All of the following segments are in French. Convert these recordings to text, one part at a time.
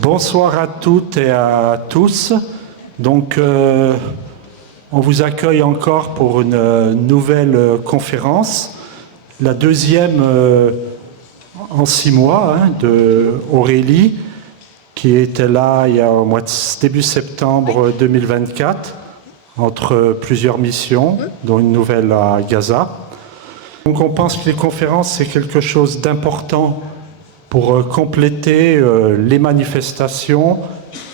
Bonsoir à toutes et à tous. Donc, on vous accueille encore pour une nouvelle conférence, la deuxième en 6 mois de Aurélie, qui était là il y a au mois de début septembre 2024, entre plusieurs missions, dont une nouvelle à Gaza. Donc on pense que les conférences, c'est quelque chose d'important pour compléter les manifestations,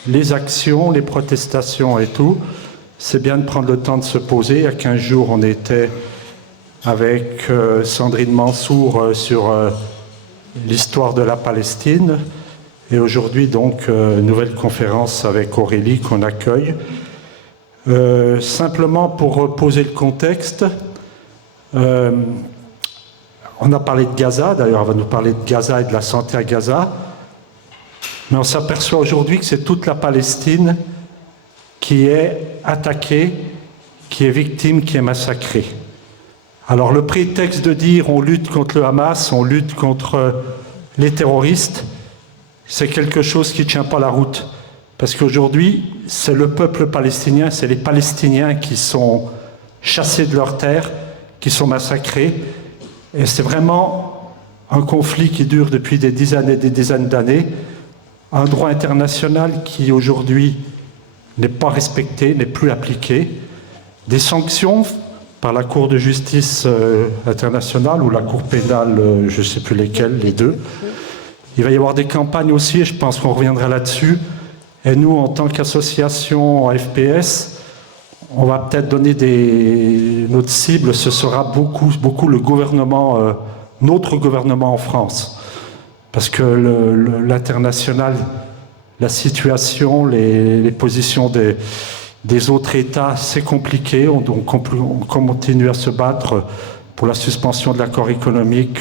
les actions, les protestations et tout. C'est bien de prendre le temps de se poser. Il y a 15 jours, on était avec Sandrine Mansour sur l'histoire de la Palestine. Et aujourd'hui, donc, nouvelle conférence avec Aurélie qu'on accueille. Simplement pour poser le contexte, on a parlé de Gaza, d'ailleurs on va nous parler de Gaza et de la santé à Gaza, mais on s'aperçoit aujourd'hui que c'est toute la Palestine qui est attaquée, qui est victime, qui est massacrée. Alors le prétexte de dire on lutte contre le Hamas, on lutte contre les terroristes, c'est quelque chose qui ne tient pas la route. Parce qu'aujourd'hui, c'est le peuple palestinien, c'est les Palestiniens qui sont chassés de leurs terres, qui sont massacrés. Et c'est vraiment un conflit qui dure depuis des dizaines et des dizaines d'années. Un droit international qui aujourd'hui n'est pas respecté, n'est plus appliqué. Des sanctions par la Cour de justice internationale ou la Cour pénale, je ne sais plus lesquelles, les deux. Il va y avoir des campagnes aussi, et je pense qu'on reviendra là-dessus. Et nous, en tant qu'association FPS, on va peut-être donner notre cible, ce sera beaucoup le gouvernement, notre gouvernement en France. Parce que l'international, la situation, les positions des autres États, c'est compliqué. On continue à se battre pour la suspension de l'accord économique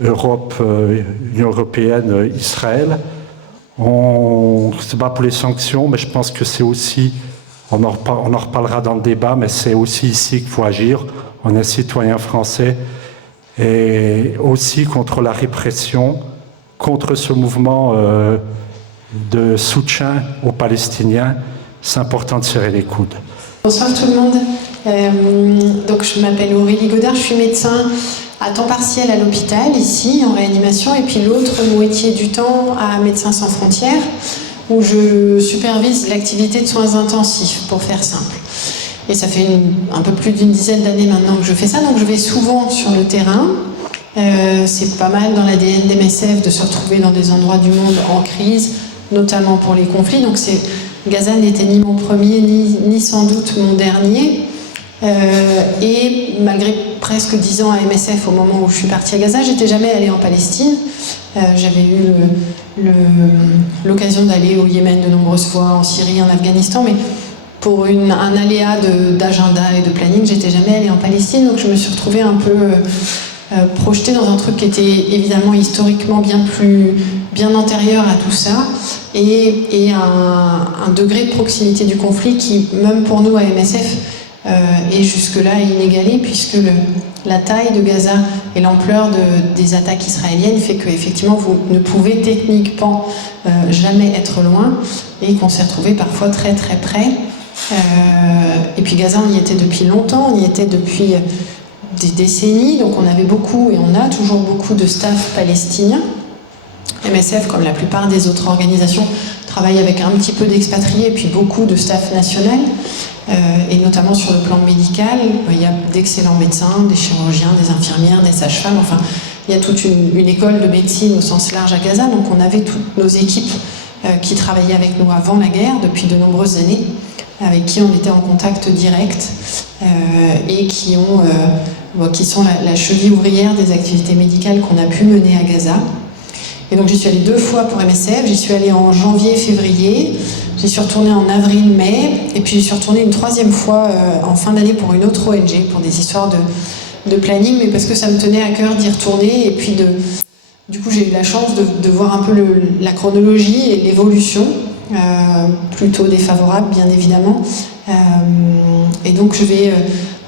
Europe, Union européenne, Israël. On se bat pour les sanctions, mais je pense que c'est aussi, on en reparlera dans le débat, mais c'est aussi ici qu'il faut agir. On est citoyen français et aussi contre la répression, contre ce mouvement de soutien aux Palestiniens. C'est important de serrer les coudes. Bonsoir tout le monde. Donc je m'appelle Aurélie Godard, je suis médecin à temps partiel à l'hôpital, ici, en réanimation, et puis l'autre moitié du temps à Médecins sans frontières, où je supervise l'activité de soins intensifs, pour faire simple. Et ça fait un peu plus d'une dizaine d'années maintenant que je fais ça, donc je vais souvent sur le terrain. C'est pas mal dans l'ADN d'MSF de se retrouver dans des endroits du monde en crise, notamment pour les conflits. Donc Gaza n'était ni mon premier, ni sans doute mon dernier. Et malgré presque 10 ans à MSF au moment où je suis partie à Gaza, j'étais jamais allée en Palestine. J'avais eu l'occasion d'aller au Yémen de nombreuses fois, en Syrie, en Afghanistan, mais pour un aléa d'agenda et de planning, j'étais jamais allée en Palestine, donc je me suis retrouvée un peu projetée dans un truc qui était évidemment historiquement bien antérieur à tout ça, et un degré de proximité du conflit qui, même pour nous à MSF, est jusque-là inégalé, puisque la taille de Gaza et l'ampleur des attaques israéliennes fait qu'effectivement vous ne pouvez techniquement jamais être loin, et qu'on s'est retrouvé parfois très très près. Et puis Gaza, on y était depuis longtemps, on y était depuis des décennies, donc on avait beaucoup et on a toujours beaucoup de staff palestinien. MSF, comme la plupart des autres organisations, travaille avec un petit peu d'expatriés et puis beaucoup de staff national. Et notamment sur le plan médical, il y a d'excellents médecins, des chirurgiens, des infirmières, des sages-femmes, enfin, il y a toute une école de médecine au sens large à Gaza, donc on avait toutes nos équipes qui travaillaient avec nous avant la guerre, depuis de nombreuses années, avec qui on était en contact direct, et qui sont la cheville ouvrière des activités médicales qu'on a pu mener à Gaza. Et donc j'y suis allée 2 fois pour MSF, j'y suis allée en janvier-février, j'y suis retournée en avril-mai, et puis j'y suis retournée une 3e fois en fin d'année pour une autre ONG, pour des histoires de planning, mais parce que ça me tenait à cœur d'y retourner, et puis du coup j'ai eu la chance de voir un peu la chronologie et l'évolution, plutôt défavorable bien évidemment, et donc je vais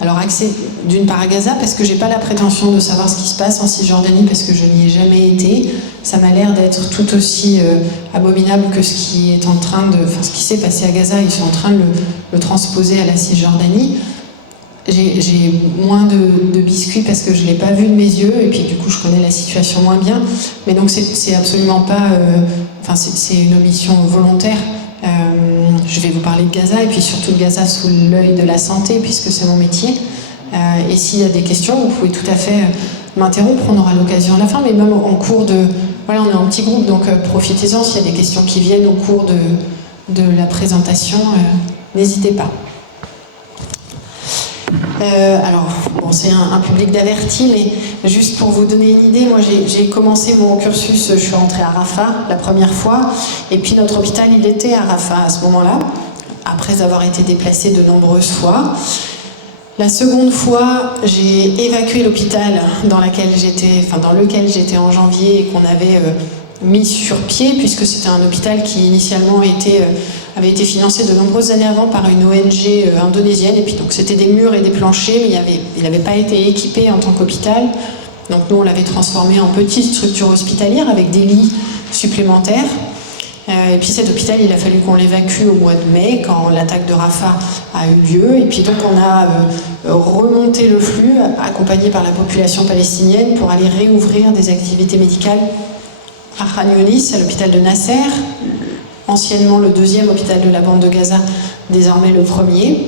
Alors accès d'une part à Gaza, parce que j'ai pas la prétention de savoir ce qui se passe en Cisjordanie, parce que je n'y ai jamais été. Ça m'a l'air d'être tout aussi abominable que ce qui est en train de... Enfin, ce qui s'est passé à Gaza, ils sont en train de le transposer à la Cisjordanie. J'ai moins de biscuits parce que je ne l'ai pas vu de mes yeux, et puis du coup je connais la situation moins bien. Mais donc c'est absolument pas... Enfin, c'est une omission volontaire. Je vais vous parler de Gaza, et puis surtout de Gaza sous l'œil de la santé, puisque c'est mon métier. Et s'il y a des questions, vous pouvez tout à fait m'interrompre, on aura l'occasion à la fin, mais même en cours de... Voilà, on est en petit groupe, donc profitez-en, s'il y a des questions qui viennent au cours de la présentation, n'hésitez pas. Alors, bon, c'est un public d'avertis, mais juste pour vous donner une idée, moi j'ai commencé mon cursus, je suis rentrée à Rafah la première fois, et puis notre hôpital, il était à Rafah à ce moment-là, après avoir été déplacé de nombreuses fois. La seconde fois, j'ai évacué l'hôpital dans lequel j'étais en janvier et qu'on avait mis sur pied, puisque c'était un hôpital qui initialement avait été financé de nombreuses années avant par une ONG indonésienne, et puis donc c'était des murs et des planchers, mais il n'avait pas été équipé en tant qu'hôpital. Donc nous on l'avait transformé en petite structure hospitalière avec des lits supplémentaires. Et puis cet hôpital, il a fallu qu'on l'évacue au mois de mai, quand l'attaque de Rafah a eu lieu. Et puis donc on a remonté le flux, accompagné par la population palestinienne, pour aller réouvrir des activités médicales à Khan Younis, à l'hôpital de Nasser, anciennement le deuxième hôpital de la bande de Gaza, désormais le premier.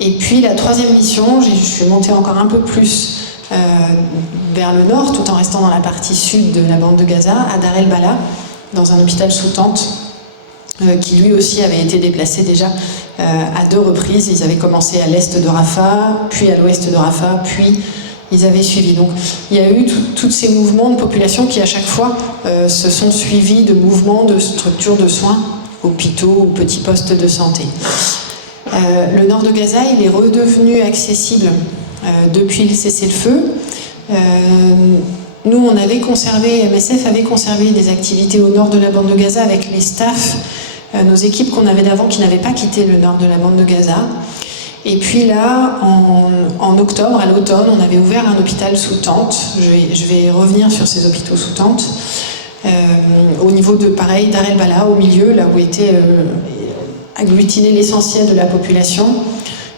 Et puis la troisième mission, je suis montée encore un peu plus vers le nord, tout en restant dans la partie sud de la bande de Gaza, à Dar el-Bala, dans un hôpital sous tente, qui lui aussi avait été déplacé déjà à 2 reprises. Ils avaient commencé à l'est de Rafah, puis à l'ouest de Rafah, puis ils avaient suivi. Donc il y a eu tous ces mouvements de population qui à chaque fois se sont suivis de mouvements de structures de soins, hôpitaux ou petits postes de santé. Le nord de Gaza, il est redevenu accessible depuis le cessez-le-feu. Nous, on avait conservé, MSF avait conservé des activités au nord de la bande de Gaza avec les staffs, nos équipes qu'on avait d'avant qui n'avaient pas quitté le nord de la bande de Gaza. Et puis là, en octobre, à l'automne, on avait ouvert un hôpital sous tente. Je vais revenir sur ces hôpitaux sous tente. Au niveau de, pareil, Dar el-Bala, au milieu, là où était agglutiné l'essentiel de la population.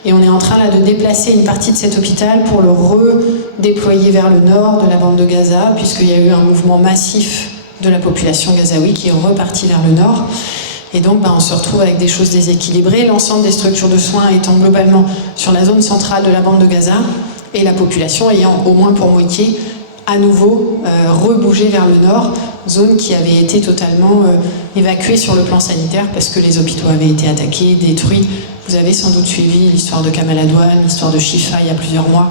Et on est en train là de déplacer une partie de cet hôpital pour le redéployer vers le nord de la bande de Gaza, puisqu'il y a eu un mouvement massif de la population gazaoui qui est reparti vers le nord. Et donc on se retrouve avec des choses déséquilibrées, l'ensemble des structures de soins étant globalement sur la zone centrale de la bande de Gaza, et la population ayant au moins pour moitié à nouveau rebougé vers le nord, zone qui avait été totalement évacuée sur le plan sanitaire parce que les hôpitaux avaient été attaqués, détruits. Vous avez sans doute suivi l'histoire de Kamal Adwan, l'histoire de Shifa il y a plusieurs mois.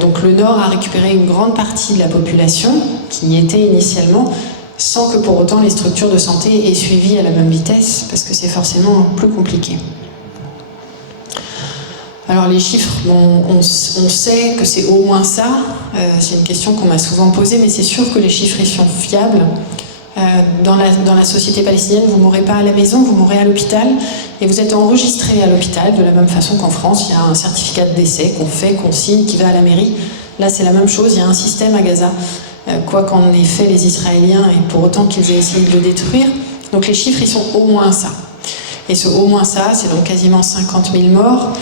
Donc le nord a récupéré une grande partie de la population qui y était initialement, sans que pour autant les structures de santé aient suivi à la même vitesse, parce que c'est forcément plus compliqué. Alors les chiffres, on sait que c'est au moins ça, c'est une question qu'on m'a souvent posée, mais c'est sûr que les chiffres ils sont fiables. Dans la société palestinienne, vous ne mourrez pas à la maison, vous mourrez à l'hôpital, et vous êtes enregistré à l'hôpital, de la même façon qu'en France, il y a un certificat de décès qu'on signe, qui va à la mairie. Là c'est la même chose, il y a un système à Gaza, quoi qu'en aient fait les Israéliens, et pour autant qu'ils aient essayé de le détruire. Donc les chiffres, ils sont au moins ça. Et ce au moins ça, c'est donc quasiment 50 000 morts,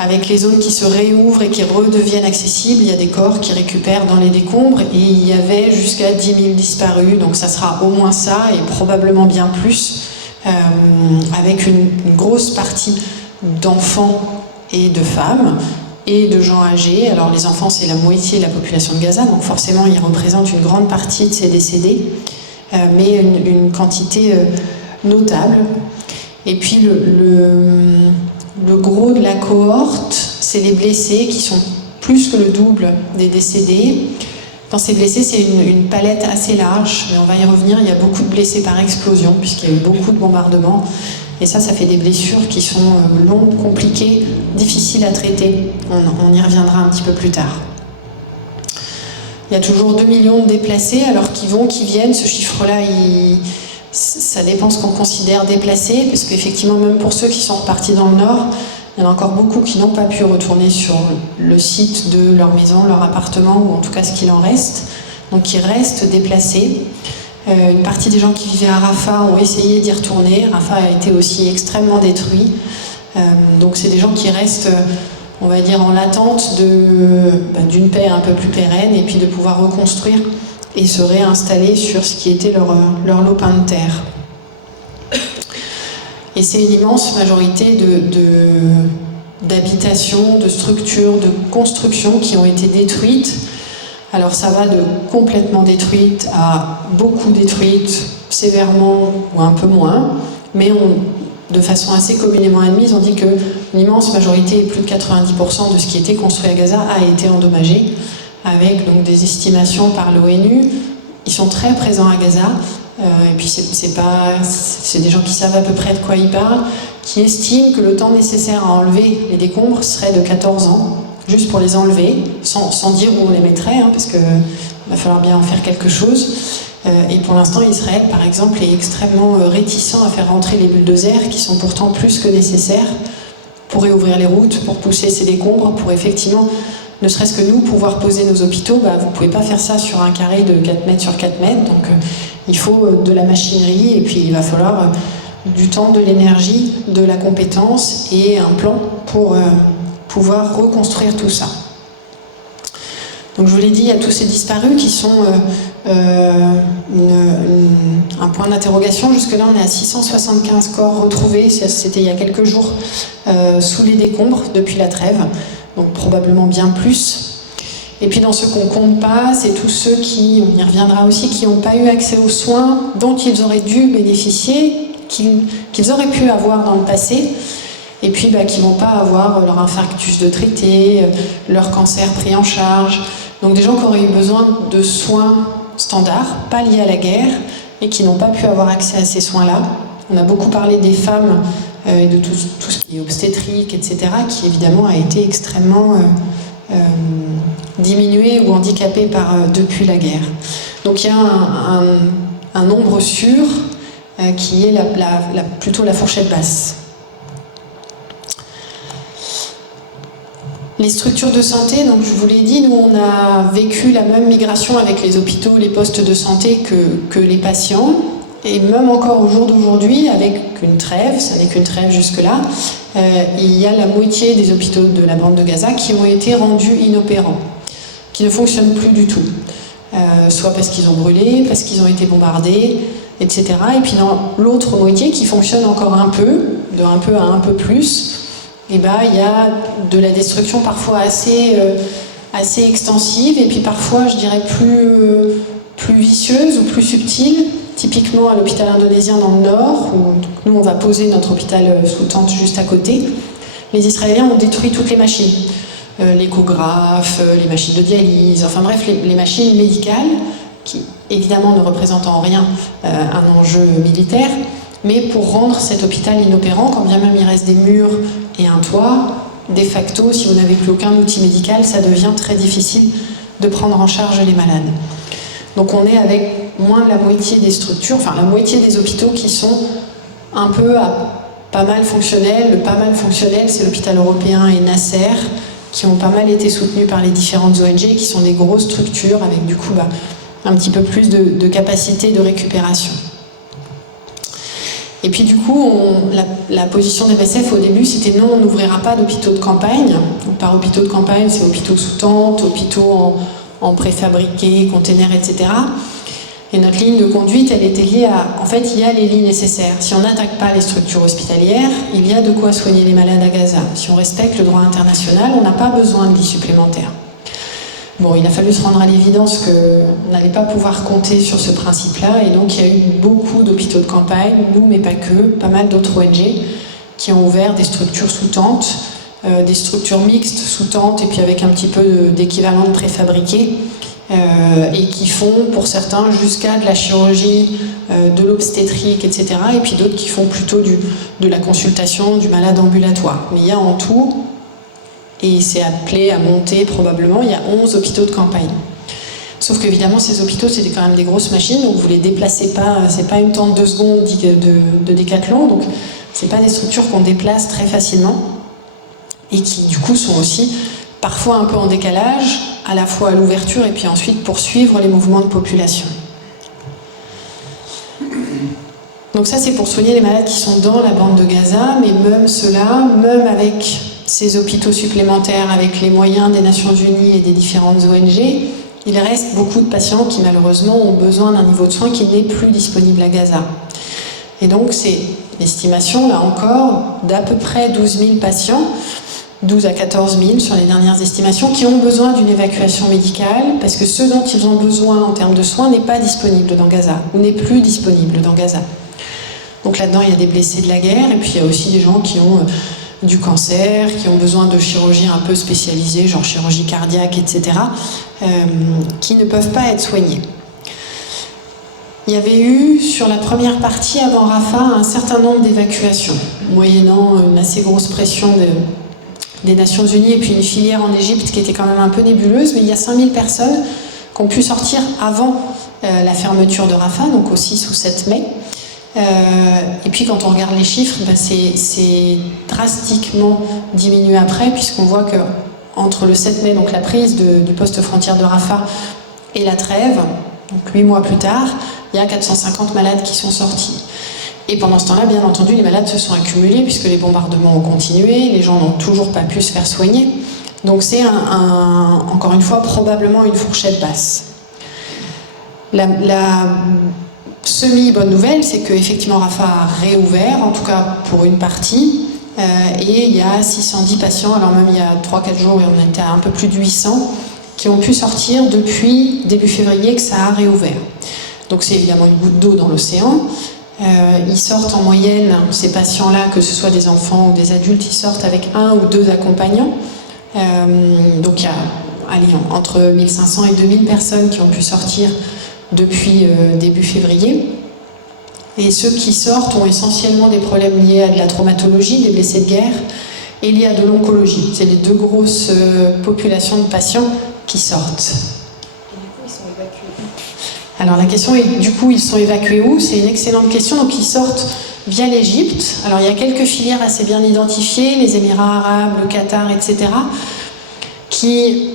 avec les zones qui se réouvrent et qui redeviennent accessibles. Il y a des corps qui récupèrent dans les décombres, et il y avait jusqu'à 10 000 disparus, donc ça sera au moins ça, et probablement bien plus, avec une grosse partie d'enfants et de femmes, et de gens âgés. Alors les enfants, c'est la moitié de la population de Gaza, donc forcément ils représentent une grande partie de ces décédés, mais une quantité notable. Et puis le gros de la cohorte, c'est les blessés qui sont plus que le double des décédés. Dans ces blessés, c'est une palette assez large, mais on va y revenir. Il y a beaucoup de blessés par explosion, puisqu'il y a eu beaucoup de bombardements. Et ça fait des blessures qui sont longues, compliquées, difficiles à traiter. On y reviendra un petit peu plus tard. Il y a toujours 2 millions de déplacés, alors qui vont, qui viennent. Ce chiffre-là, ça dépend ce qu'on considère déplacé, parce qu'effectivement, même pour ceux qui sont repartis dans le nord, Il y en a encore beaucoup qui n'ont pas pu retourner sur le site de leur maison, leur appartement, ou en tout cas ce qu'il en reste, donc qui restent déplacés. Une partie des gens qui vivaient à Rafah ont essayé d'y retourner. Rafah a été aussi extrêmement détruit. Donc c'est des gens qui restent, on va dire, en l'attente d'une paix un peu plus pérenne et puis de pouvoir reconstruire et se réinstaller sur ce qui était leur lopin de terre. Et c'est une immense majorité d'habitations, de structures, de constructions qui ont été détruites. Alors ça va de complètement détruite à beaucoup détruite, sévèrement ou un peu moins, mais de façon assez communément admise, on dit que l'immense majorité, plus de 90% de ce qui était construit à Gaza a été endommagé, avec donc des estimations par l'ONU. Ils sont très présents à Gaza, et puis c'est des gens qui savent à peu près de quoi ils parlent, qui estiment que le temps nécessaire à enlever les décombres serait de 14 ans. Juste pour les enlever, sans dire où on les mettrait, parce qu'il va falloir bien en faire quelque chose. Et pour l'instant, Israël, par exemple, est extrêmement réticent à faire rentrer les bulldozers, qui sont pourtant plus que nécessaires pour réouvrir les routes, pour pousser ces décombres, pour effectivement, ne serait-ce que nous, pouvoir poser nos hôpitaux. Vous ne pouvez pas faire ça sur un carré de 4 mètres sur 4 mètres, donc il faut de la machinerie, et puis il va falloir du temps, de l'énergie, de la compétence et un plan pour pouvoir reconstruire tout ça. Donc je vous l'ai dit, il y a tous ces disparus qui sont un point d'interrogation. Jusque-là, on est à 675 corps retrouvés, c'était il y a quelques jours, sous les décombres depuis la trêve, donc probablement bien plus. Et puis dans ceux qu'on compte pas, c'est tous ceux qui, on y reviendra aussi, qui n'ont pas eu accès aux soins dont ils auraient dû bénéficier, qu'ils auraient pu avoir dans le passé, et puis qui ne vont pas avoir leur infarctus de traité, leur cancer pris en charge. Donc des gens qui auraient eu besoin de soins standards, pas liés à la guerre, et qui n'ont pas pu avoir accès à ces soins-là. On a beaucoup parlé des femmes et de tout ce qui est obstétrique, etc., qui évidemment a été extrêmement diminué ou handicapé depuis la guerre. Donc il y a un nombre sûr qui est plutôt la fourchette basse. Les structures de santé, donc je vous l'ai dit, nous on a vécu la même migration avec les hôpitaux, les postes de santé que les patients, et même encore au jour d'aujourd'hui, avec une trêve, ça n'est qu'une trêve jusque-là, il y a la moitié des hôpitaux de la bande de Gaza qui ont été rendus inopérants, qui ne fonctionnent plus du tout, soit parce qu'ils ont brûlé, parce qu'ils ont été bombardés, etc. Et puis dans l'autre moitié qui fonctionne encore un peu, de un peu à un peu plus, il y a de la destruction parfois assez extensive, et puis parfois, je dirais, plus vicieuse ou plus subtile, typiquement à l'hôpital indonésien dans le nord, où nous on va poser notre hôpital sous tente juste à côté. Les Israéliens ont détruit toutes les machines, l'échographe, les machines de dialyse, enfin bref, les machines médicales, qui évidemment ne représentent en rien un enjeu militaire, mais pour rendre cet hôpital inopérant, quand bien même il reste des murs et un toit, de facto, si vous n'avez plus aucun outil médical, ça devient très difficile de prendre en charge les malades. Donc on est avec moins de la moitié des structures, enfin la moitié des hôpitaux qui sont un peu à pas mal fonctionnels. Le pas mal fonctionnel, c'est l'hôpital européen et Nasser, qui ont pas mal été soutenus par les différentes ONG, qui sont des grosses structures avec du coup un petit peu plus de capacité de récupération. Et puis du coup, la position des MSF au début, c'était non, on n'ouvrira pas d'hôpitaux de campagne. Donc, par hôpitaux de campagne, c'est hôpitaux sous tente, hôpitaux en préfabriqués, containers, etc. Et notre ligne de conduite, elle était liée à... En fait, il y a les lits nécessaires. Si on n'attaque pas les structures hospitalières, il y a de quoi soigner les malades à Gaza. Si on respecte le droit international, on n'a pas besoin de lits supplémentaires. Bon, il a fallu se rendre à l'évidence qu'on n'allait pas pouvoir compter sur ce principe-là, et donc il y a eu beaucoup d'hôpitaux de campagne, nous mais pas que, pas mal d'autres ONG qui ont ouvert des structures sous tente, des structures mixtes sous tente et puis avec un petit peu d'équivalent de préfabriqué, et qui font pour certains jusqu'à de la chirurgie, de l'obstétrique, etc. Et puis d'autres qui font plutôt de la consultation du malade ambulatoire. Mais il y a en tout... Et c'est appelé à monter probablement, il y a 11 hôpitaux de campagne. Sauf qu'évidemment, ces hôpitaux, c'était quand même des grosses machines, donc vous les déplacez pas, c'est pas une tente 2 secondes de Décathlon, donc c'est pas des structures qu'on déplace très facilement. et qui du coup sont aussi parfois un peu en décalage, à la fois à l'ouverture et puis ensuite pour suivre les mouvements de population. Donc ça c'est pour soigner les malades qui sont dans la bande de Gaza, mais même ceux-là, même avec ces hôpitaux supplémentaires, avec les moyens des Nations Unies et des différentes ONG, il reste beaucoup de patients qui malheureusement ont besoin d'un niveau de soins qui n'est plus disponible à Gaza. Et donc c'est l'estimation, là encore, d'à peu près 12 000 patients, 12 à 14 000 sur les dernières estimations, qui ont besoin d'une évacuation médicale, parce que ce dont ils ont besoin en termes de soins n'est pas disponible dans Gaza, ou n'est plus disponible dans Gaza. Donc là-dedans, il y a des blessés de la guerre, et puis il y a aussi des gens qui ont du cancer, qui ont besoin de chirurgie un peu spécialisée, genre chirurgie cardiaque, etc., qui ne peuvent pas être soignés. Il y avait eu, sur la première partie avant Rafah, un certain nombre d'évacuations, moyennant une assez grosse pression des Nations Unies, et puis une filière en Égypte qui était quand même un peu nébuleuse, mais il y a 5000 personnes qui ont pu sortir avant la fermeture de Rafah, donc au 6 ou 7 mai. Et puis quand on regarde les chiffres, c'est drastiquement diminué après, puisqu'on voit que entre le 7 mai, donc la prise du poste frontière de Rafah, et la trêve, donc 8 mois plus tard, il y a 450 malades qui sont sortis. Et pendant ce temps-là, bien entendu, les malades se sont accumulés puisque les bombardements ont continué, les gens n'ont toujours pas pu se faire soigner. Donc c'est encore une fois probablement une fourchette basse. La semi-bonne nouvelle, c'est qu'effectivement Rafah a réouvert, en tout cas pour une partie, et il y a 610 patients, alors même il y a 3-4 jours, et on était à un peu plus de 800, qui ont pu sortir depuis début février que ça a réouvert. Donc c'est évidemment une goutte d'eau dans l'océan. Ils sortent en moyenne, ces patients-là, que ce soit des enfants ou des adultes, ils sortent avec 1 ou 2 accompagnants. Donc il y a entre 1500 et 2000 personnes qui ont pu sortir depuis début février. Et ceux qui sortent ont essentiellement des problèmes liés à de la traumatologie, des blessés de guerre, et liés à de l'oncologie. C'est les 2 grosses populations de patients qui sortent. Et du coup, ils sont évacués où ? Alors la question est, du coup, ils sont évacués où ? C'est une excellente question. Donc ils sortent via l'Égypte. Alors il y a quelques filières assez bien identifiées, les Émirats arabes, le Qatar, etc., qui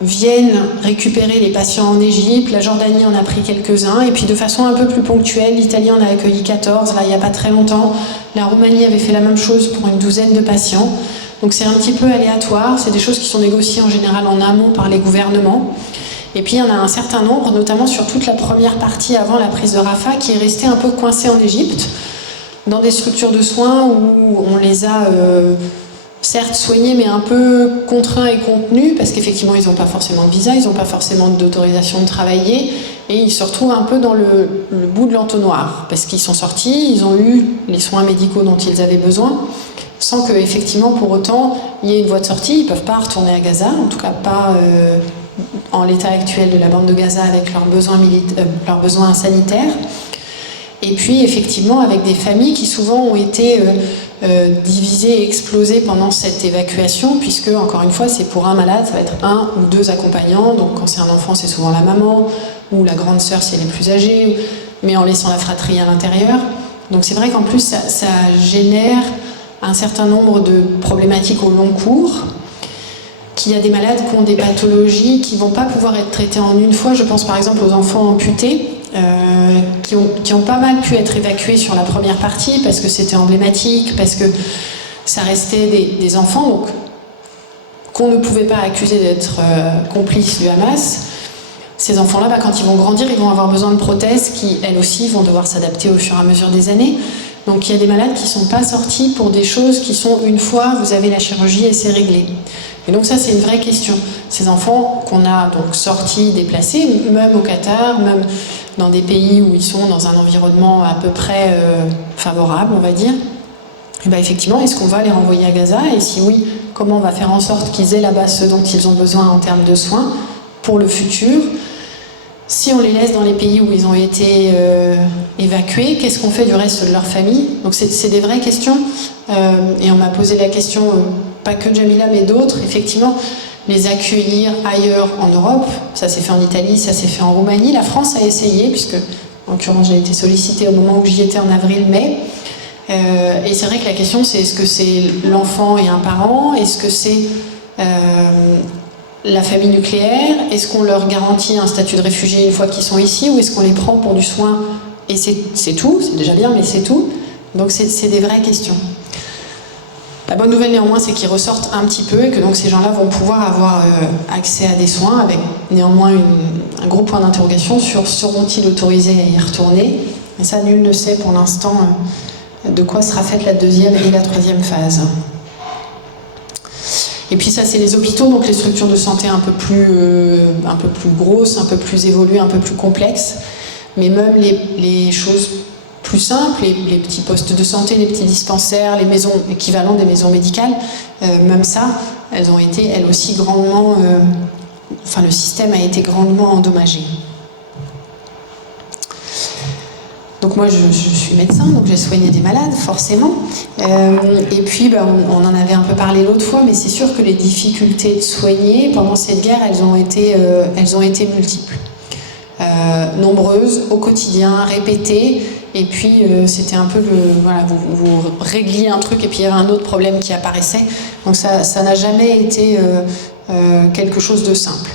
viennent récupérer les patients en Égypte. La Jordanie en a pris quelques-uns, et puis de façon un peu plus ponctuelle, l'Italie en a accueilli 14, là il n'y a pas très longtemps. La Roumanie avait fait la même chose pour une douzaine de patients. Donc c'est un petit peu aléatoire, c'est des choses qui sont négociées en général en amont par les gouvernements. Et puis il y en a un certain nombre, notamment sur toute la première partie avant la prise de Rafah, qui est restée un peu coincée en Égypte, dans des structures de soins où on les a certes soignés, mais un peu contraints et contenus, parce qu'effectivement ils n'ont pas forcément de visa, ils n'ont pas forcément d'autorisation de travailler, et ils se retrouvent un peu dans le bout de l'entonnoir, parce qu'ils sont sortis, ils ont eu les soins médicaux dont ils avaient besoin, sans que effectivement pour autant il y ait une voie de sortie. Ils ne peuvent pas retourner à Gaza, en tout cas pas en l'état actuel de la bande de Gaza avec leurs besoins sanitaires. Et puis effectivement avec des familles qui souvent ont été divisées et explosées pendant cette évacuation, puisque encore une fois c'est pour un malade, ça va être 1 ou 2 accompagnants. Donc quand c'est un enfant, c'est souvent la maman ou la grande sœur si elle est plus âgée, mais en laissant la fratrie à l'intérieur. Donc c'est vrai qu'en plus ça génère un certain nombre de problématiques au long cours, qu'il y a des malades qui ont des pathologies qui ne vont pas pouvoir être traitées en une fois. Je pense par exemple aux enfants amputés, qui ont pas mal pu être évacués sur la première partie, parce que c'était emblématique, parce que ça restait des enfants donc, qu'on ne pouvait pas accuser d'être complices du Hamas. Ces enfants-là, quand ils vont grandir, ils vont avoir besoin de prothèses qui, elles aussi, vont devoir s'adapter au fur et à mesure des années. Donc il y a des malades qui ne sont pas sortis pour des choses qui sont une fois, vous avez la chirurgie et c'est réglé. Et donc ça, c'est une vraie question. Ces enfants qu'on a donc sortis, déplacés, même au Qatar, même dans des pays où ils sont dans un environnement à peu près favorable, on va dire, et bien effectivement, est-ce qu'on va les renvoyer à Gaza? Et si oui, comment on va faire en sorte qu'ils aient là-bas ce dont ils ont besoin en termes de soins pour le futur? Si on les laisse dans les pays où ils ont été évacués, qu'est-ce qu'on fait du reste de leur famille? Donc c'est des vraies questions. Et on m'a posé la question, pas que Jamila, mais d'autres. Effectivement, les accueillir ailleurs en Europe, ça s'est fait en Italie, ça s'est fait en Roumanie. La France a essayé, puisque, en l'occurrence, j'ai été sollicitée au moment où j'y étais en avril-mai. Et c'est vrai que la question, c'est est-ce que c'est l'enfant et un parent? Est-ce que c'est la famille nucléaire? Est-ce qu'on leur garantit un statut de réfugié une fois qu'ils sont ici? Ou est-ce qu'on les prend pour du soin? Et c'est tout, c'est déjà bien, mais c'est tout. Donc c'est des vraies questions. La bonne nouvelle néanmoins, c'est qu'ils ressortent un petit peu et que donc ces gens-là vont pouvoir avoir accès à des soins avec néanmoins un gros point d'interrogation sur seront-ils autorisés à y retourner. Et ça, nul ne sait pour l'instant de quoi sera faite la deuxième et la troisième phase. Et puis ça, c'est les hôpitaux, donc les structures de santé un peu plus grosses, un peu plus évoluées, un peu plus complexes. Mais même les choses plus simples, les petits postes de santé, les petits dispensaires, les maisons équivalents des maisons médicales, même ça, elles ont été, elles aussi, grandement... le système a été grandement endommagé. Donc moi, je suis médecin, donc j'ai soigné des malades, forcément. Et puis, on en avait un peu parlé l'autre fois, mais c'est sûr que les difficultés de soigner, pendant cette guerre, elles ont été multiples. Nombreuses, au quotidien, répétées, et puis c'était un peu vous régliez un truc et puis il y avait un autre problème qui apparaissait, donc ça n'a jamais été quelque chose de simple.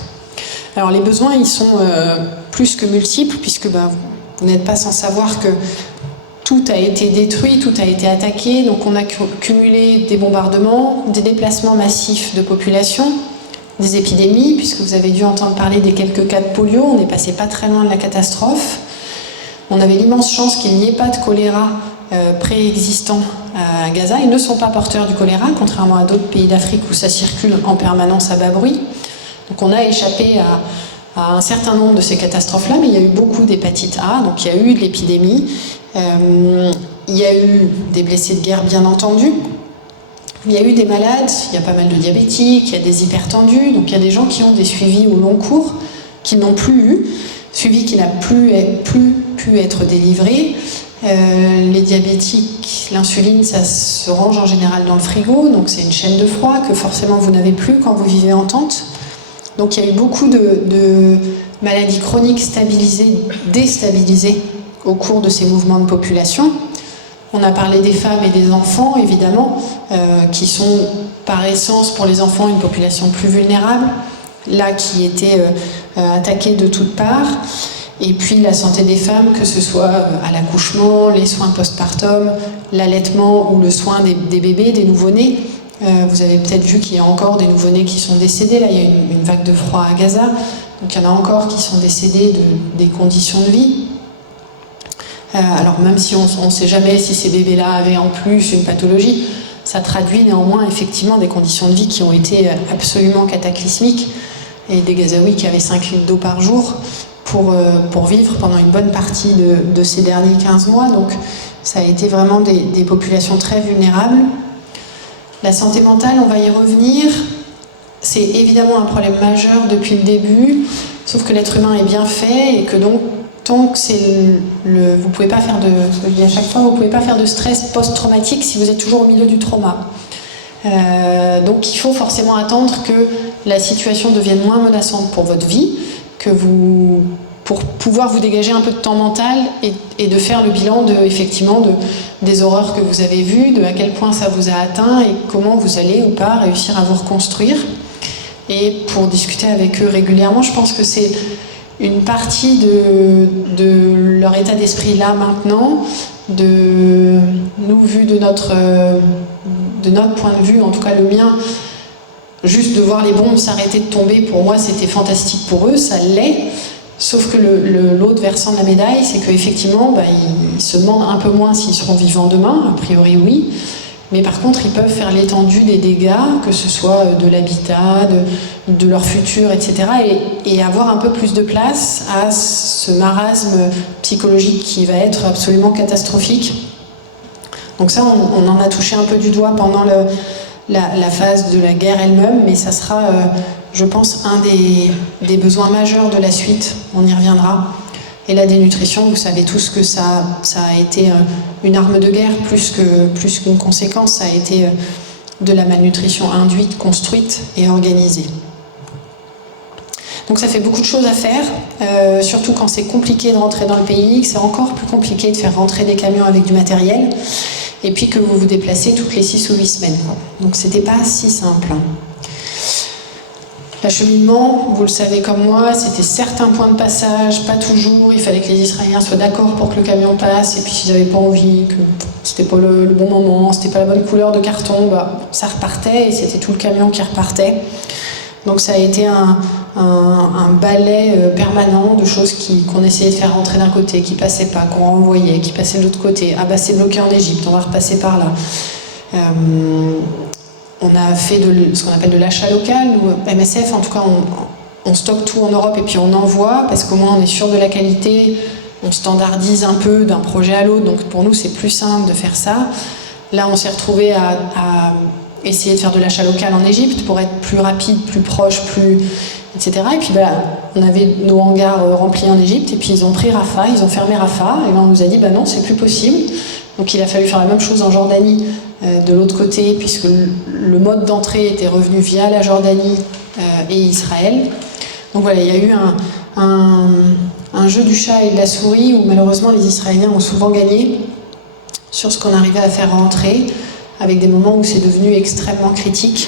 Alors les besoins, ils sont plus que multiples, puisque vous n'êtes pas sans savoir que tout a été détruit, tout a été attaqué, donc on a cumulé des bombardements, des déplacements massifs de population, des épidémies, puisque vous avez dû entendre parler des quelques cas de polio, on n'est passé pas très loin de la catastrophe. On avait l'immense chance qu'il n'y ait pas de choléra préexistant à Gaza. Ils ne sont pas porteurs du choléra, contrairement à d'autres pays d'Afrique où ça circule en permanence à bas bruit. Donc on a échappé à un certain nombre de ces catastrophes-là, mais il y a eu beaucoup d'hépatite A, donc il y a eu de l'épidémie, il y a eu des blessés de guerre bien entendu, il y a eu des malades, il y a pas mal de diabétiques, il y a des hypertendus, donc il y a des gens qui ont des suivis au long cours, qui n'ont plus eu, suivi qui n'a plus pu être délivré. Les diabétiques, l'insuline, ça se range en général dans le frigo, donc c'est une chaîne de froid que forcément vous n'avez plus quand vous vivez en tente. Donc il y a eu beaucoup de maladies chroniques stabilisées, déstabilisées au cours de ces mouvements de population. On a parlé des femmes et des enfants, évidemment, qui sont par essence pour les enfants une population plus vulnérable, là qui était attaquée de toutes parts. Et puis la santé des femmes, que ce soit à l'accouchement, les soins postpartum, l'allaitement ou le soin des bébés, des nouveau-nés. Vous avez peut-être vu qu'il y a encore des nouveau-nés qui sont décédés. Là, il y a une vague de froid à Gaza. Donc il y en a encore qui sont décédés des conditions de vie. Alors même si on ne sait jamais si ces bébés-là avaient en plus une pathologie, ça traduit néanmoins effectivement des conditions de vie qui ont été absolument cataclysmiques. Et des Gazaouis qui avaient 5 litres d'eau par jour pour vivre pendant une bonne partie de ces derniers 15 mois. Donc ça a été vraiment des populations très vulnérables. La santé mentale, on va y revenir. C'est évidemment un problème majeur depuis le début, sauf que l'être humain est bien fait et que donc tant que vous pouvez pas faire ce que je dis à chaque fois, vous pouvez pas faire de stress post-traumatique si vous êtes toujours au milieu du trauma. Donc il faut forcément attendre que la situation devienne moins menaçante pour votre vie, pour pouvoir vous dégager un peu de temps mental et de faire le bilan des horreurs que vous avez vues, de à quel point ça vous a atteint et comment vous allez ou pas réussir à vous reconstruire. Et pour discuter avec eux régulièrement, je pense que c'est une partie de leur état d'esprit là maintenant, nous vu de notre point de vue, en tout cas le mien, juste de voir les bombes s'arrêter de tomber, pour moi c'était fantastique pour eux, ça l'est. Sauf que l'autre versant de la médaille, c'est qu'effectivement, ils se demandent un peu moins s'ils seront vivants demain, a priori oui, mais par contre ils peuvent faire l'étendue des dégâts, que ce soit de l'habitat, de leur futur, etc. et avoir un peu plus de place à ce marasme psychologique qui va être absolument catastrophique. Donc ça, on en a touché un peu du doigt pendant la phase de la guerre elle-même, mais ça sera, je pense, un des besoins majeurs de la suite. On y reviendra. Et la dénutrition, vous savez tous que ça a été une arme de guerre plus qu'une conséquence. Ça a été de la malnutrition induite, construite et organisée. Donc ça fait beaucoup de choses à faire, surtout quand c'est compliqué de rentrer dans le pays, que c'est encore plus compliqué de faire rentrer des camions avec du matériel. et puis que vous vous déplacez toutes les 6 ou 8 semaines, quoi. Donc c'était pas si simple. L'acheminement, vous le savez comme moi, c'était certains points de passage, pas toujours. Il fallait que les Israéliens soient d'accord pour que le camion passe, et puis s'ils n'avaient pas envie, que c'était pas le bon moment, c'était pas la bonne couleur de carton, ça repartait, et c'était tout le camion qui repartait. Donc ça a été un balai permanent de choses qu'on essayait de faire rentrer d'un côté, qui passaient pas, qu'on renvoyait, qui passaient de l'autre côté. Ah bah c'est bloqué en Égypte, on va repasser par là. On a fait ce qu'on appelle de l'achat local, ou MSF, en tout cas on stocke tout en Europe et puis on envoie, parce qu'au moins on est sûr de la qualité, on standardise un peu d'un projet à l'autre, donc pour nous c'est plus simple de faire ça. Là on s'est retrouvé à essayer de faire de l'achat local en Égypte pour être plus rapide, plus proche, etc. Et puis on avait nos hangars remplis en Égypte, et puis ils ont pris Rafah, ils ont fermé Rafah, et là on nous a dit non, c'est plus possible. Donc il a fallu faire la même chose en Jordanie, de l'autre côté, puisque le mode d'entrée était revenu via la Jordanie et Israël. Donc voilà, il y a eu un jeu du chat et de la souris où malheureusement les Israéliens ont souvent gagné sur ce qu'on arrivait à faire rentrer, avec des moments où c'est devenu extrêmement critique,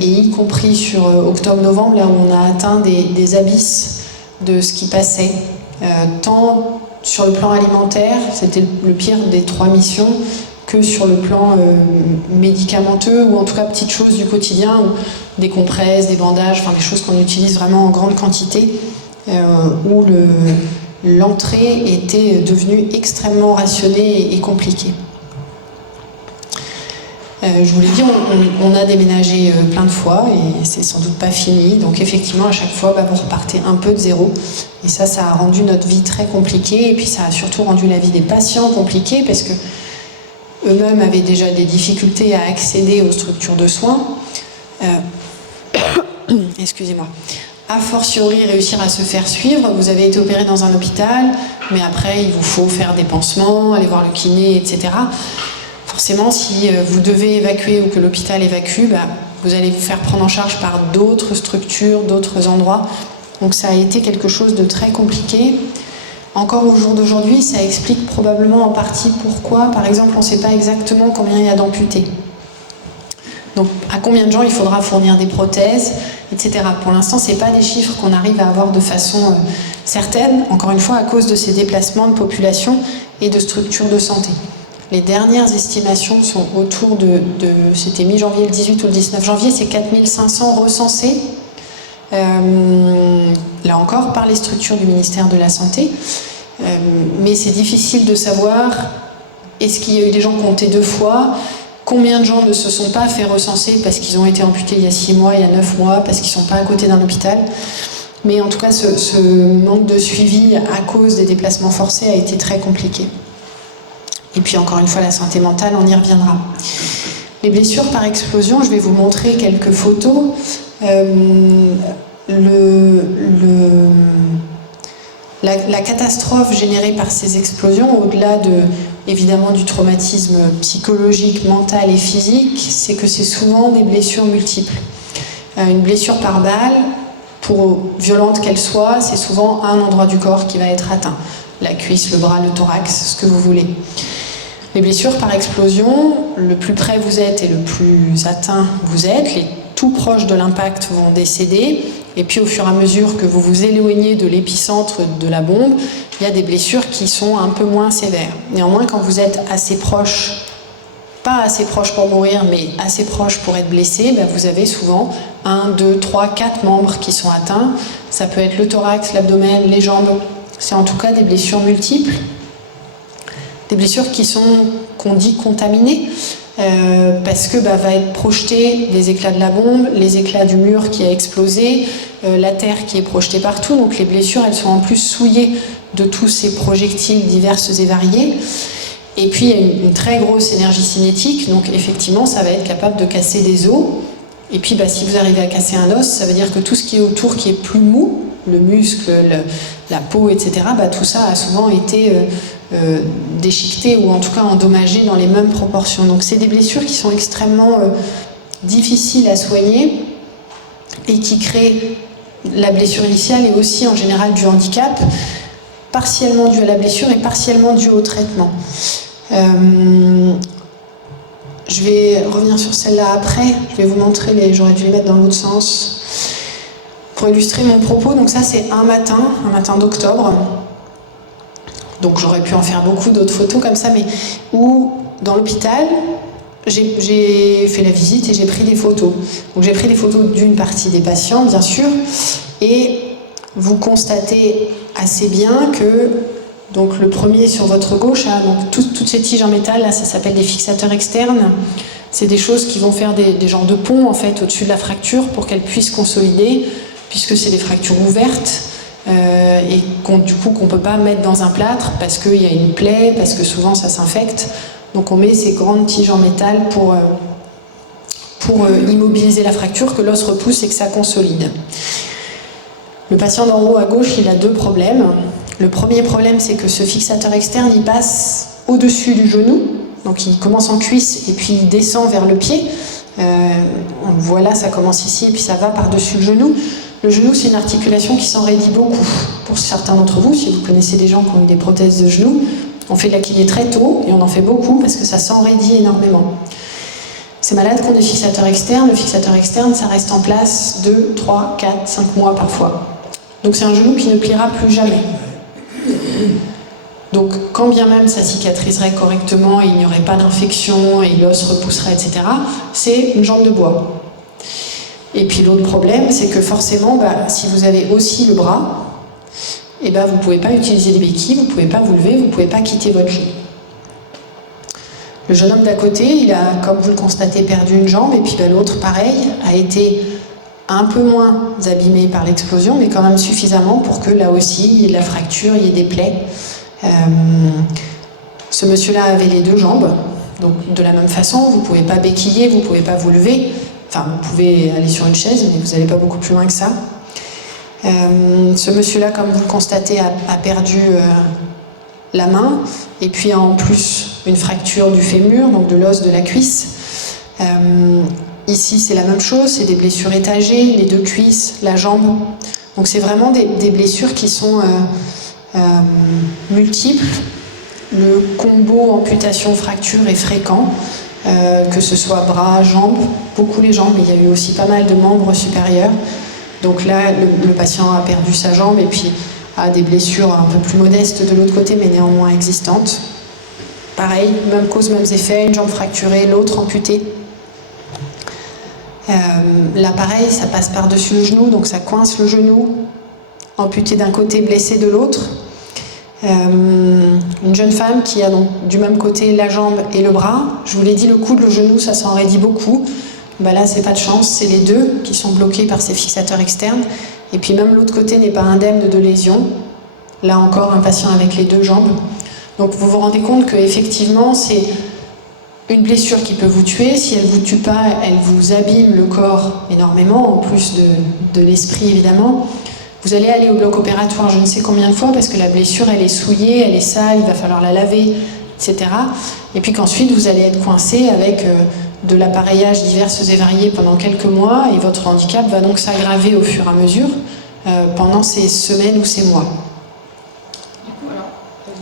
et y compris sur octobre-novembre, là où on a atteint des abysses de ce qui passait, tant sur le plan alimentaire, c'était le pire des 3 missions, que sur le plan médicamenteux, ou en tout cas petites choses du quotidien, des compresses, des bandages, enfin des choses qu'on utilise vraiment en grande quantité, où l'entrée était devenue extrêmement rationnée et compliquée. Je vous l'ai dit, on a déménagé plein de fois et c'est sans doute pas fini. Donc effectivement, à chaque fois, vous repartez un peu de zéro. Et ça a rendu notre vie très compliquée. Et puis ça a surtout rendu la vie des patients compliquée, parce que eux-mêmes avaient déjà des difficultés à accéder aux structures de soins. Excusez-moi. A fortiori, réussir à se faire suivre. Vous avez été opéré dans un hôpital, mais après, il vous faut faire des pansements, aller voir le kiné, etc. Forcément, si vous devez évacuer ou que l'hôpital évacue, vous allez vous faire prendre en charge par d'autres structures, d'autres endroits. Donc ça a été quelque chose de très compliqué. Encore au jour d'aujourd'hui, ça explique probablement en partie pourquoi, par exemple, on ne sait pas exactement combien il y a d'amputés. Donc à combien de gens il faudra fournir des prothèses, etc. Pour l'instant, ce n'est pas des chiffres qu'on arrive à avoir de façon certaine, encore une fois, à cause de ces déplacements de population et de structures de santé. Les dernières estimations sont autour c'était mi-janvier, le 18 ou le 19 janvier, c'est 4500 recensés, là encore, par les structures du ministère de la Santé. Mais c'est difficile de savoir, est-ce qu'il y a eu des gens comptés 2 fois, combien de gens ne se sont pas fait recenser parce qu'ils ont été amputés il y a 6 mois, il y a 9 mois, parce qu'ils ne sont pas à côté d'un hôpital. Mais en tout cas, ce manque de suivi à cause des déplacements forcés a été très compliqué. Et puis encore une fois, la santé mentale, on y reviendra. Les blessures par explosion, je vais vous montrer quelques photos. La catastrophe générée par ces explosions, au-delà évidemment du traumatisme psychologique, mental et physique, c'est que c'est souvent des blessures multiples. Une blessure par balle, pour violente qu'elle soit, c'est souvent un endroit du corps qui va être atteint. La cuisse, le bras, le thorax, ce que vous voulez. Les blessures par explosion, le plus près vous êtes et le plus atteint vous êtes, les tout proches de l'impact vont décéder, et puis au fur et à mesure que vous vous éloignez de l'épicentre de la bombe, il y a des blessures qui sont un peu moins sévères. Néanmoins, quand vous êtes assez proche, pas assez proche pour mourir, mais assez proche pour être blessé, vous avez souvent 1, 2, 3, 4 membres qui sont atteints. Ça peut être le thorax, l'abdomen, les jambes. C'est en tout cas des blessures multiples. Des blessures qu'on dit contaminées, parce que va être projeté les éclats de la bombe, les éclats du mur qui a explosé, la terre qui est projetée partout. Donc les blessures, elles sont en plus souillées de tous ces projectiles diverses et variés. Et puis il y a une très grosse énergie cinétique, donc effectivement ça va être capable de casser des os. Et puis si vous arrivez à casser un os, ça veut dire que tout ce qui est autour qui est plus mou, le muscle, la peau, etc., tout ça a souvent été déchiqueté ou en tout cas endommagé dans les mêmes proportions. Donc c'est des blessures qui sont extrêmement difficiles à soigner et qui créent la blessure initiale et aussi en général du handicap, partiellement dû à la blessure et partiellement dû au traitement. Je vais revenir sur celle-là après. Je vais vous montrer, j'aurais dû les mettre dans l'autre sens. Pour illustrer mon propos, donc ça c'est un matin d'octobre. Donc j'aurais pu en faire beaucoup d'autres photos comme ça, mais où dans l'hôpital, j'ai fait la visite et j'ai pris des photos. Donc j'ai pris des photos d'une partie des patients, bien sûr, et vous constatez assez bien que donc le premier sur votre gauche, donc toutes ces tiges en métal, là, ça s'appelle des fixateurs externes. C'est des choses qui vont faire des genres de ponts en fait au-dessus de la fracture pour qu'elle puisse consolider, puisque c'est des fractures ouvertes. Et du coup qu'on ne peut pas mettre dans un plâtre parce qu'il y a une plaie, parce que souvent ça s'infecte. Donc on met ces grandes tiges en métal pour immobiliser la fracture, que l'os repousse et que ça consolide. Le patient d'en haut à gauche, il a deux problèmes. Le premier problème, c'est que ce fixateur externe, il passe au-dessus du genou. Donc il commence en cuisse et puis il descend vers le pied. On voit là, ça commence ici et puis ça va par-dessus le genou. Le genou, c'est une articulation qui s'enraidit beaucoup. Pour certains d'entre vous, si vous connaissez des gens qui ont eu des prothèses de genoux, on fait de la kiné très tôt et on en fait beaucoup parce que ça s'enraidit énormément. Ces malades qui ont des fixateurs externes, le fixateur externe, ça reste en place 2, 3, 4, 5 mois parfois. Donc c'est un genou qui ne pliera plus jamais. Donc quand bien même ça cicatriserait correctement et il n'y aurait pas d'infection et l'os repousserait, etc., c'est une jambe de bois. Et puis l'autre problème, c'est que forcément, si vous avez aussi le bras, vous ne pouvez pas utiliser des béquilles, vous ne pouvez pas vous lever, vous ne pouvez pas quitter votre lit. Le jeune homme d'à côté, il a, comme vous le constatez, perdu une jambe, et puis l'autre, pareil, a été un peu moins abîmé par l'explosion, mais quand même suffisamment pour que là aussi, il y ait de la fracture, il y ait des plaies. Ce monsieur-là avait les deux jambes, donc de la même façon, vous ne pouvez pas béquiller, vous ne pouvez pas vous lever. Enfin, vous pouvez aller sur une chaise, mais vous n'allez pas beaucoup plus loin que ça. Ce monsieur-là, comme vous le constatez, a perdu la main, et puis en plus une fracture du fémur, donc de l'os de la cuisse. Ici, c'est la même chose, c'est des blessures étagées, les deux cuisses, la jambe. Donc c'est vraiment des blessures qui sont multiples. Le combo amputation-fracture est fréquent. Que ce soit bras, jambes, beaucoup les jambes, mais il y a eu aussi pas mal de membres supérieurs. Donc là, le patient a perdu sa jambe et puis a des blessures un peu plus modestes de l'autre côté, mais néanmoins existantes. Pareil, même cause, mêmes effets, une jambe fracturée, l'autre amputée. Là, pareil, ça passe par-dessus le genou, donc ça coince le genou, amputé d'un côté, blessé de l'autre. Une jeune femme qui a donc du même côté la jambe et le bras. Je vous l'ai dit, le coude, le genou, ça s'enraidit beaucoup. Là, c'est pas de chance, c'est les deux qui sont bloqués par ces fixateurs externes. Et puis même l'autre côté n'est pas indemne de lésions. Là encore, un patient avec les deux jambes. Donc vous vous rendez compte qu'effectivement, c'est une blessure qui peut vous tuer. Si elle ne vous tue pas, elle vous abîme le corps énormément, en plus de l'esprit évidemment. Vous allez aller au bloc opératoire je ne sais combien de fois parce que la blessure elle est souillée, elle est sale, il va falloir la laver, etc. Et puis qu'ensuite vous allez être coincé avec de l'appareillage divers et variés pendant quelques mois et votre handicap va donc s'aggraver au fur et à mesure pendant ces semaines ou ces mois. Du coup, alors,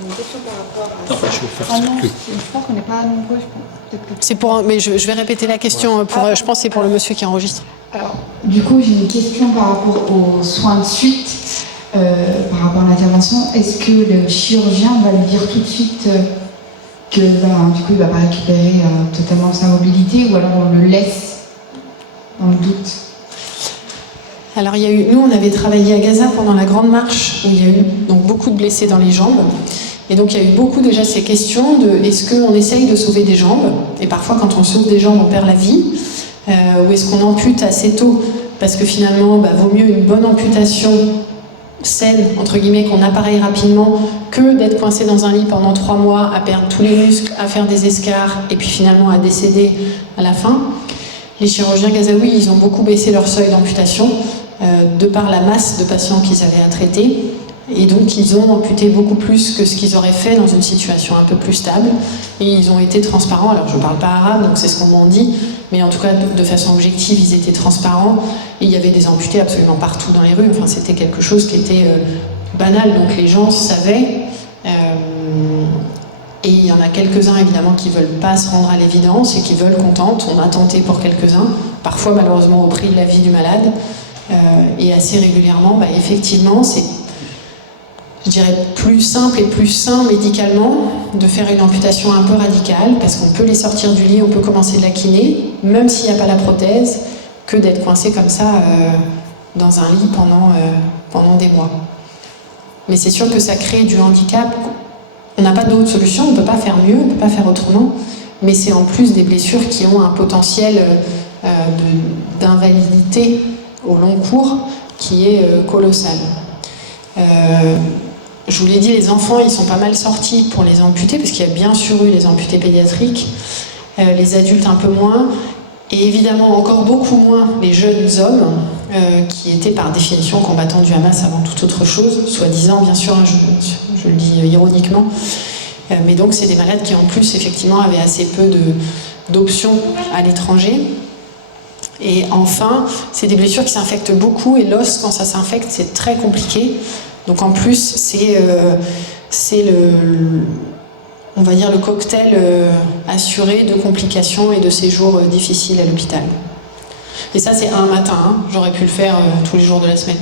une question par rapport à... Non, je vais faire circuler. Je pense qu'on n'est pas nombreux, C'est pour, mais je vais répéter la question, je pense que c'est pour le monsieur qui enregistre. Alors, du coup, j'ai une question par rapport aux soins de suite, par rapport à l'intervention. Est-ce que le chirurgien va lui dire tout de suite que du coup, il ne va pas récupérer totalement sa mobilité, ou alors on le laisse dans le doute? Alors, nous, on avait travaillé à Gaza pendant la Grande Marche, où il y a eu donc, beaucoup de blessés dans les jambes. Et donc, il y a eu beaucoup déjà ces questions de est-ce qu'on essaye de sauver des jambes? Et parfois, quand on sauve des jambes, on perd la vie. Ou est-ce qu'on ampute assez tôt? Parce que finalement, vaut mieux une bonne amputation saine, entre guillemets, qu'on appareille rapidement, que d'être coincé dans un lit pendant 3 mois, à perdre tous les muscles, à faire des escarres, et puis finalement à décéder à la fin. Les chirurgiens gazaouis, ils ont beaucoup baissé leur seuil d'amputation, de par la masse de patients qu'ils avaient à traiter. Et donc, ils ont amputé beaucoup plus que ce qu'ils auraient fait dans une situation un peu plus stable. Et ils ont été transparents. Alors, je ne parle pas arabe, donc c'est ce qu'on m'en dit. Mais en tout cas, de façon objective, ils étaient transparents. Et il y avait des amputés absolument partout dans les rues. Enfin, c'était quelque chose qui était banal. Donc, les gens savaient. Et il y en a quelques-uns évidemment qui ne veulent pas se rendre à l'évidence et qui veulent qu'on tente. On a tenté pour quelques-uns, parfois malheureusement au prix de la vie du malade. Et assez régulièrement, effectivement, c'est, je dirais, plus simple et plus sain médicalement de faire une amputation un peu radicale, parce qu'on peut les sortir du lit, on peut commencer de la kiné, même s'il n'y a pas la prothèse, que d'être coincé comme ça dans un lit pendant des mois. Mais c'est sûr que ça crée du handicap. On n'a pas d'autre solution, on ne peut pas faire mieux, on ne peut pas faire autrement, mais c'est en plus des blessures qui ont un potentiel d'invalidité au long cours qui est colossal. Je vous l'ai dit, les enfants, ils sont pas mal sortis pour les amputés, parce qu'il y a bien sûr eu les amputés pédiatriques, les adultes un peu moins, et évidemment encore beaucoup moins les jeunes hommes, qui étaient par définition combattants du Hamas avant toute autre chose, soi-disant bien sûr, je le dis ironiquement, mais donc c'est des malades qui en plus effectivement avaient assez peu d'options à l'étranger. Et enfin, c'est des blessures qui s'infectent beaucoup, et l'os, quand ça s'infecte, c'est très compliqué. Donc en plus, c'est on va dire le cocktail assuré de complications et de séjours difficiles à l'hôpital. Et ça, c'est un matin, hein. J'aurais pu le faire tous les jours de la semaine.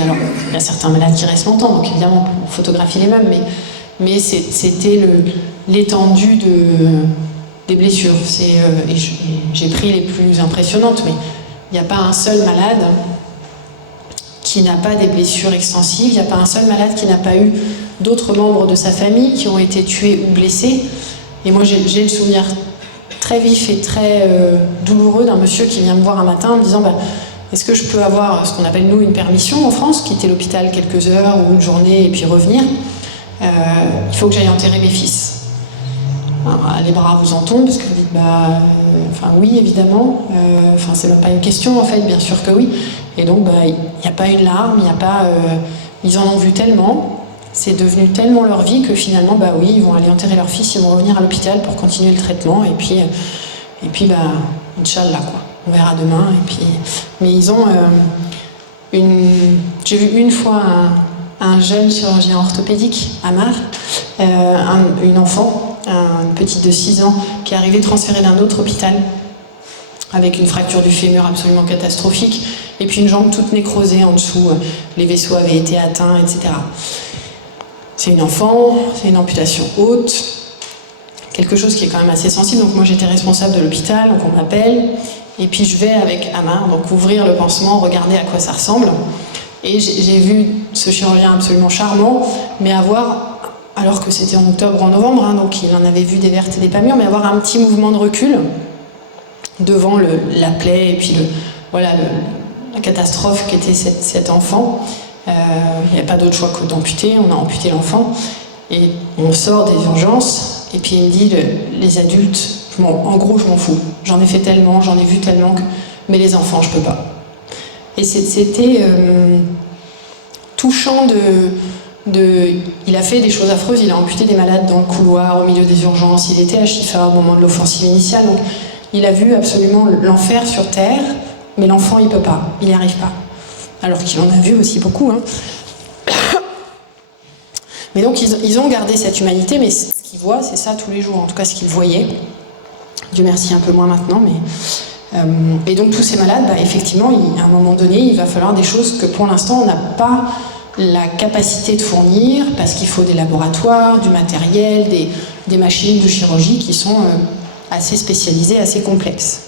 Alors, il y a certains malades qui restent longtemps, donc évidemment, on photographie les mêmes, mais c'était l'étendue des blessures. Et j'ai pris les plus impressionnantes, mais il n'y a pas un seul malade qui n'a pas des blessures extensives, il n'y a pas un seul malade qui n'a pas eu d'autres membres de sa famille qui ont été tués ou blessés. Et moi, j'ai le souvenir très vif et très douloureux d'un monsieur qui vient me voir un matin en me disant est-ce que je peux avoir ce qu'on appelle nous une permission en France, quitter l'hôpital quelques heures ou une journée et puis revenir. Il faut que j'aille enterrer mes fils. Alors, les bras vous en tombent parce que vous dites oui évidemment, c'est même pas une question en fait, bien sûr que oui. Et donc il n'y a pas eu de larmes, ils en ont vu tellement, c'est devenu tellement leur vie que finalement oui, ils vont aller enterrer leur fils, ils vont revenir à l'hôpital pour continuer le traitement et puis Inch'Allah quoi, on verra demain. Mais ils ont j'ai vu une fois un jeune chirurgien orthopédique à Mar, une enfant, une petite de 6 ans, qui est arrivée transférée d'un autre hôpital avec une fracture du fémur absolument catastrophique et puis une jambe toute nécrosée en dessous, les vaisseaux avaient été atteints, etc. C'est une enfant, c'est une amputation haute, quelque chose qui est quand même assez sensible. Donc moi j'étais responsable de l'hôpital, donc on m'appelle, et puis je vais avec Amar, donc ouvrir le pansement, regarder à quoi ça ressemble. Et j'ai vu ce chirurgien absolument charmant, mais alors que c'était en octobre, en novembre, donc il en avait vu des vertes et des pas mûres, mais avoir un petit mouvement de recul devant la plaie et puis la catastrophe qu'était cet enfant. Il n'y avait pas d'autre choix que d'amputer, on a amputé l'enfant, et on sort des urgences, et puis il me dit, les adultes, en gros je m'en fous, j'en ai fait tellement, j'en ai vu tellement, mais les enfants je peux pas. Et c'était touchant il a fait des choses affreuses, il a amputé des malades dans le couloir, au milieu des urgences, il était à Chifa au moment de l'offensive initiale, donc il a vu absolument l'enfer sur Terre, mais l'enfant il peut pas, il n'y arrive pas. Alors qu'il en a vu aussi beaucoup. Mais donc ils ont gardé cette humanité, mais ce qu'ils voient, c'est ça tous les jours, en tout cas ce qu'ils voyaient. Dieu merci, un peu moins maintenant, mais... et donc tous ces malades, effectivement, à un moment donné, il va falloir des choses que pour l'instant on n'a pas la capacité de fournir, parce qu'il faut des laboratoires, du matériel, des machines de chirurgie qui sont assez spécialisées, assez complexes.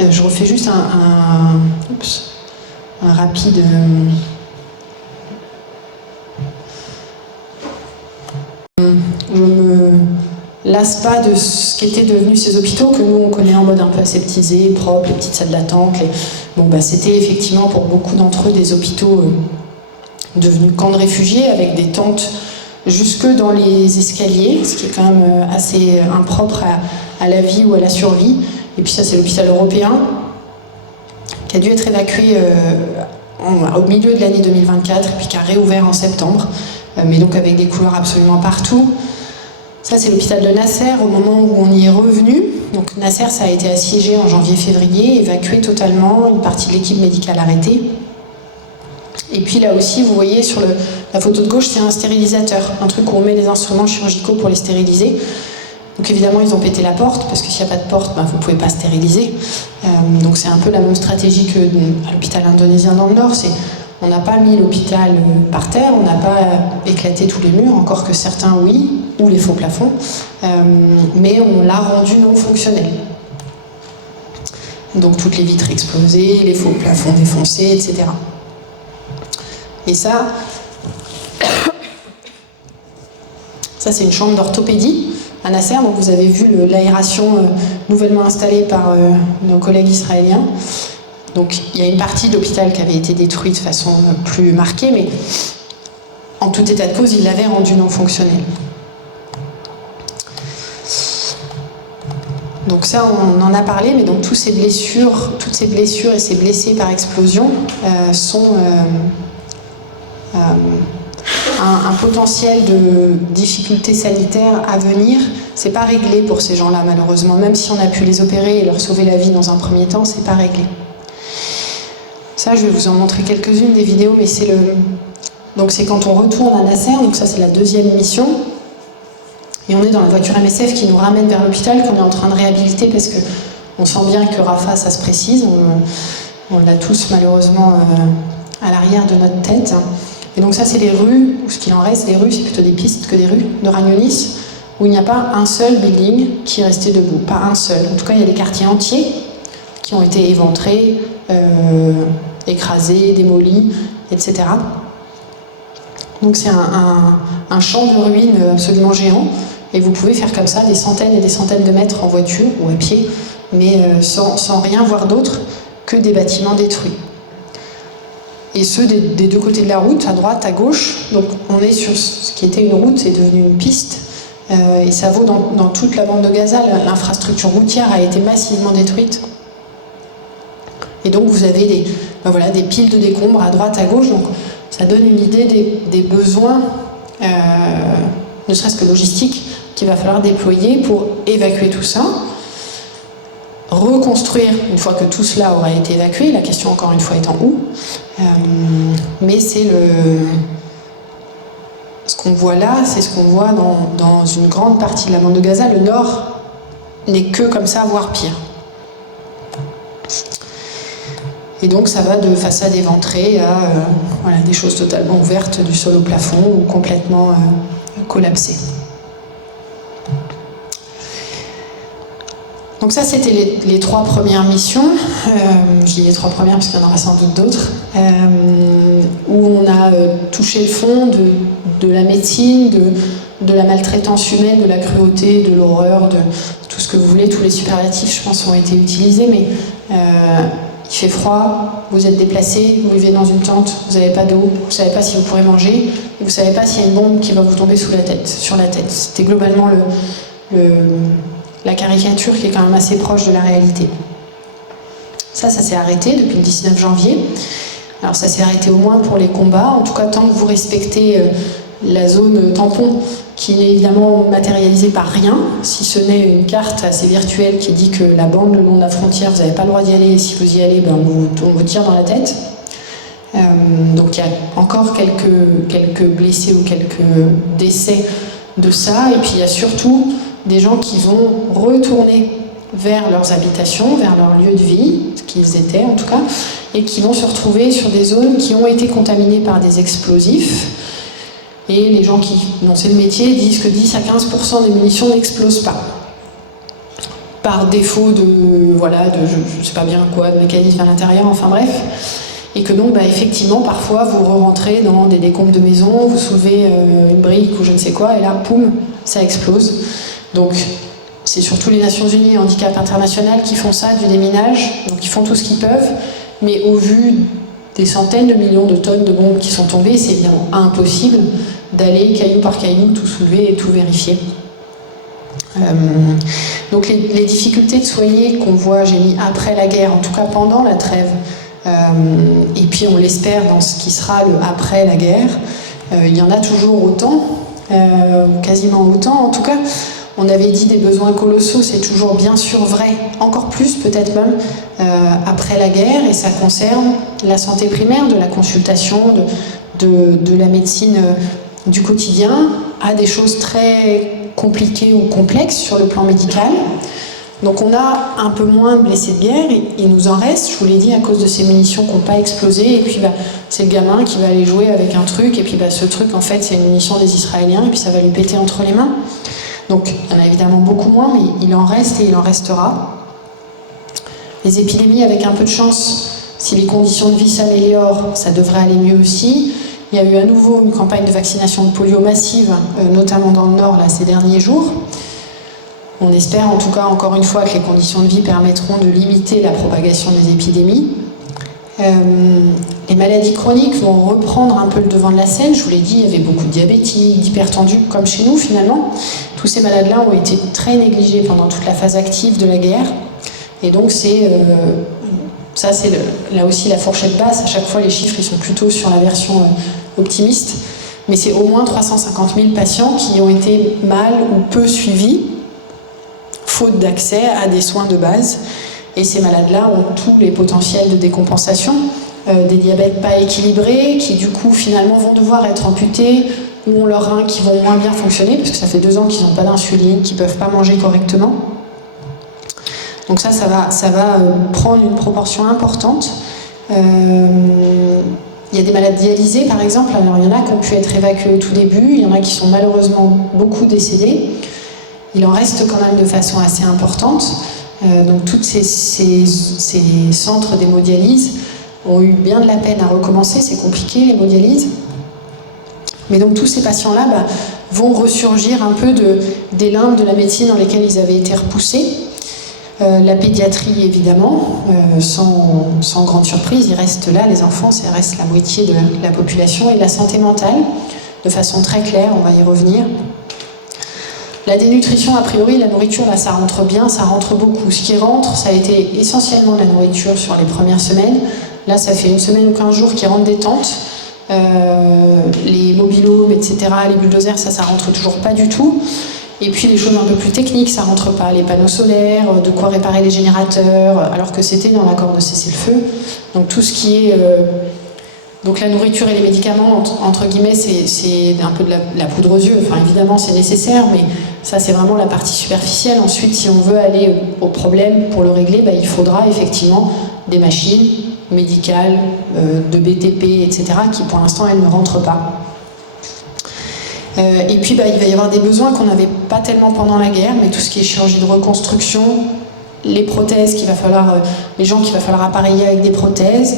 Je refais juste un rapide... Je me lasse pas de ce qu'étaient devenus ces hôpitaux que nous on connaît en mode un peu aseptisé, propre, les petites salles d'attente. C'était effectivement pour beaucoup d'entre eux des hôpitaux devenus camps de réfugiés avec des tentes jusque dans les escaliers, ce qui est quand même assez impropre à la vie ou à la survie. Et puis ça, c'est l'hôpital européen qui a dû être évacué au milieu de l'année 2024 et puis qui a réouvert en septembre, mais donc avec des couloirs absolument partout. Ça, c'est l'hôpital de Nasser au moment où on y est revenu. Donc Nasser, ça a été assiégé en janvier-février, évacué totalement, une partie de l'équipe médicale arrêtée. Et puis là aussi, vous voyez sur la photo de gauche, c'est un stérilisateur, un truc où on met les instruments chirurgicaux pour les stériliser. Donc évidemment, ils ont pété la porte, parce que s'il n'y a pas de porte, vous ne pouvez pas stériliser. Donc c'est un peu la même stratégie qu'à l'hôpital indonésien dans le Nord. On n'a pas mis l'hôpital par terre, on n'a pas éclaté tous les murs, encore que certains oui, ou les faux plafonds, mais on l'a rendu non fonctionnel. Donc toutes les vitres explosées, les faux plafonds défoncés, etc. Et ça c'est une chambre d'orthopédie à Nasser. Donc vous avez vu l'aération nouvellement installée par nos collègues israéliens. Donc il y a une partie de l'hôpital qui avait été détruite de façon plus marquée, mais en tout état de cause, ils l'avaient rendu non fonctionnel. Donc ça, on en a parlé, mais donc toutes ces blessures et ces blessés par explosion sont un potentiel de difficultés sanitaires à venir. C'est pas réglé pour ces gens-là, malheureusement. Même si on a pu les opérer et leur sauver la vie dans un premier temps, c'est pas réglé. Ça, je vais vous en montrer quelques-unes des vidéos, mais donc c'est quand on retourne à Nasser, donc ça c'est la deuxième mission, et on est dans la voiture MSF qui nous ramène vers l'hôpital qu'on est en train de réhabiliter parce que on sent bien que Rafah, ça se précise, on l'a tous malheureusement à l'arrière de notre tête. Et donc ça c'est les rues, ou ce qu'il en reste, les rues c'est plutôt des pistes que des rues, de Khan Younis, où il n'y a pas un seul building qui est resté debout, pas un seul. En tout cas il y a des quartiers entiers qui ont été éventrés, écrasés, démolis, etc. Donc c'est un champ de ruines absolument géant, et vous pouvez faire comme ça des centaines et des centaines de mètres en voiture ou à pied, mais sans rien voir d'autre que des bâtiments détruits. Et ceux des deux côtés de la route, à droite, à gauche, donc on est sur ce qui était une route, c'est devenu une piste, et ça vaut dans toute la bande de Gaza. L'infrastructure routière a été massivement détruite. Et donc vous avez des piles de décombres à droite, à gauche, donc ça donne une idée des besoins, ne serait-ce que logistiques, qu'il va falloir déployer pour évacuer tout ça, reconstruire une fois que tout cela aura été évacué, la question encore une fois étant où, mais c'est ce qu'on voit là, c'est ce qu'on voit dans une grande partie de la bande de Gaza. Le nord n'est que comme ça, voire pire. Et donc ça va de façade éventrée à des choses totalement ouvertes, du sol au plafond, ou complètement collapsées. Donc ça, c'était les trois premières missions. Je dis les trois premières parce qu'il y en aura sans doute d'autres, où on a touché le fond de la médecine, de la maltraitance humaine, de la cruauté, de l'horreur, de tout ce que vous voulez. Tous les superlatifs, je pense, ont été utilisés, mais il fait froid, vous êtes déplacé, vous vivez dans une tente, vous n'avez pas d'eau, vous ne savez pas si vous pourrez manger, et vous ne savez pas s'il y a une bombe qui va vous tomber sur la tête. C'était globalement la caricature qui est quand même assez proche de la réalité. Ça s'est arrêté depuis le 19 janvier. Alors ça s'est arrêté au moins pour les combats, en tout cas tant que vous respectez la zone tampon, qui n'est évidemment matérialisée par rien, si ce n'est une carte assez virtuelle qui dit que la bande le long de la frontière, vous n'avez pas le droit d'y aller, et si vous y allez, on vous tire dans la tête. Donc il y a encore quelques blessés ou quelques décès de ça, et puis il y a surtout des gens qui vont retourner vers leurs habitations, vers leur lieu de vie, ce qu'ils étaient en tout cas, et qui vont se retrouver sur des zones qui ont été contaminées par des explosifs. Et les gens qui ont ce métier disent que 10 à 15% des munitions n'explosent pas. Par défaut de je ne sais pas bien quoi, de mécanisme à l'intérieur, enfin bref. Et que donc, effectivement, parfois, vous rentrez dans des décombres de maison, vous soulevez une brique ou je ne sais quoi, et là, poum, ça explose. Donc, c'est surtout les Nations Unies Handicap International qui font ça, du déminage, donc ils font tout ce qu'ils peuvent, mais au vu des centaines de millions de tonnes de bombes qui sont tombées, c'est évidemment impossible d'aller caillou par caillou tout soulever et tout vérifier. Donc les difficultés de soigner qu'on voit, j'ai mis après la guerre, en tout cas pendant la trêve, et puis on l'espère dans ce qui sera le après la guerre, il y en a toujours autant, quasiment autant. En tout cas, On avait dit des besoins colossaux, c'est toujours bien sûr vrai, encore plus peut-être même après la guerre, et ça concerne la santé primaire, de la consultation, de la médecine du quotidien, à des choses très compliquées ou complexes sur le plan médical. Donc on a un peu moins de blessés de guerre, il nous en reste, je vous l'ai dit, à cause de ces munitions qui n'ont pas explosé, et puis c'est le gamin qui va aller jouer avec un truc, et puis ce truc en fait c'est une munition des Israéliens, et puis ça va lui péter entre les mains. Donc il y en a évidemment beaucoup moins, mais il en reste et il en restera. Les épidémies, avec un peu de chance, si les conditions de vie s'améliorent, ça devrait aller mieux aussi. Il y a eu à nouveau une campagne de vaccination de polio massive, notamment dans le Nord, là, ces derniers jours. On espère en tout cas, encore une fois, que les conditions de vie permettront de limiter la propagation des épidémies. Les maladies chroniques vont reprendre un peu le devant de la scène. Je vous l'ai dit, il y avait beaucoup de diabétiques, d'hypertendus, comme chez nous finalement. Tous ces malades-là ont été très négligés pendant toute la phase active de la guerre. Et donc ça c'est là aussi la fourchette basse. À chaque fois, les chiffres ils sont plutôt sur la version optimiste. Mais c'est au moins 350 000 patients qui ont été mal ou peu suivis, faute d'accès à des soins de base. Et ces malades-là ont tous les potentiels de décompensation, des diabètes pas équilibrés, qui du coup finalement vont devoir être amputés, ou ont leurs reins qui vont moins bien fonctionner, parce que ça fait 2 ans qu'ils n'ont pas d'insuline, qu'ils ne peuvent pas manger correctement. Donc ça va prendre une proportion importante. Il y a des malades dialysés par exemple, alors il y en a qui ont pu être évacués au tout début, il y en a qui sont malheureusement beaucoup décédés. Il en reste quand même de façon assez importante. Donc tous ces centres d'hémodialyse ont eu bien de la peine à recommencer, c'est compliqué l'hémodialyse. Mais donc tous ces patients-là vont ressurgir un peu des limbes de la médecine dans lesquelles ils avaient été repoussés. La pédiatrie évidemment, sans grande surprise, il reste là, les enfants, ça reste la moitié de la population, et la santé mentale, de façon très claire, on va y revenir. La dénutrition, a priori, la nourriture, là, ça rentre bien, ça rentre beaucoup. Ce qui rentre, ça a été essentiellement la nourriture sur les premières semaines. Là, ça fait 1 semaine ou 15 jours qu'ils rentrent des tentes. Les mobil-homes, etc., les bulldozers, ça rentre toujours pas du tout. Et puis les choses un peu plus techniques, ça rentre pas. Les panneaux solaires, de quoi réparer les générateurs, alors que c'était dans l'accord de cessez-le-feu. Donc tout ce qui est... Donc la nourriture et les médicaments, entre guillemets, c'est un peu de la poudre aux yeux. Enfin, évidemment, c'est nécessaire, mais ça, c'est vraiment la partie superficielle. Ensuite, si on veut aller au problème pour le régler, il faudra effectivement des machines médicales, de BTP, etc., qui pour l'instant, elles ne rentrent pas. Et puis, il va y avoir des besoins qu'on n'avait pas tellement pendant la guerre, mais tout ce qui est chirurgie de reconstruction, les prothèses les gens qu'il va falloir appareiller avec des prothèses,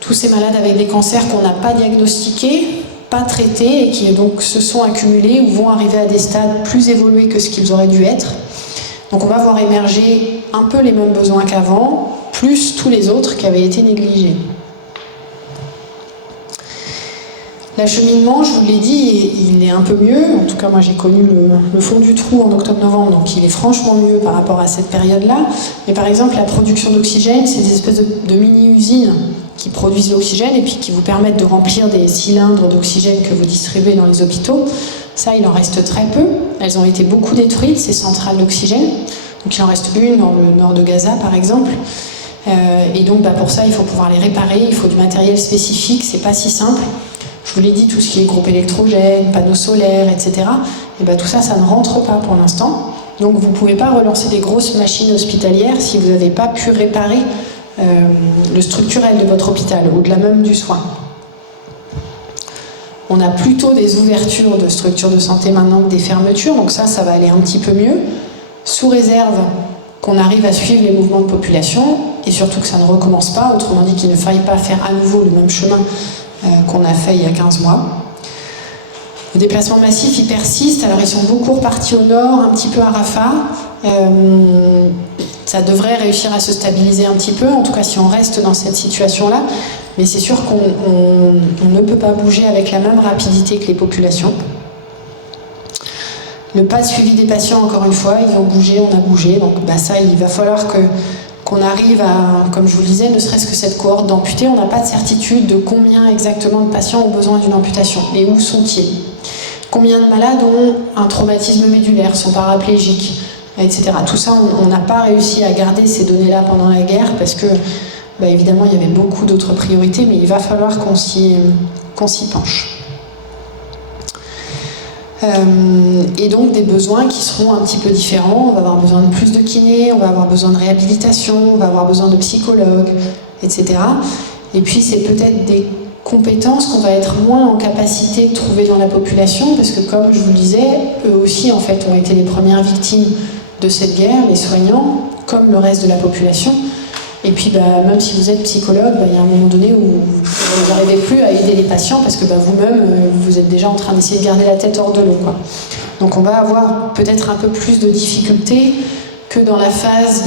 tous ces malades avec des cancers qu'on n'a pas diagnostiqués, pas traités, et qui donc se sont accumulés ou vont arriver à des stades plus évolués que ce qu'ils auraient dû être. Donc on va voir émerger un peu les mêmes besoins qu'avant, plus tous les autres qui avaient été négligés. L'acheminement, je vous l'ai dit, il est un peu mieux. En tout cas, moi j'ai connu le fond du trou en octobre-novembre, donc il est franchement mieux par rapport à cette période-là. Mais par exemple, la production d'oxygène, c'est des espèces de mini-usines qui produisent l'oxygène et puis qui vous permettent de remplir des cylindres d'oxygène que vous distribuez dans les hôpitaux. Ça, il en reste très peu. Elles ont été beaucoup détruites, ces centrales d'oxygène. Donc il en reste une dans le nord de Gaza, par exemple. Et donc pour ça, il faut pouvoir les réparer, il faut du matériel spécifique, c'est pas si simple. Je vous l'ai dit, tout ce qui est groupe électrogène, panneaux solaires, etc. Et tout ça, ça ne rentre pas pour l'instant. Donc vous ne pouvez pas relancer des grosses machines hospitalières si vous n'avez pas pu réparer le structurel de votre hôpital, au-delà même du soin. On a plutôt des ouvertures de structures de santé maintenant que des fermetures, donc ça va aller un petit peu mieux, sous réserve qu'on arrive à suivre les mouvements de population, et surtout que ça ne recommence pas, autrement dit qu'il ne faille pas faire à nouveau le même chemin qu'on a fait il y a 15 mois. Le déplacement massif, il persiste, alors ils sont beaucoup repartis au nord, un petit peu à Rafah. Ça devrait réussir à se stabiliser un petit peu, en tout cas si on reste dans cette situation-là, mais c'est sûr qu'on ne peut pas bouger avec la même rapidité que les populations. Le pas de suivi des patients, encore une fois, ils ont bougé, on a bougé, donc ça, il va falloir qu'on arrive à, comme je vous le disais, ne serait-ce que cette cohorte d'amputés, on n'a pas de certitude de combien exactement de patients ont besoin d'une amputation, et où sont-ils. Combien de malades ont un traumatisme médulaire, sont paraplégiques, etc. Tout ça, on n'a pas réussi à garder ces données-là pendant la guerre parce que, évidemment, il y avait beaucoup d'autres priorités, mais il va falloir qu'on s'y penche. Et donc des besoins qui seront un petit peu différents. On va avoir besoin de plus de kinés, on va avoir besoin de réhabilitation, on va avoir besoin de psychologues, etc. Et puis c'est peut-être des compétences qu'on va être moins en capacité de trouver dans la population, parce que comme je vous le disais, eux aussi en fait ont été les premières victimes de cette guerre, les soignants, comme le reste de la population. Et puis même si vous êtes psychologue, il y a un moment donné où vous n'arrivez plus à aider les patients parce que vous-même, vous êtes déjà en train d'essayer de garder la tête hors de l'eau, quoi. Donc on va avoir peut-être un peu plus de difficultés que dans la phase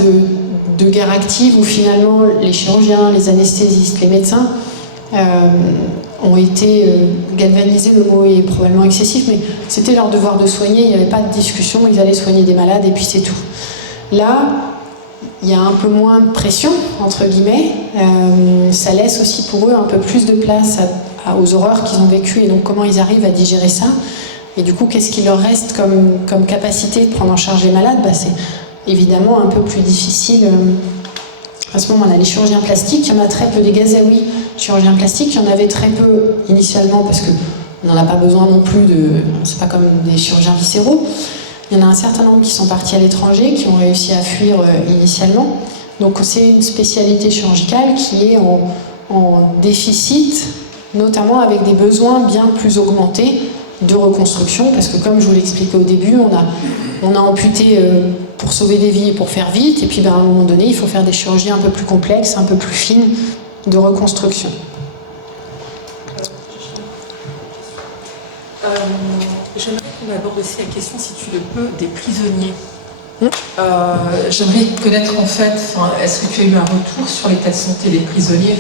de guerre active où finalement les chirurgiens, les anesthésistes, les médecins ont été galvanisés, le mot est probablement excessif, mais c'était leur devoir de soigner, il n'y avait pas de discussion, ils allaient soigner des malades et puis c'est tout. Là, il y a un peu moins de pression, entre guillemets, ça laisse aussi pour eux un peu plus de place aux horreurs qu'ils ont vécues et donc comment ils arrivent à digérer ça. Et du coup, qu'est-ce qu'il leur reste comme capacité de prendre en charge les malades? C'est évidemment un peu plus difficile. À ce moment-là, les chirurgiens plastiques, il y en a très peu, des Gazaouis chirurgiens plastiques, il y en avait très peu initialement parce qu'on n'en a pas besoin non plus c'est pas comme des chirurgiens viscéraux. Il y en a un certain nombre qui sont partis à l'étranger, qui ont réussi à fuir initialement. Donc c'est une spécialité chirurgicale qui est en déficit, notamment avec des besoins bien plus augmentés de reconstruction, parce que comme je vous l'expliquais au début, on a amputé pour sauver des vies et pour faire vite, et puis à un moment donné, il faut faire des chirurgies un peu plus complexes, un peu plus fines de reconstruction. J'aimerais qu'on aborde aussi la question, si tu le peux, des prisonniers. J'aimerais connaître en fait, est-ce que tu as eu un retour sur l'état de santé des prisonniers?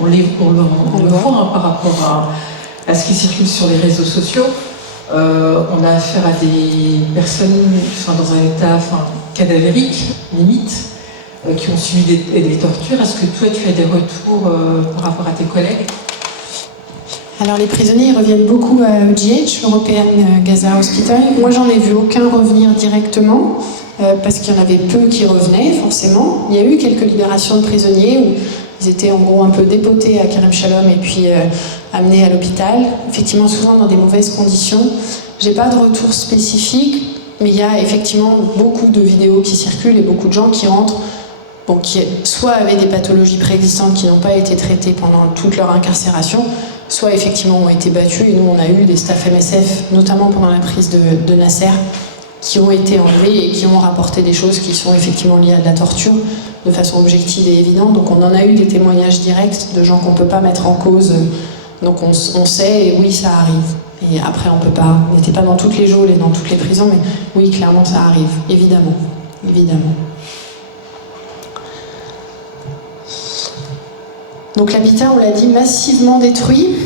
On le voit par rapport à ce qui circule sur les réseaux sociaux. On a affaire à des personnes dans un état cadavérique, limite, qui ont subi des tortures. Est-ce que toi, tu as des retours par rapport à tes collègues? Alors les prisonniers ils reviennent beaucoup à EGH, European Gaza Hospital. Moi j'en ai vu aucun revenir directement, parce qu'il y en avait peu qui revenaient forcément. Il y a eu quelques libérations de prisonniers où ils étaient en gros un peu dépotés à Kerem Shalom et puis amenés à l'hôpital, effectivement souvent dans des mauvaises conditions. J'ai pas de retour spécifique, mais il y a effectivement beaucoup de vidéos qui circulent et beaucoup de gens qui rentrent, qui soit avaient des pathologies préexistantes qui n'ont pas été traitées pendant toute leur incarcération, soit effectivement ont été battus, et nous on a eu des staffs MSF, notamment pendant la prise de Nasser, qui ont été enlevés et qui ont rapporté des choses qui sont effectivement liées à de la torture de façon objective et évidente. Donc on en a eu des témoignages directs de gens qu'on ne peut pas mettre en cause, donc on sait, et oui ça arrive. Et après on peut pas, on n'était pas dans toutes les geôles et dans toutes les prisons, mais oui clairement ça arrive, évidemment, évidemment. Donc l'habitat, on l'a dit, massivement détruit,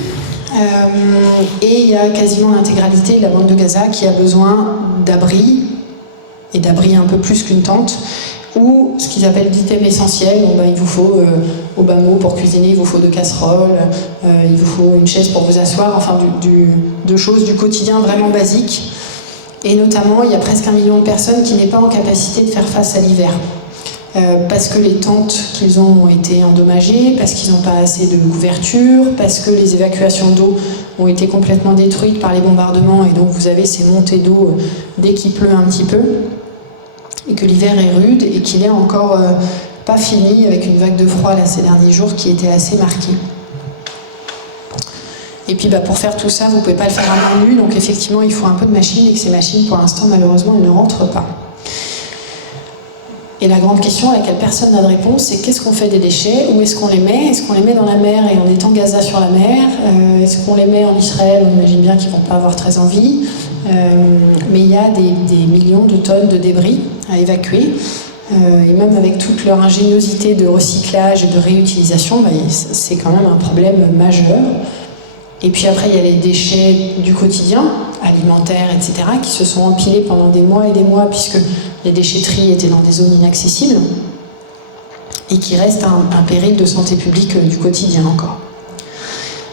et il y a quasiment l'intégralité de la bande de Gaza qui a besoin d'abris, et d'abris un peu plus qu'une tente, ou ce qu'ils appellent d'items essentiels. Il vous faut au bas mot pour cuisiner, il vous faut 2 casseroles, il vous faut une chaise pour vous asseoir, de choses du quotidien vraiment basiques. Et notamment, il y a presque 1 million de personnes qui n'est pas en capacité de faire face à l'hiver. Parce que les tentes qu'ils ont été endommagées, parce qu'ils n'ont pas assez de couverture, parce que les évacuations d'eau ont été complètement détruites par les bombardements, et donc vous avez ces montées d'eau dès qu'il pleut un petit peu, et que l'hiver est rude et qu'il n'est encore pas fini, avec une vague de froid là, ces derniers jours qui était assez marquée. Et puis pour faire tout ça, vous ne pouvez pas le faire à main nue, donc effectivement il faut un peu de machines, et que ces machines pour l'instant malheureusement elles ne rentrent pas. Et la grande question à laquelle personne n'a de réponse, c'est qu'est-ce qu'on fait des déchets? Où est-ce qu'on les met? Est-ce qu'on les met dans la mer et on étend Gaza sur la mer? Est-ce qu'on les met en Israël? On imagine bien qu'ils ne vont pas avoir très envie. Mais il y a des millions de tonnes de débris à évacuer. Et même avec toute leur ingéniosité de recyclage et de réutilisation, c'est quand même un problème majeur. Et puis après, il y a les déchets du quotidien, alimentaires, etc., qui se sont empilés pendant des mois et des mois, puisque les déchetteries étaient dans des zones inaccessibles, et qui restent un péril de santé publique du quotidien encore.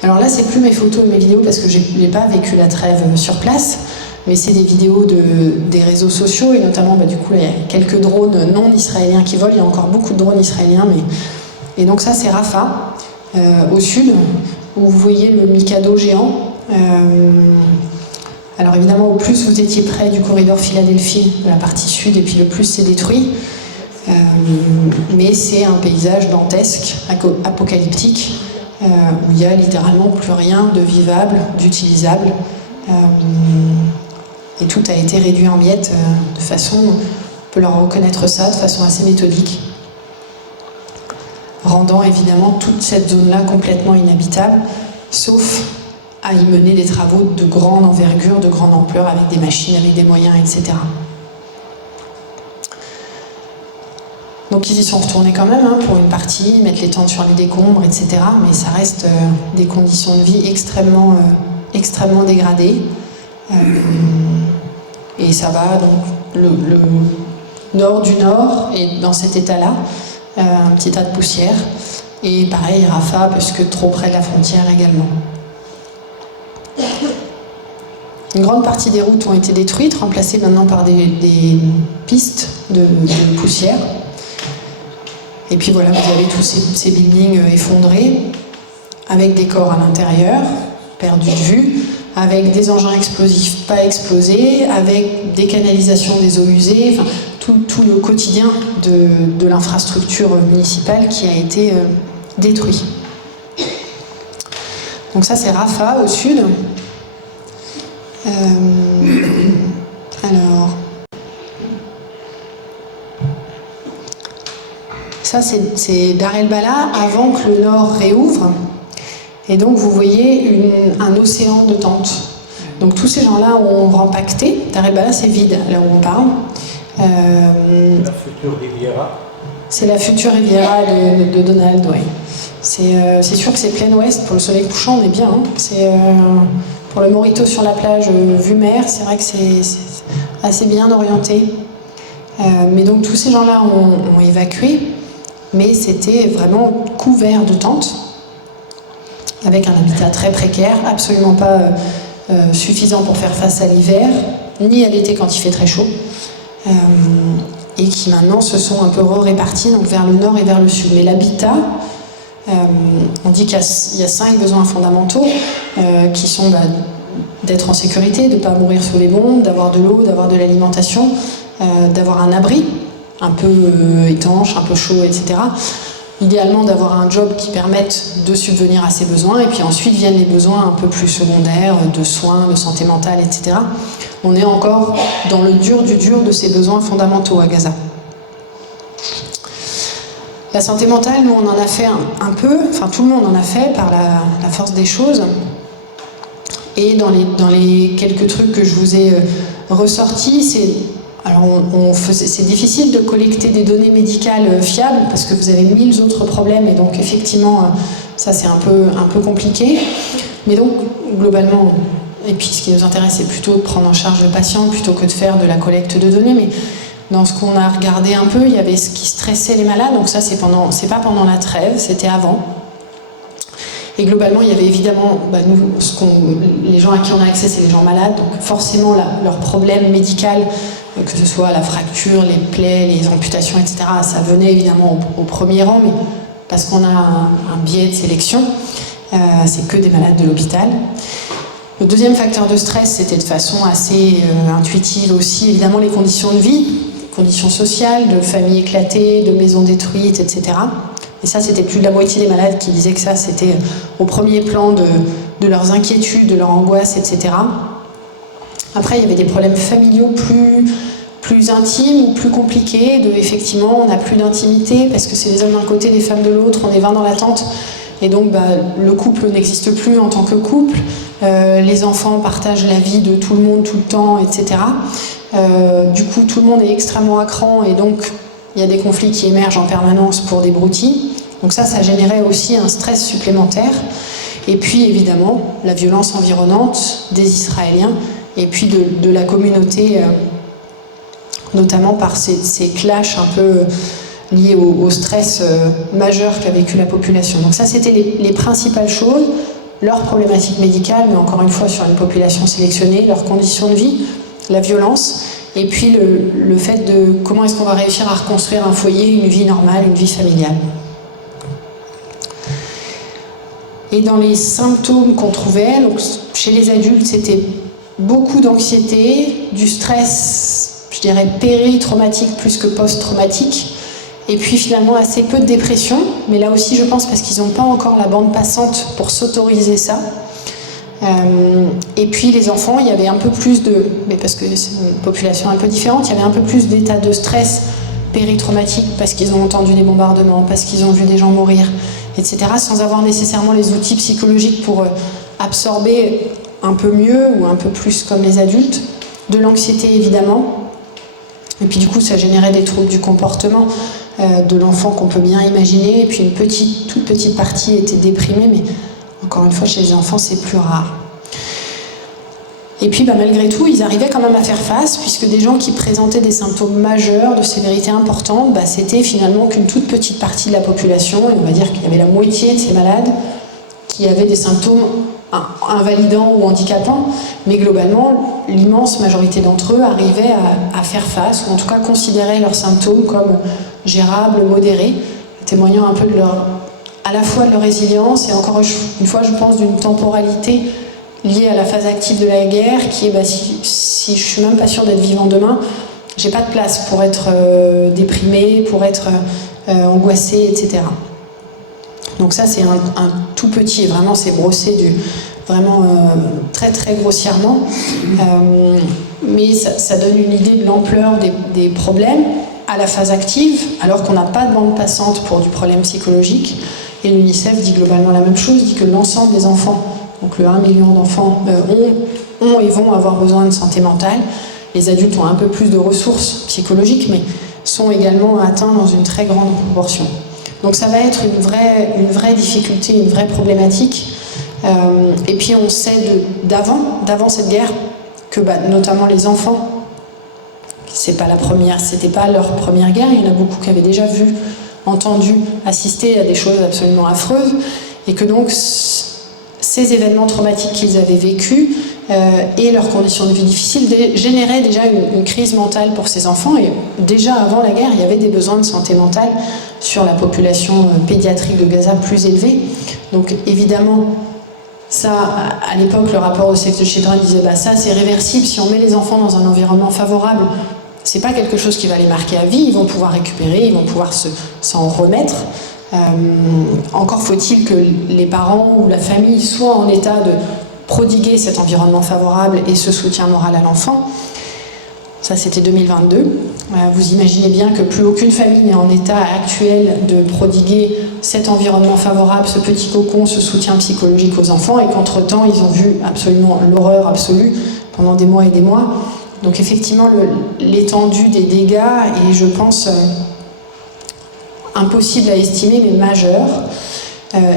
Alors là, c'est plus mes photos et mes vidéos parce que je n'ai pas vécu la trêve sur place, mais c'est des vidéos des réseaux sociaux et notamment, du coup, il y a quelques drones non israéliens qui volent. Il y a encore beaucoup de drones israéliens, et donc ça, c'est Rafah, au sud, où vous voyez le Mikado géant. Alors évidemment, au plus vous étiez près du corridor Philadelphie, de la partie sud, et puis le plus c'est détruit. Mais c'est un paysage dantesque, apocalyptique, où il n'y a littéralement plus rien de vivable, d'utilisable. Et tout a été réduit en miettes de façon, on peut leur reconnaître ça, de façon assez méthodique, rendant évidemment toute cette zone-là complètement inhabitable, sauf à y mener des travaux de grande envergure, de grande ampleur, avec des machines, avec des moyens, etc. Donc ils y sont retournés quand même, pour une partie, mettre les tentes sur les décombres, etc. Mais ça reste des conditions de vie extrêmement dégradées. Et ça va, donc le nord du nord est dans cet état-là, un petit tas de poussière. Et pareil, Rafah, puisque trop près de la frontière également. Une grande partie des routes ont été détruites, remplacées maintenant par des pistes de poussière. Et puis voilà, vous avez tous ces buildings effondrés, avec des corps à l'intérieur, perdus de vue, avec des engins explosifs pas explosés, avec des canalisations des eaux usées, enfin, tout le quotidien de l'infrastructure municipale qui a été détruit. Donc ça, c'est Rafah, au sud. Alors... Ça, c'est Dar el-Bala avant que le nord réouvre. Et donc, vous voyez un océan de tentes. Donc, tous ces gens-là ont rempacté. Dar el-Bala, c'est vide, là où on parle. La future Riviera. C'est la future Riviera de Donald, oui. C'est sûr que c'est plein ouest. Pour le soleil couchant, on est bien. Pour le Morito sur la plage, vue mer, c'est vrai que c'est assez bien orienté. Mais donc, tous ces gens-là ont évacué. Mais c'était vraiment couvert de tentes, avec un habitat très précaire, absolument pas suffisant pour faire face à l'hiver, ni à l'été quand il fait très chaud, et qui maintenant se sont un peu répartis donc vers le nord et vers le sud. Mais l'habitat, on dit qu'il y a 5 besoins fondamentaux, qui sont d'être en sécurité, de ne pas mourir sous les bombes, d'avoir de l'eau, d'avoir de l'alimentation, d'avoir un abri, un peu étanche, un peu chaud, etc. Idéalement d'avoir un job qui permette de subvenir à ces besoins, et puis ensuite viennent les besoins un peu plus secondaires, de soins, de santé mentale, etc. On est encore dans le dur du dur de ces besoins fondamentaux à Gaza. La santé mentale, nous on en a fait un peu, enfin tout le monde en a fait par la force des choses, et dans les quelques trucs que je vous ai ressortis, c'est difficile de collecter des données médicales fiables parce que vous avez 1000 autres problèmes et donc effectivement ça c'est un peu compliqué. Mais donc globalement, et puis ce qui nous intéresse c'est plutôt de prendre en charge le patient plutôt que de faire de la collecte de données. Mais dans ce qu'on a regardé un peu, il y avait ce qui stressait les malades, donc ça c'est pas pendant la trêve, c'était avant. Et globalement, il y avait évidemment, les gens à qui on a accès, c'est les gens malades, donc forcément leur problème médical, que ce soit la fracture, les plaies, les amputations, etc., ça venait évidemment au premier rang, mais parce qu'on a un biais de sélection, c'est que des malades de l'hôpital. Le deuxième facteur de stress, c'était de façon assez intuitive aussi, évidemment, les conditions de vie, conditions sociales, de familles éclatées, de maisons détruites, etc. Et ça, c'était plus de la moitié des malades qui disaient que ça, c'était au premier plan de leurs inquiétudes, de leurs angoisses, etc. Après, il y avait des problèmes familiaux plus intimes ou plus compliqués. Effectivement, on n'a plus d'intimité parce que c'est les hommes d'un côté, les femmes de l'autre, on est 20 dans la tente. Et donc, le couple n'existe plus en tant que couple. Les enfants partagent la vie de tout le monde, tout le temps, etc. Du coup, tout le monde est extrêmement à cran et donc, il y a des conflits qui émergent en permanence pour des broutilles. Donc ça générait aussi un stress supplémentaire. Et puis évidemment, la violence environnante des Israéliens et puis de la communauté, notamment par ces clashs un peu liés au stress majeur qu'a vécu la population. Donc ça, c'était les principales choses. leurs problématiques médicales, mais encore une fois sur une population sélectionnée, leurs conditions de vie, la violence, et puis le fait de comment est-ce qu'on va réussir à reconstruire un foyer, une vie normale, une vie familiale. Et dans les symptômes qu'on trouvait, donc chez les adultes, c'était beaucoup d'anxiété, du stress, je dirais péri-traumatique plus que post-traumatique, et puis finalement assez peu de dépression, mais là aussi je pense parce qu'ils n'ont pas encore la bande passante pour s'autoriser ça. Et puis les enfants, il y avait un peu plus de, mais parce que c'est une population un peu différente, il y avait un peu plus d'état de stress péri-traumatique parce qu'ils ont entendu des bombardements, parce qu'ils ont vu des gens mourir, etc., sans avoir nécessairement les outils psychologiques pour absorber un peu mieux ou un peu plus comme les adultes. De l'anxiété évidemment, et puis du coup ça générait des troubles du comportement de l'enfant qu'on peut bien imaginer, et puis une toute petite partie était déprimée, mais encore une fois chez les enfants c'est plus rare. Et puis malgré tout ils arrivaient quand même à faire face, puisque des gens qui présentaient des symptômes majeurs de sévérité importante, c'était finalement qu'une toute petite partie de la population, et on va dire qu'il y avait la moitié de ces malades qui avaient des symptômes invalidants ou handicapants, mais globalement l'immense majorité d'entre eux arrivaient à faire face, ou en tout cas considéraient leurs symptômes comme gérables, modérés, témoignant un peu à la fois de leur résilience et encore une fois je pense d'une temporalité liée à la phase active de la guerre qui est si je suis même pas sûre d'être vivant demain, j'ai pas de place pour être déprimée, pour être angoissée, etc. Donc ça c'est un tout petit, et vraiment c'est brossé vraiment très très grossièrement, mais ça donne une idée de l'ampleur des problèmes à la phase active, alors qu'on n'a pas de bande passante pour du problème psychologique. Et l'UNICEF dit globalement la même chose, dit que l'ensemble des enfants, donc le 1 million d'enfants, ont et vont avoir besoin de santé mentale. Les adultes ont un peu plus de ressources psychologiques, mais sont également atteints dans une très grande proportion. Donc ça va être une vraie difficulté, une vraie problématique. Et puis on sait d'avant cette guerre que notamment les enfants, c'était pas leur première guerre, il y en a beaucoup qui avaient déjà vu, entendu, assisté à des choses absolument affreuses, et que donc ces événements traumatiques qu'ils avaient vécus et leurs conditions de vie difficiles généraient déjà une crise mentale pour ces enfants. Et déjà avant la guerre, il y avait des besoins de santé mentale sur la population pédiatrique de Gaza plus élevée. Donc évidemment, ça, à l'époque, le rapport au Save the Children disait ça c'est réversible, si on met les enfants dans un environnement favorable, c'est pas quelque chose qui va les marquer à vie, ils vont pouvoir récupérer, ils vont pouvoir s'en remettre. Encore faut-il que les parents ou la famille soient en état de prodiguer cet environnement favorable et ce soutien moral à l'enfant. Ça, c'était 2022. Vous imaginez bien que plus aucune famille n'est en état actuel de prodiguer cet environnement favorable, ce petit cocon, ce soutien psychologique aux enfants, et qu'entre-temps, ils ont vu absolument l'horreur absolue pendant des mois et des mois. Donc effectivement, l'étendue des dégâts est, je pense, impossible à estimer, mais majeur.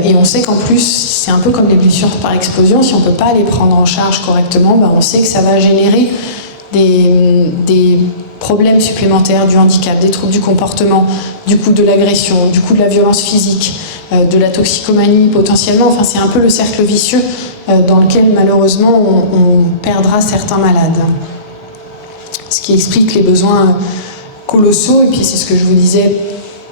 Et on sait qu'en plus, c'est un peu comme les blessures par explosion, si on ne peut pas les prendre en charge correctement, on sait que ça va générer des problèmes supplémentaires, du handicap, des troubles du comportement, du coup de l'agression, du coup de la violence physique, de la toxicomanie potentiellement. Enfin, c'est un peu le cercle vicieux dans lequel malheureusement on perdra certains malades. Ce qui explique les besoins colossaux, et puis c'est ce que je vous disais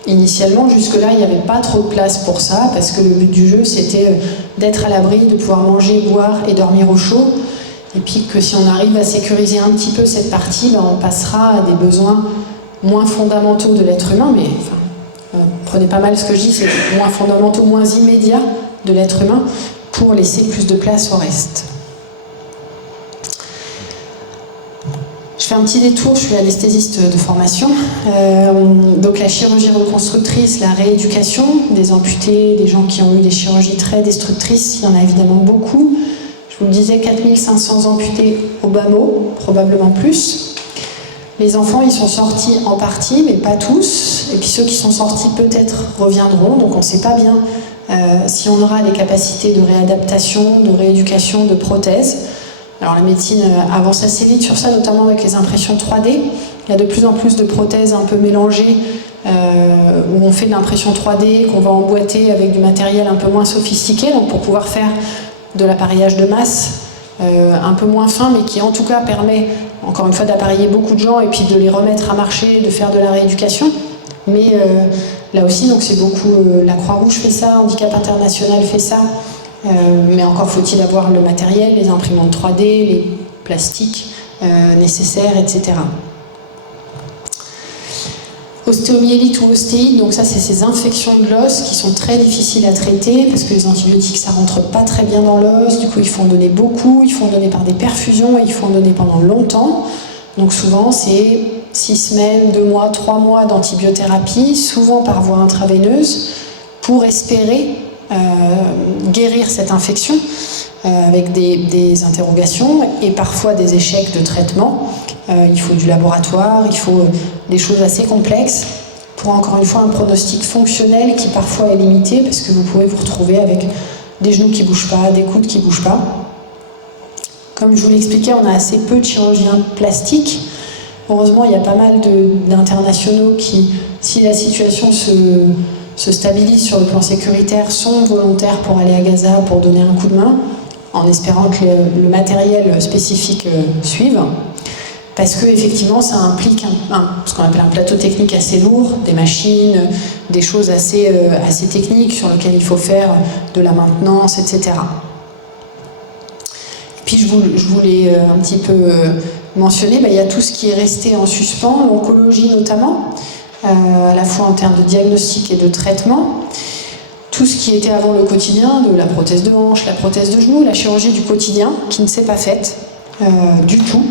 initialement, jusque-là il n'y avait pas trop de place pour ça, parce que le but du jeu c'était d'être à l'abri, de pouvoir manger, boire et dormir au chaud, et puis que si on arrive à sécuriser un petit peu cette partie, on passera à des besoins moins fondamentaux de l'être humain, mais prenez pas mal ce que je dis, c'est moins fondamentaux, moins immédiats de l'être humain, pour laisser plus de place au reste. Je fais un petit détour, je suis anesthésiste de formation. Donc la chirurgie reconstructrice, la rééducation des amputés, des gens qui ont eu des chirurgies très destructrices, il y en a évidemment beaucoup. Je vous le disais, 4500 amputés au bas mot, probablement plus. Les enfants, ils sont sortis en partie, mais pas tous. Et puis ceux qui sont sortis peut-être reviendront, donc on ne sait pas bien si on aura les capacités de réadaptation, de rééducation, de prothèse. Alors la médecine avance assez vite sur ça, notamment avec les impressions 3D. Il y a de plus en plus de prothèses un peu mélangées, où on fait de l'impression 3D, qu'on va emboîter avec du matériel un peu moins sophistiqué, donc pour pouvoir faire de l'appareillage de masse, un peu moins fin, mais qui en tout cas permet, encore une fois, d'appareiller beaucoup de gens et puis de les remettre à marcher, de faire de la rééducation. Mais là aussi, donc c'est beaucoup, la Croix-Rouge fait ça, Handicap International fait ça, mais encore faut-il avoir le matériel, les imprimantes 3D, les plastiques nécessaires, etc. Ostéomyélite ou ostéite, donc ça c'est ces infections de l'os qui sont très difficiles à traiter parce que les antibiotiques ça rentre pas très bien dans l'os, du coup il faut en donner beaucoup, il faut en donner par des perfusions et il faut en donner pendant longtemps. Donc souvent c'est 6 semaines, 2 mois, 3 mois d'antibiothérapie, souvent par voie intraveineuse, pour espérer guérir cette infection avec des interrogations et parfois des échecs de traitement. Il faut du laboratoire, il faut des choses assez complexes pour encore une fois un pronostic fonctionnel qui parfois est limité parce que vous pouvez vous retrouver avec des genoux qui ne bougent pas, des coudes qui ne bougent pas. Comme je vous l'expliquais, on a assez peu de chirurgiens plastiques. Heureusement, il y a pas mal d'internationaux qui, si la situation se stabilise sur le plan sécuritaire, sont volontaires pour aller à Gaza pour donner un coup de main, en espérant que le matériel spécifique suive. Parce que effectivement, ça implique ce qu'on appelle un plateau technique assez lourd, des machines, des choses assez techniques sur lesquelles il faut faire de la maintenance, etc. Et puis je voulais un petit peu mentionner, il y a tout ce qui est resté en suspens, l'oncologie notamment, à la fois en termes de diagnostic et de traitement. Tout ce qui était avant le quotidien, de la prothèse de hanche, la prothèse de genou, la chirurgie du quotidien, qui ne s'est pas faite du tout.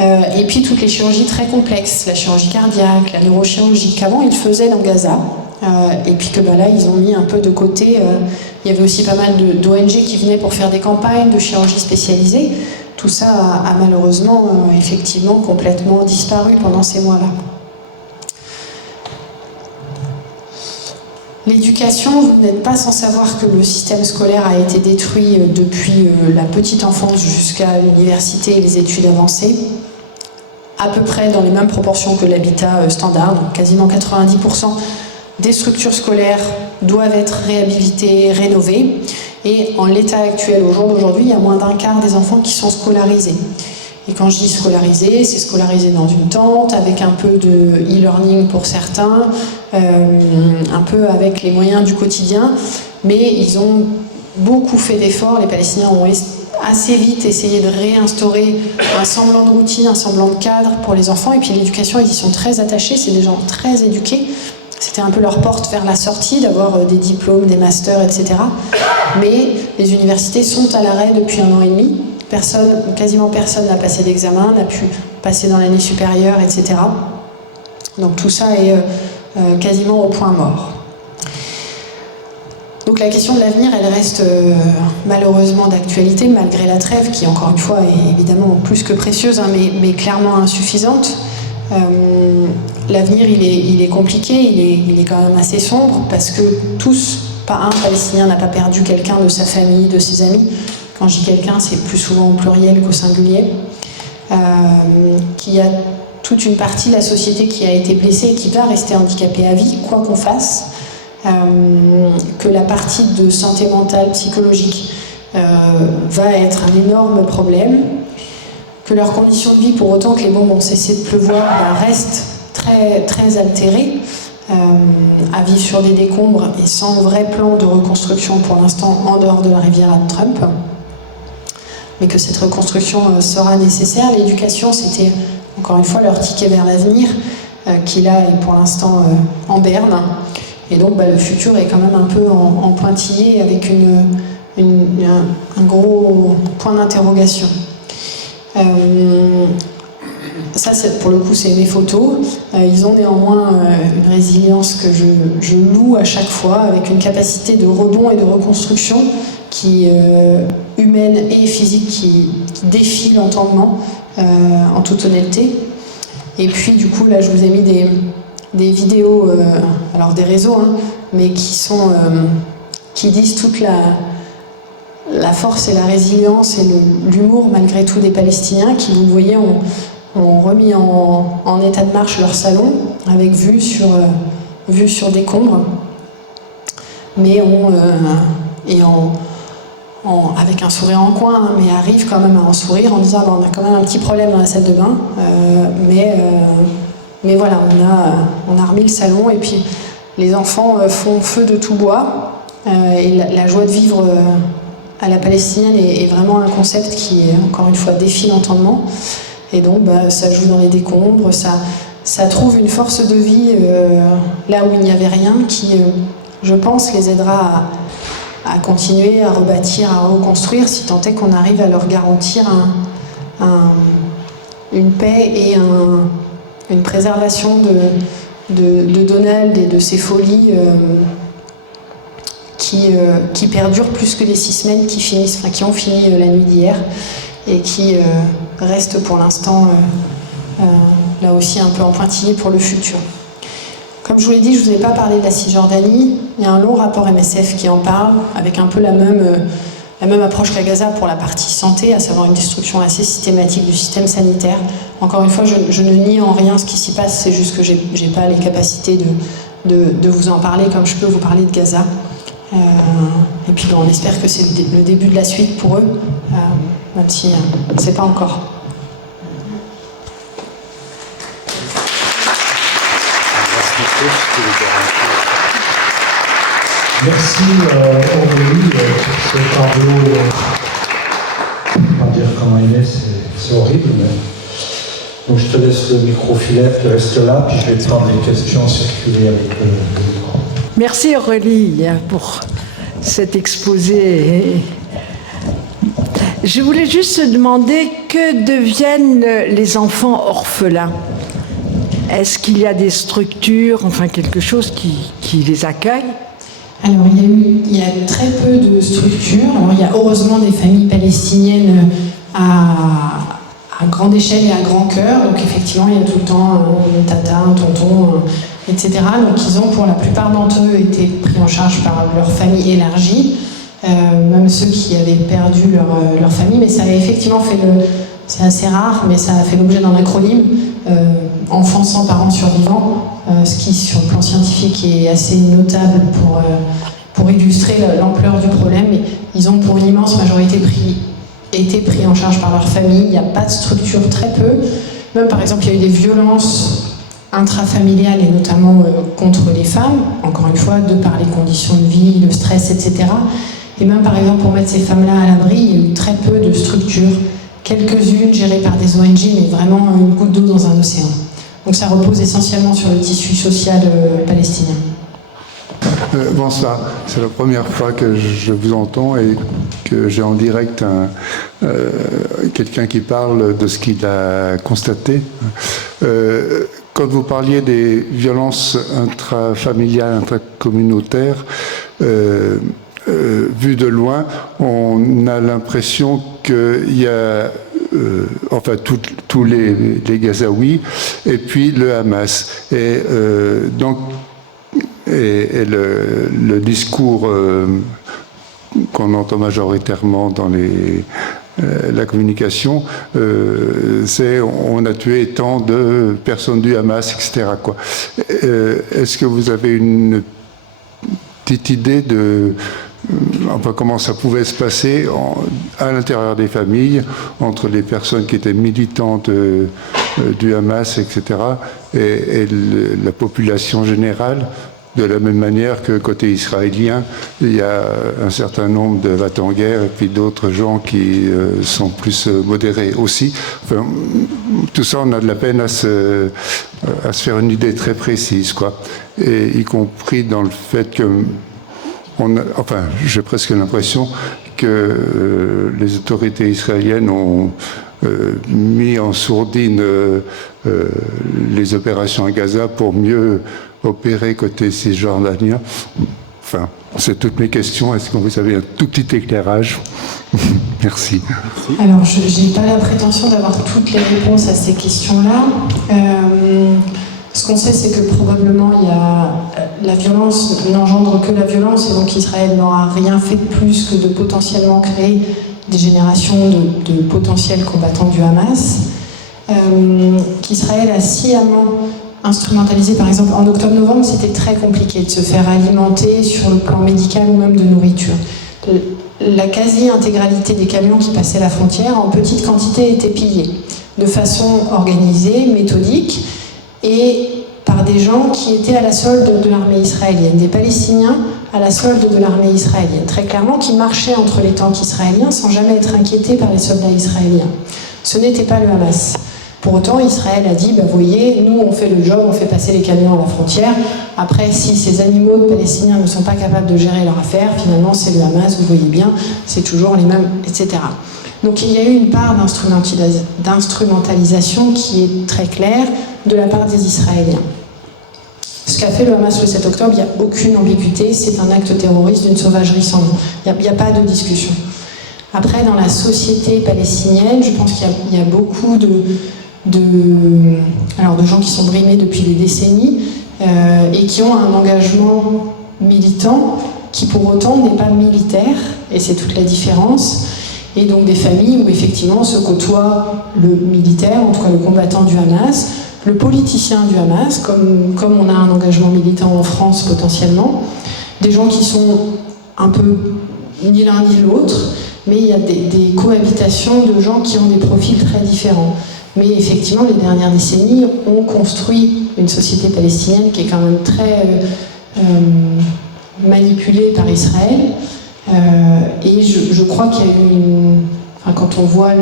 Et puis toutes les chirurgies très complexes, la chirurgie cardiaque, la neurochirurgie, qu'avant ils faisaient dans Gaza, et puis que là ils ont mis un peu de côté. Il y avait aussi pas mal d'ONG qui venaient pour faire des campagnes de chirurgie spécialisée. Tout ça a malheureusement effectivement complètement disparu pendant ces mois-là. L'éducation, vous n'êtes pas sans savoir que le système scolaire a été détruit depuis la petite enfance jusqu'à l'université et les études avancées, à peu près dans les mêmes proportions que l'habitat standard, donc quasiment 90% des structures scolaires doivent être réhabilitées, rénovées, et en l'état actuel, au jour d'aujourd'hui, il y a moins d'un quart des enfants qui sont scolarisés. Et quand je dis scolarisé, c'est scolarisé dans une tente, avec un peu de e-learning pour certains, un peu avec les moyens du quotidien, mais ils ont beaucoup fait d'efforts. Les Palestiniens ont assez vite essayé de réinstaurer un semblant de routine, un semblant de cadre pour les enfants, et puis l'éducation, ils y sont très attachés, c'est des gens très éduqués. C'était un peu leur porte vers la sortie, d'avoir des diplômes, des masters, etc. Mais les universités sont à l'arrêt depuis 1 an et demi. Quasiment personne n'a passé d'examen, n'a pu passer dans l'année supérieure, etc. Donc tout ça est quasiment au point mort. Donc la question de l'avenir, elle reste malheureusement d'actualité, malgré la trêve, qui encore une fois est évidemment plus que précieuse, mais clairement insuffisante. L'avenir, il est compliqué, il est quand même assez sombre, parce que pas un Palestinien n'a pas perdu quelqu'un de sa famille, de ses amis. Quand je dis quelqu'un, c'est plus souvent au pluriel qu'au singulier. Qu'il y a toute une partie de la société qui a été blessée et qui va rester handicapée à vie, quoi qu'on fasse. Que la partie de santé mentale, psychologique, va être un énorme problème. Que leurs conditions de vie, pour autant que les bombes ont cessé de pleuvoir, restent très, très altérées. À vivre sur des décombres et sans vrai plan de reconstruction pour l'instant en dehors de la Riviera de Trump. Mais que cette reconstruction sera nécessaire. L'éducation, c'était encore une fois leur ticket vers l'avenir, qui là est pour l'instant en berne. Et donc le futur est quand même un peu en pointillé avec un gros point d'interrogation. Ça, pour le coup, c'est mes photos. Ils ont néanmoins une résilience que je loue à chaque fois, avec une capacité de rebond et de reconstruction qui humaine et physique qui défie l'entendement en toute honnêteté. Et puis du coup là je vous ai mis des vidéos, alors des réseaux, mais qui disent toute la force et la résilience et l'humour malgré tout des Palestiniens qui, vous le voyez, ont remis en état de marche leur salon avec vue sur décombres, mais avec un sourire en coin, hein, mais arrivent quand même à en sourire en disant on a quand même un petit problème dans la salle de bain, mais voilà, on a remis le salon et puis les enfants font feu de tout bois et la joie de vivre à la palestinienne est vraiment un concept qui est encore une fois défie l'entendement et donc ça joue dans les décombres, ça trouve une force de vie là où il n'y avait rien qui, je pense, les aidera à continuer, à rebâtir, à reconstruire, si tant est qu'on arrive à leur garantir une paix et une préservation de Donald et de ses folies qui perdurent plus que les 6 semaines qui ont fini la nuit d'hier et qui restent pour l'instant là aussi un peu en pointillé pour le futur. Comme je vous l'ai dit, je ne vous ai pas parlé de la Cisjordanie. Il y a un long rapport MSF qui en parle, avec un peu la même approche qu'à Gaza pour la partie santé, à savoir une destruction assez systématique du système sanitaire. Encore une fois, je ne nie en rien ce qui s'y passe, c'est juste que je n'ai pas les capacités de vous en parler comme je peux vous parler de Gaza. Et puis on espère que c'est le début de la suite pour eux, même si on ne sait pas encore. Merci Aurélie pour ce tableau. Je ne vais pas dire comment il est, c'est horrible. Mais... Donc je te laisse le micro-filet, tu restes là, puis je vais te prendre les questions circuler avec le micro. Merci Aurélie pour cet exposé. Je voulais juste se demander que deviennent les enfants orphelins. Est-ce qu'il y a des structures, enfin quelque chose qui les accueille? Alors il y a très peu de structures. Alors, il y a heureusement des familles palestiniennes à grande échelle et à grand cœur. Donc effectivement il y a tout le temps un tata, un tonton, etc. Donc ils ont pour la plupart d'entre eux été pris en charge par leur famille élargie, même ceux qui avaient perdu leur famille. Mais ça a effectivement fait c'est assez rare, mais ça a fait l'objet d'un acronyme, enfants sans parents survivants, ce qui sur le plan scientifique est assez notable pour illustrer l'ampleur du problème. Et ils ont pour une immense majorité été pris en charge par leur famille. Il n'y a pas de structure, très peu. Même par exemple, il y a eu des violences intrafamiliales et notamment contre les femmes, encore une fois, de par les conditions de vie, le stress, etc. Et même par exemple, pour mettre ces femmes-là à l'abri, il y a eu très peu de structures, quelques-unes gérées par des ONG, mais vraiment une goutte d'eau dans un océan. Donc ça repose essentiellement sur le tissu social palestinien. Bonsoir, c'est la première fois que je vous entends et que j'ai en direct quelqu'un qui parle de ce qu'il a constaté. Quand vous parliez des violences intrafamiliales, intracommunautaires, vu de loin, on a l'impression qu'il y a enfin tous les Gazaouis et puis le Hamas. Et donc le discours qu'on entend majoritairement dans la communication, c'est on a tué tant de personnes du Hamas, etc. quoi. Est-ce que vous avez une petite idée de enfin, comment ça pouvait se passer à l'intérieur des familles, entre les personnes qui étaient militantes du Hamas, etc., et la population générale, de la même manière que côté israélien, il y a un certain nombre de va-t-en-guerre et puis d'autres gens qui sont plus modérés aussi. Enfin, tout ça, on a de la peine à se faire une idée très précise, quoi. Et y compris dans le fait que enfin, j'ai presque l'impression que les autorités israéliennes ont mis en sourdine les opérations à Gaza pour mieux opérer côté cisjordanien. Enfin, c'est toutes mes questions. Est-ce que vous avez un tout petit éclairage? Merci. Alors, je n'ai pas la prétention d'avoir toutes les réponses à ces questions-là. Ce qu'on sait, c'est que probablement la violence n'engendre que la violence, et donc Israël n'aura rien fait de plus que de potentiellement créer des générations de potentiels combattants du Hamas, qu'Israël a sciemment instrumentalisé. Par exemple, en octobre-novembre, c'était très compliqué de se faire alimenter sur le plan médical ou même de nourriture. la quasi-intégralité des camions qui passaient la frontière en petite quantité étaient pillés, de façon organisée, méthodique, et par des gens qui étaient à la solde de l'armée israélienne, des Palestiniens à la solde de l'armée israélienne, très clairement, qui marchaient entre les tanks israéliens sans jamais être inquiétés par les soldats israéliens. Ce n'était pas le Hamas. Pour autant, Israël a dit, voyez, nous on fait le job, on fait passer les camions à la frontière. Après, si ces animaux de Palestiniens ne sont pas capables de gérer leur affaire, finalement c'est le Hamas, vous voyez bien, c'est toujours les mêmes, etc. Donc il y a eu une part d'instrumentalisation qui est très claire de la part des Israéliens. Ce qu'a fait le Hamas le 7 octobre, il n'y a aucune ambiguïté, c'est un acte terroriste d'une sauvagerie sans nom. Il n'y a pas de discussion. Après, dans la société palestinienne, je pense qu'il y a beaucoup de gens qui sont brimés depuis des décennies et qui ont un engagement militant qui pour autant n'est pas militaire, et c'est toute la différence. Et donc des familles où effectivement se côtoie le militaire, en tout cas le combattant du Hamas, le politicien du Hamas, comme on a un engagement militant en France potentiellement, des gens qui sont un peu ni l'un ni l'autre, mais il y a des cohabitations de gens qui ont des profils très différents. Mais effectivement, les dernières décennies ont construit une société palestinienne qui est quand même très manipulée par Israël. Et je crois qu'il y a eu quand on voit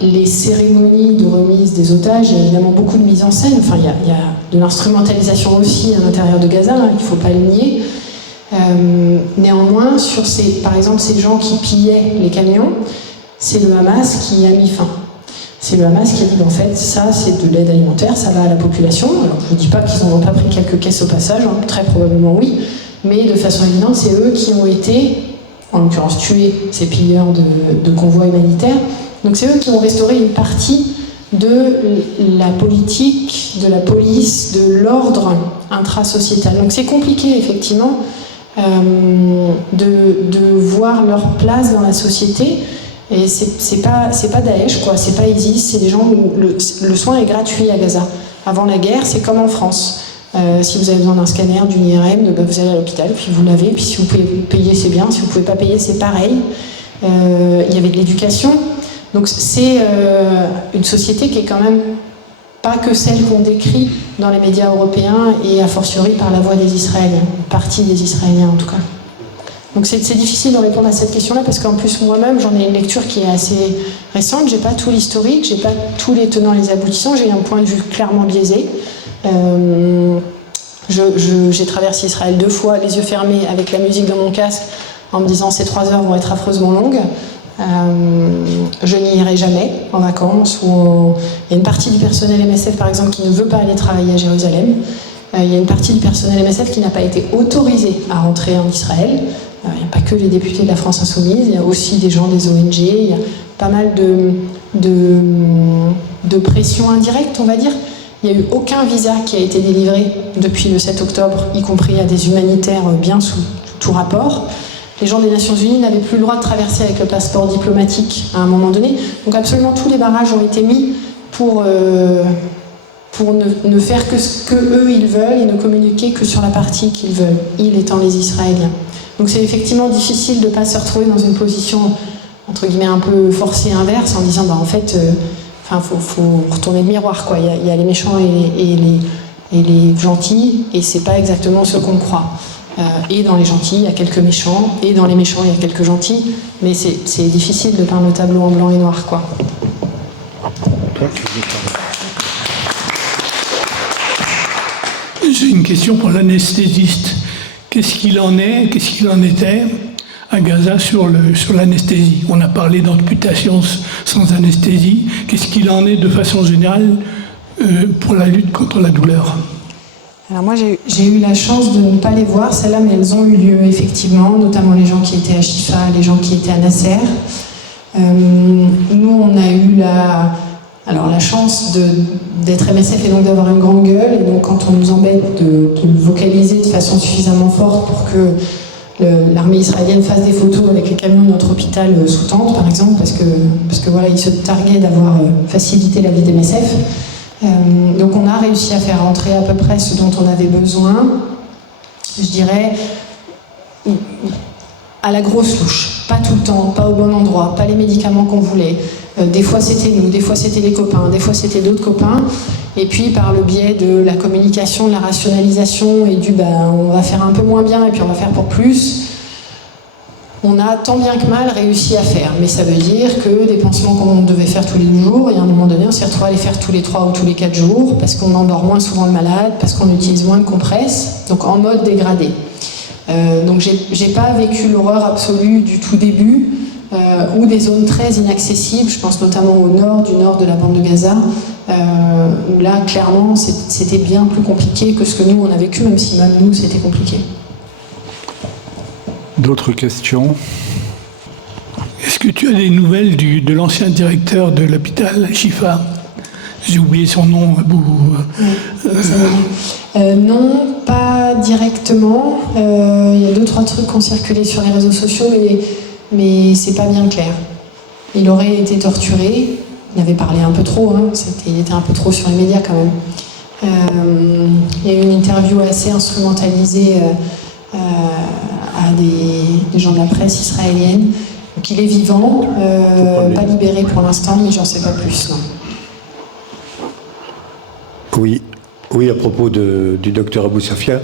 les cérémonies de remise des otages, il y a évidemment beaucoup de mise en scène. Enfin, il y a de l'instrumentalisation aussi à l'intérieur de Gaza, il ne faut pas le nier. Néanmoins, par exemple, ces gens qui pillaient les camions, c'est le Hamas qui a mis fin. C'est le Hamas qui a dit en fait, ça c'est de l'aide alimentaire, ça va à la population. Alors je ne dis pas qu'ils n'en ont pas pris quelques caisses au passage, très probablement oui, mais de façon évidente, c'est eux qui ont été, en l'occurrence, tués ces pilleurs de convois humanitaires. Donc c'est eux qui ont restauré une partie de la politique, de la police, de l'ordre intrasociétal. Donc c'est compliqué effectivement de voir leur place dans la société. Et c'est pas Daesh, quoi, c'est pas ISIS, c'est des gens où le soin est gratuit à Gaza. Avant la guerre, c'est comme en France. Si vous avez besoin d'un scanner, d'une IRM, vous allez à l'hôpital, puis vous l'avez, puis si vous pouvez payer, c'est bien, si vous pouvez pas payer, c'est pareil. Il y avait de l'éducation. Donc c'est une société qui est quand même pas que celle qu'on décrit dans les médias européens et a fortiori par la voix des Israéliens, une partie des Israéliens en tout cas. Donc c'est difficile de répondre à cette question-là parce qu'en plus moi-même j'en ai une lecture qui est assez récente, j'ai pas tout l'historique, j'ai pas tous les tenants et les aboutissants, j'ai un point de vue clairement biaisé. J'ai traversé Israël 2 fois, les yeux fermés, avec la musique dans mon casque, en me disant ces 3 heures vont être affreusement longues. Je n'y irai jamais en vacances. Il y a une partie du personnel MSF par exemple qui ne veut pas aller travailler à Jérusalem. Il y a une partie du personnel MSF qui n'a pas été autorisé à rentrer en Israël. Il n'y a pas que les députés de la France Insoumise, il y a aussi des gens des ONG, il y a pas mal de pression indirecte, on va dire. Il n'y a eu aucun visa qui a été délivré depuis le 7 octobre, y compris à des humanitaires bien sous tout rapport. Les gens des Nations Unies n'avaient plus le droit de traverser avec le passeport diplomatique à un moment donné. Donc absolument tous les barrages ont été mis pour ne faire que ce qu'eux ils veulent et ne communiquer que sur la partie qu'ils veulent, ils étant les Israéliens. Donc c'est effectivement difficile de ne pas se retrouver dans une position entre guillemets un peu forcée inverse en disant en fait faut retourner le miroir quoi. Il y a les méchants et les gentils et c'est pas exactement ce qu'on croit. Et dans les gentils il y a quelques méchants et dans les méchants il y a quelques gentils, mais c'est difficile de peindre le tableau en blanc et noir quoi. J'ai une question pour l'anesthésiste. Qu'est-ce qu'il en était à Gaza sur l'anesthésie? On a parlé d'amputation sans anesthésie. Qu'est-ce qu'il en est de façon générale pour la lutte contre la douleur? Alors moi j'ai eu la chance de ne pas les voir, celles-là, mais elles ont eu lieu effectivement, notamment les gens qui étaient à Shifa, les gens qui étaient à Nasser. Nous on a eu la chance d'être MSF et donc d'avoir une grande gueule, et donc quand on nous embête de le vocaliser de façon suffisamment forte pour que l'armée israélienne fasse des photos avec les camions de notre hôpital sous tente par exemple, parce que voilà, ils se targuaient d'avoir facilité la vie des MSF. Donc on a réussi à faire rentrer à peu près ce dont on avait besoin. Je dirais, à la grosse louche, pas tout le temps, pas au bon endroit, pas les médicaments qu'on voulait. Des fois c'était nous, des fois c'était les copains, des fois c'était d'autres copains. Et puis par le biais de la communication, de la rationalisation et du on va faire un peu moins bien et puis on va faire pour plus, on a tant bien que mal réussi à faire. Mais ça veut dire que des pansements qu'on devait faire tous les 2 jours, et à un moment donné on s'est retrouvé à les faire tous les 3 ou tous les 4 jours, parce qu'on endort moins souvent le malade, parce qu'on utilise moins de compresses, donc en mode dégradé. Donc j'ai pas vécu l'horreur absolue du tout début, ou des zones très inaccessibles, je pense notamment au nord, du nord de la bande de Gaza, où là clairement c'était bien plus compliqué que ce que nous on a vécu, même si même nous c'était compliqué. D'autres questions? Est-ce que tu as des nouvelles de l'ancien directeur de l'hôpital Shifa? J'ai oublié son nom, Abou. Non, pas directement. Il y a 2-3 trucs qui ont circulé sur les réseaux sociaux, mais c'est pas bien clair. Il aurait été torturé. Il avait parlé un peu trop. Il était un peu trop sur les médias quand même. Il y a eu une interview assez instrumentalisée à des gens de la presse israélienne. Donc il est vivant, pas libéré pour l'instant, mais j'en sais pas plus. Non. Oui, à propos du docteur Abou Safia,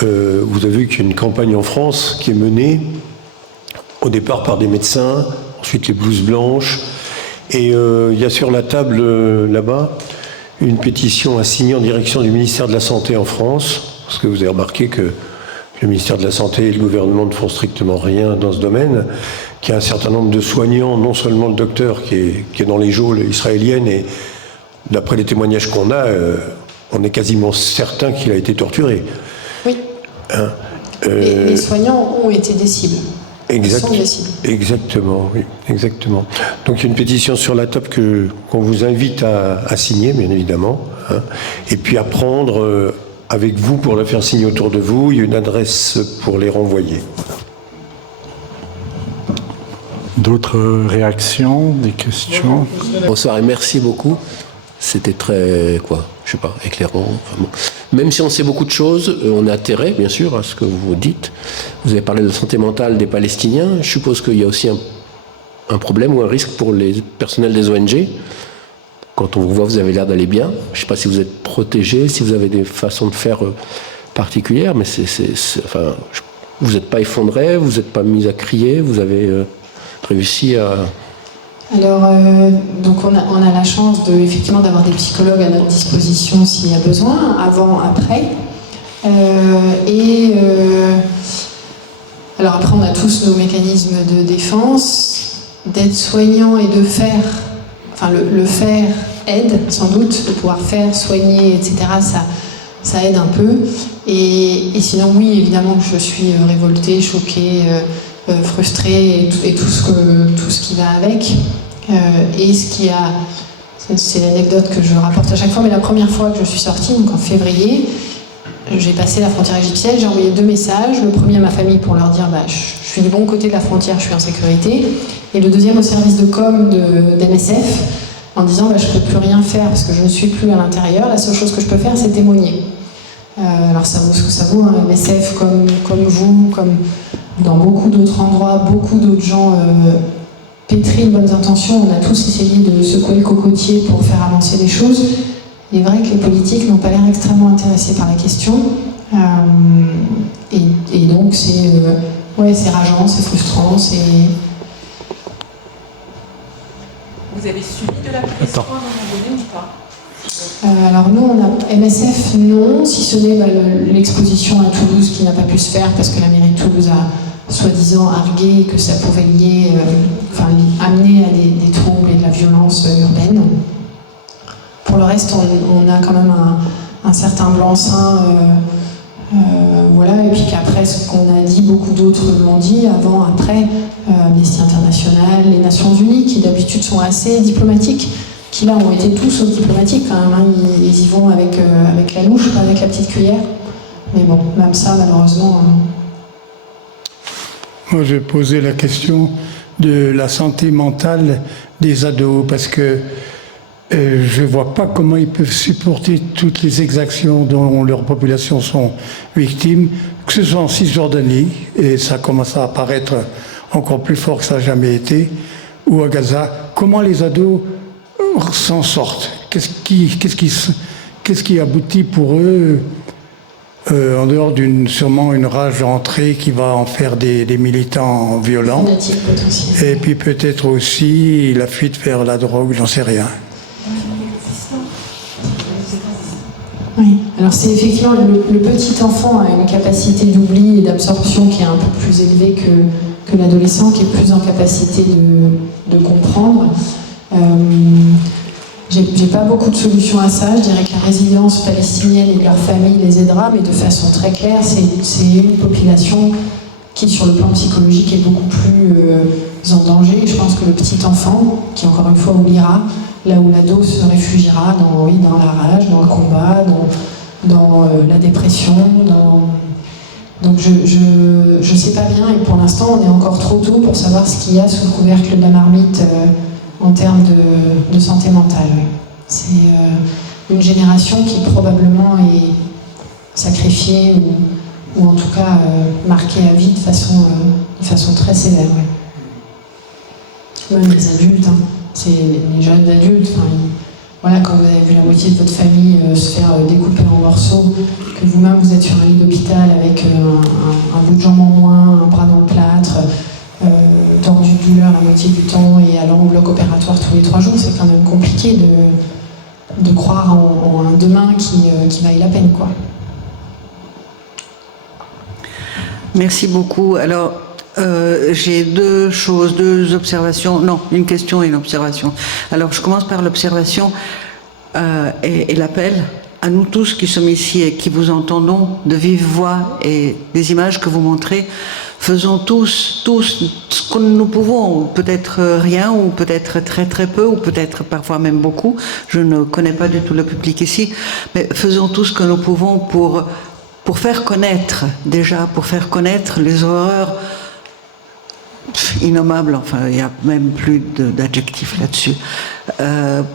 vous avez vu qu'il y a une campagne en France qui est menée au départ par des médecins, ensuite les blouses blanches, et il y a sur la table là-bas une pétition à signer en direction du ministère de la Santé en France, parce que vous avez remarqué que le ministère de la Santé et le gouvernement ne font strictement rien dans ce domaine, qu'il y a un certain nombre de soignants, non seulement le docteur qui est dans les geôles israéliennes, et d'après les témoignages qu'on a, on est quasiment certain qu'il a été torturé. Oui. Les soignants ont été des cibles. Ils sont des cibles. Exactement, oui, exactement. Donc il y a une pétition sur la table qu'on vous invite à signer, bien évidemment, et puis à prendre avec vous pour la faire signer autour de vous. Il y a une adresse pour les renvoyer. D'autres réactions, des questions? Bonsoir et merci beaucoup. C'était très, éclairant. Enfin bon. Même si on sait beaucoup de choses, on a intérêt, bien sûr, à ce que vous dites. Vous avez parlé de la santé mentale des Palestiniens. Je suppose qu'il y a aussi un problème ou un risque pour les personnels des ONG. Quand on vous voit, vous avez l'air d'aller bien. Je ne sais pas si vous êtes protégé, si vous avez des façons de faire particulières, mais vous n'êtes pas effondré, vous n'êtes pas mis à crier, vous avez réussi à... Alors, donc on a la chance effectivement d'avoir des psychologues à notre disposition s'il y a besoin, avant, après. Alors après, on a tous nos mécanismes de défense, d'être soignant et de faire, le faire aide sans doute, de pouvoir faire, soigner, etc. Ça aide un peu. Et sinon, oui, évidemment que je suis révoltée, choquée, frustrée et tout ce qui va avec. Et c'est l'anecdote que je rapporte à chaque fois, mais la première fois que je suis sortie, donc en février, j'ai passé la frontière égyptienne, j'ai envoyé 2 messages, le premier à ma famille pour leur dire je suis du bon côté de la frontière, je suis en sécurité, et le deuxième au service de com d'MSF en disant je peux plus rien faire parce que je ne suis plus à l'intérieur, la seule chose que je peux faire c'est témoigner. Alors ça vaut ce que ça vaut, MSF comme vous, comme dans beaucoup d'autres endroits, beaucoup d'autres gens pétris de bonnes intentions, on a tous essayé de secouer le cocotier pour faire avancer les choses. Il est vrai que les politiques n'ont pas l'air extrêmement intéressés par la question. Et donc c'est rageant, c'est frustrant, c'est... Vous avez subi de la pression à un moment donné ou pas? Alors nous, on a MSF, non, si ce n'est l'exposition à Toulouse qui n'a pas pu se faire parce que la mairie de Toulouse a soi-disant argué que ça pouvait amener à des troubles et de la violence urbaine. Pour le reste, on a quand même un certain blanc-seing, et puis qu'après, ce qu'on a dit, beaucoup d'autres l'ont dit, avant, après, Amnesty International, les Nations Unies, qui d'habitude sont assez diplomatiques, qui là ont été tous sauf diplomatiques quand même, ils y vont avec la louche, pas avec la petite cuillère. Mais bon, même ça, malheureusement... Moi, je posais la question de la santé mentale des ados, parce que je ne vois pas comment ils peuvent supporter toutes les exactions dont leurs populations sont victimes. que ce soit en Cisjordanie, et ça commence à apparaître encore plus fort que ça n'a jamais été, ou à Gaza, comment les ados s'en sortent? Qu'est-ce qui aboutit pour eux, en dehors sûrement une rage entrée qui va en faire des militants violents, et puis peut-être aussi la fuite vers la drogue, j'en sais rien. Oui, alors c'est effectivement le petit enfant a une capacité d'oubli et d'absorption qui est un peu plus élevée que l'adolescent, qui est plus en capacité de comprendre. J'ai pas beaucoup de solutions à ça. Je dirais que la résilience palestinienne et de leur famille les aidera, mais de façon très claire, c'est une population qui, sur le plan psychologique, est beaucoup plus en danger. Je pense que le petit enfant, qui encore une fois oubliera, là où l'ado se réfugiera dans la rage, dans le combat, dans la dépression, Donc je sais pas bien, et pour l'instant on est encore trop tôt pour savoir ce qu'il y a sous le couvercle de la marmite en termes de santé mentale. Ouais. C'est une génération qui probablement est sacrifiée ou en tout cas marquée à vie de façon très sévère. Ouais. Même les adultes, hein. C'est les jeunes adultes. Voilà, quand vous avez vu la moitié de votre famille se faire découper en morceaux, que vous-même vous êtes sur un lit d'hôpital avec un bout de jambe en moins, un bras dans le plâtre, tordu de douleur la moitié du temps et allant au bloc opératoire tous les 3 jours, c'est quand même compliqué de croire en un demain qui vaille la peine, quoi. Merci beaucoup. Alors, j'ai 2 observations, non, une question et une observation. Alors, je commence par l'observation et l'appel à nous tous qui sommes ici et qui vous entendons de vive voix et des images que vous montrez. Faisons tous ce que nous pouvons, peut-être rien, ou peut-être très très peu, ou peut-être parfois même beaucoup. Je ne connais pas du tout le public ici, mais faisons tout ce que nous pouvons pour faire connaître, déjà, pour faire connaître les horreurs innommables, enfin, il n'y a même plus d'adjectifs là-dessus,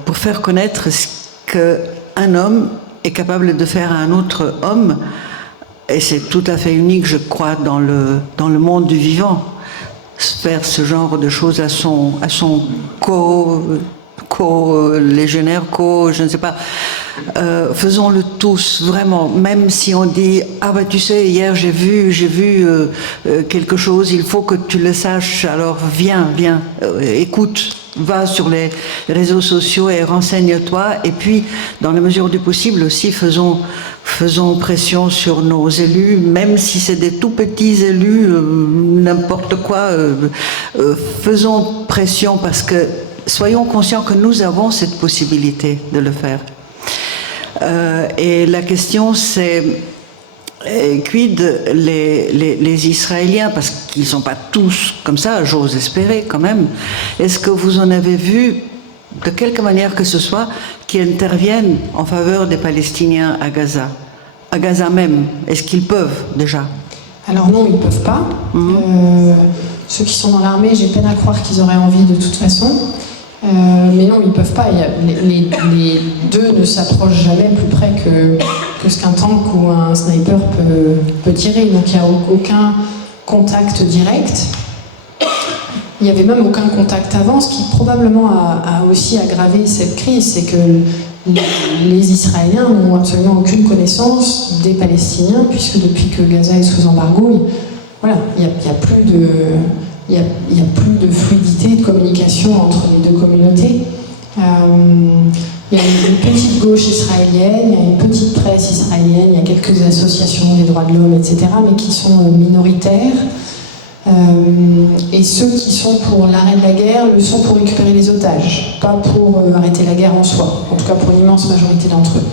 pour faire connaître ce qu'un homme est capable de faire à un autre homme. Et c'est tout à fait unique, je crois, dans le monde du vivant, faire ce genre de choses à son co-légionnaire, je ne sais pas. Faisons-le tous, vraiment, même si on dit « Ah bah tu sais, hier j'ai vu quelque chose, il faut que tu le saches, alors viens, écoute, va sur les réseaux sociaux et renseigne-toi. » Et puis, dans la mesure du possible aussi, faisons pression sur nos élus, même si c'est des tout petits élus, n'importe quoi, faisons pression parce que soyons conscients que nous avons cette possibilité de le faire. Et la question c'est quid les Israéliens, parce qu'ils ne sont pas tous comme ça, j'ose espérer quand même. Est-ce que vous en avez vu, de quelque manière que ce soit, qui interviennent en faveur des Palestiniens à Gaza même? Est-ce qu'ils peuvent déjà? Alors non, ils ne peuvent pas. Ceux qui sont dans l'armée, j'ai peine à croire qu'ils auraient envie de toute façon. Mais non, ils ne peuvent pas. Les deux ne s'approchent jamais plus près que ce qu'un tank ou un sniper peut tirer. Donc il n'y a aucun contact direct. Il n'y avait même aucun contact avant, ce qui probablement a aussi aggravé cette crise. C'est que les Israéliens n'ont absolument aucune connaissance des Palestiniens, puisque depuis que Gaza est sous embargo, il n'y a plus de... Il n'y a plus de fluidité de communication entre les 2 communautés. Il y a une petite gauche israélienne, il y a une petite presse israélienne, il y a quelques associations des droits de l'homme, etc., mais qui sont minoritaires. Et ceux qui sont pour l'arrêt de la guerre le sont pour récupérer les otages, pas pour arrêter la guerre en soi, en tout cas pour l'immense majorité d'entre eux.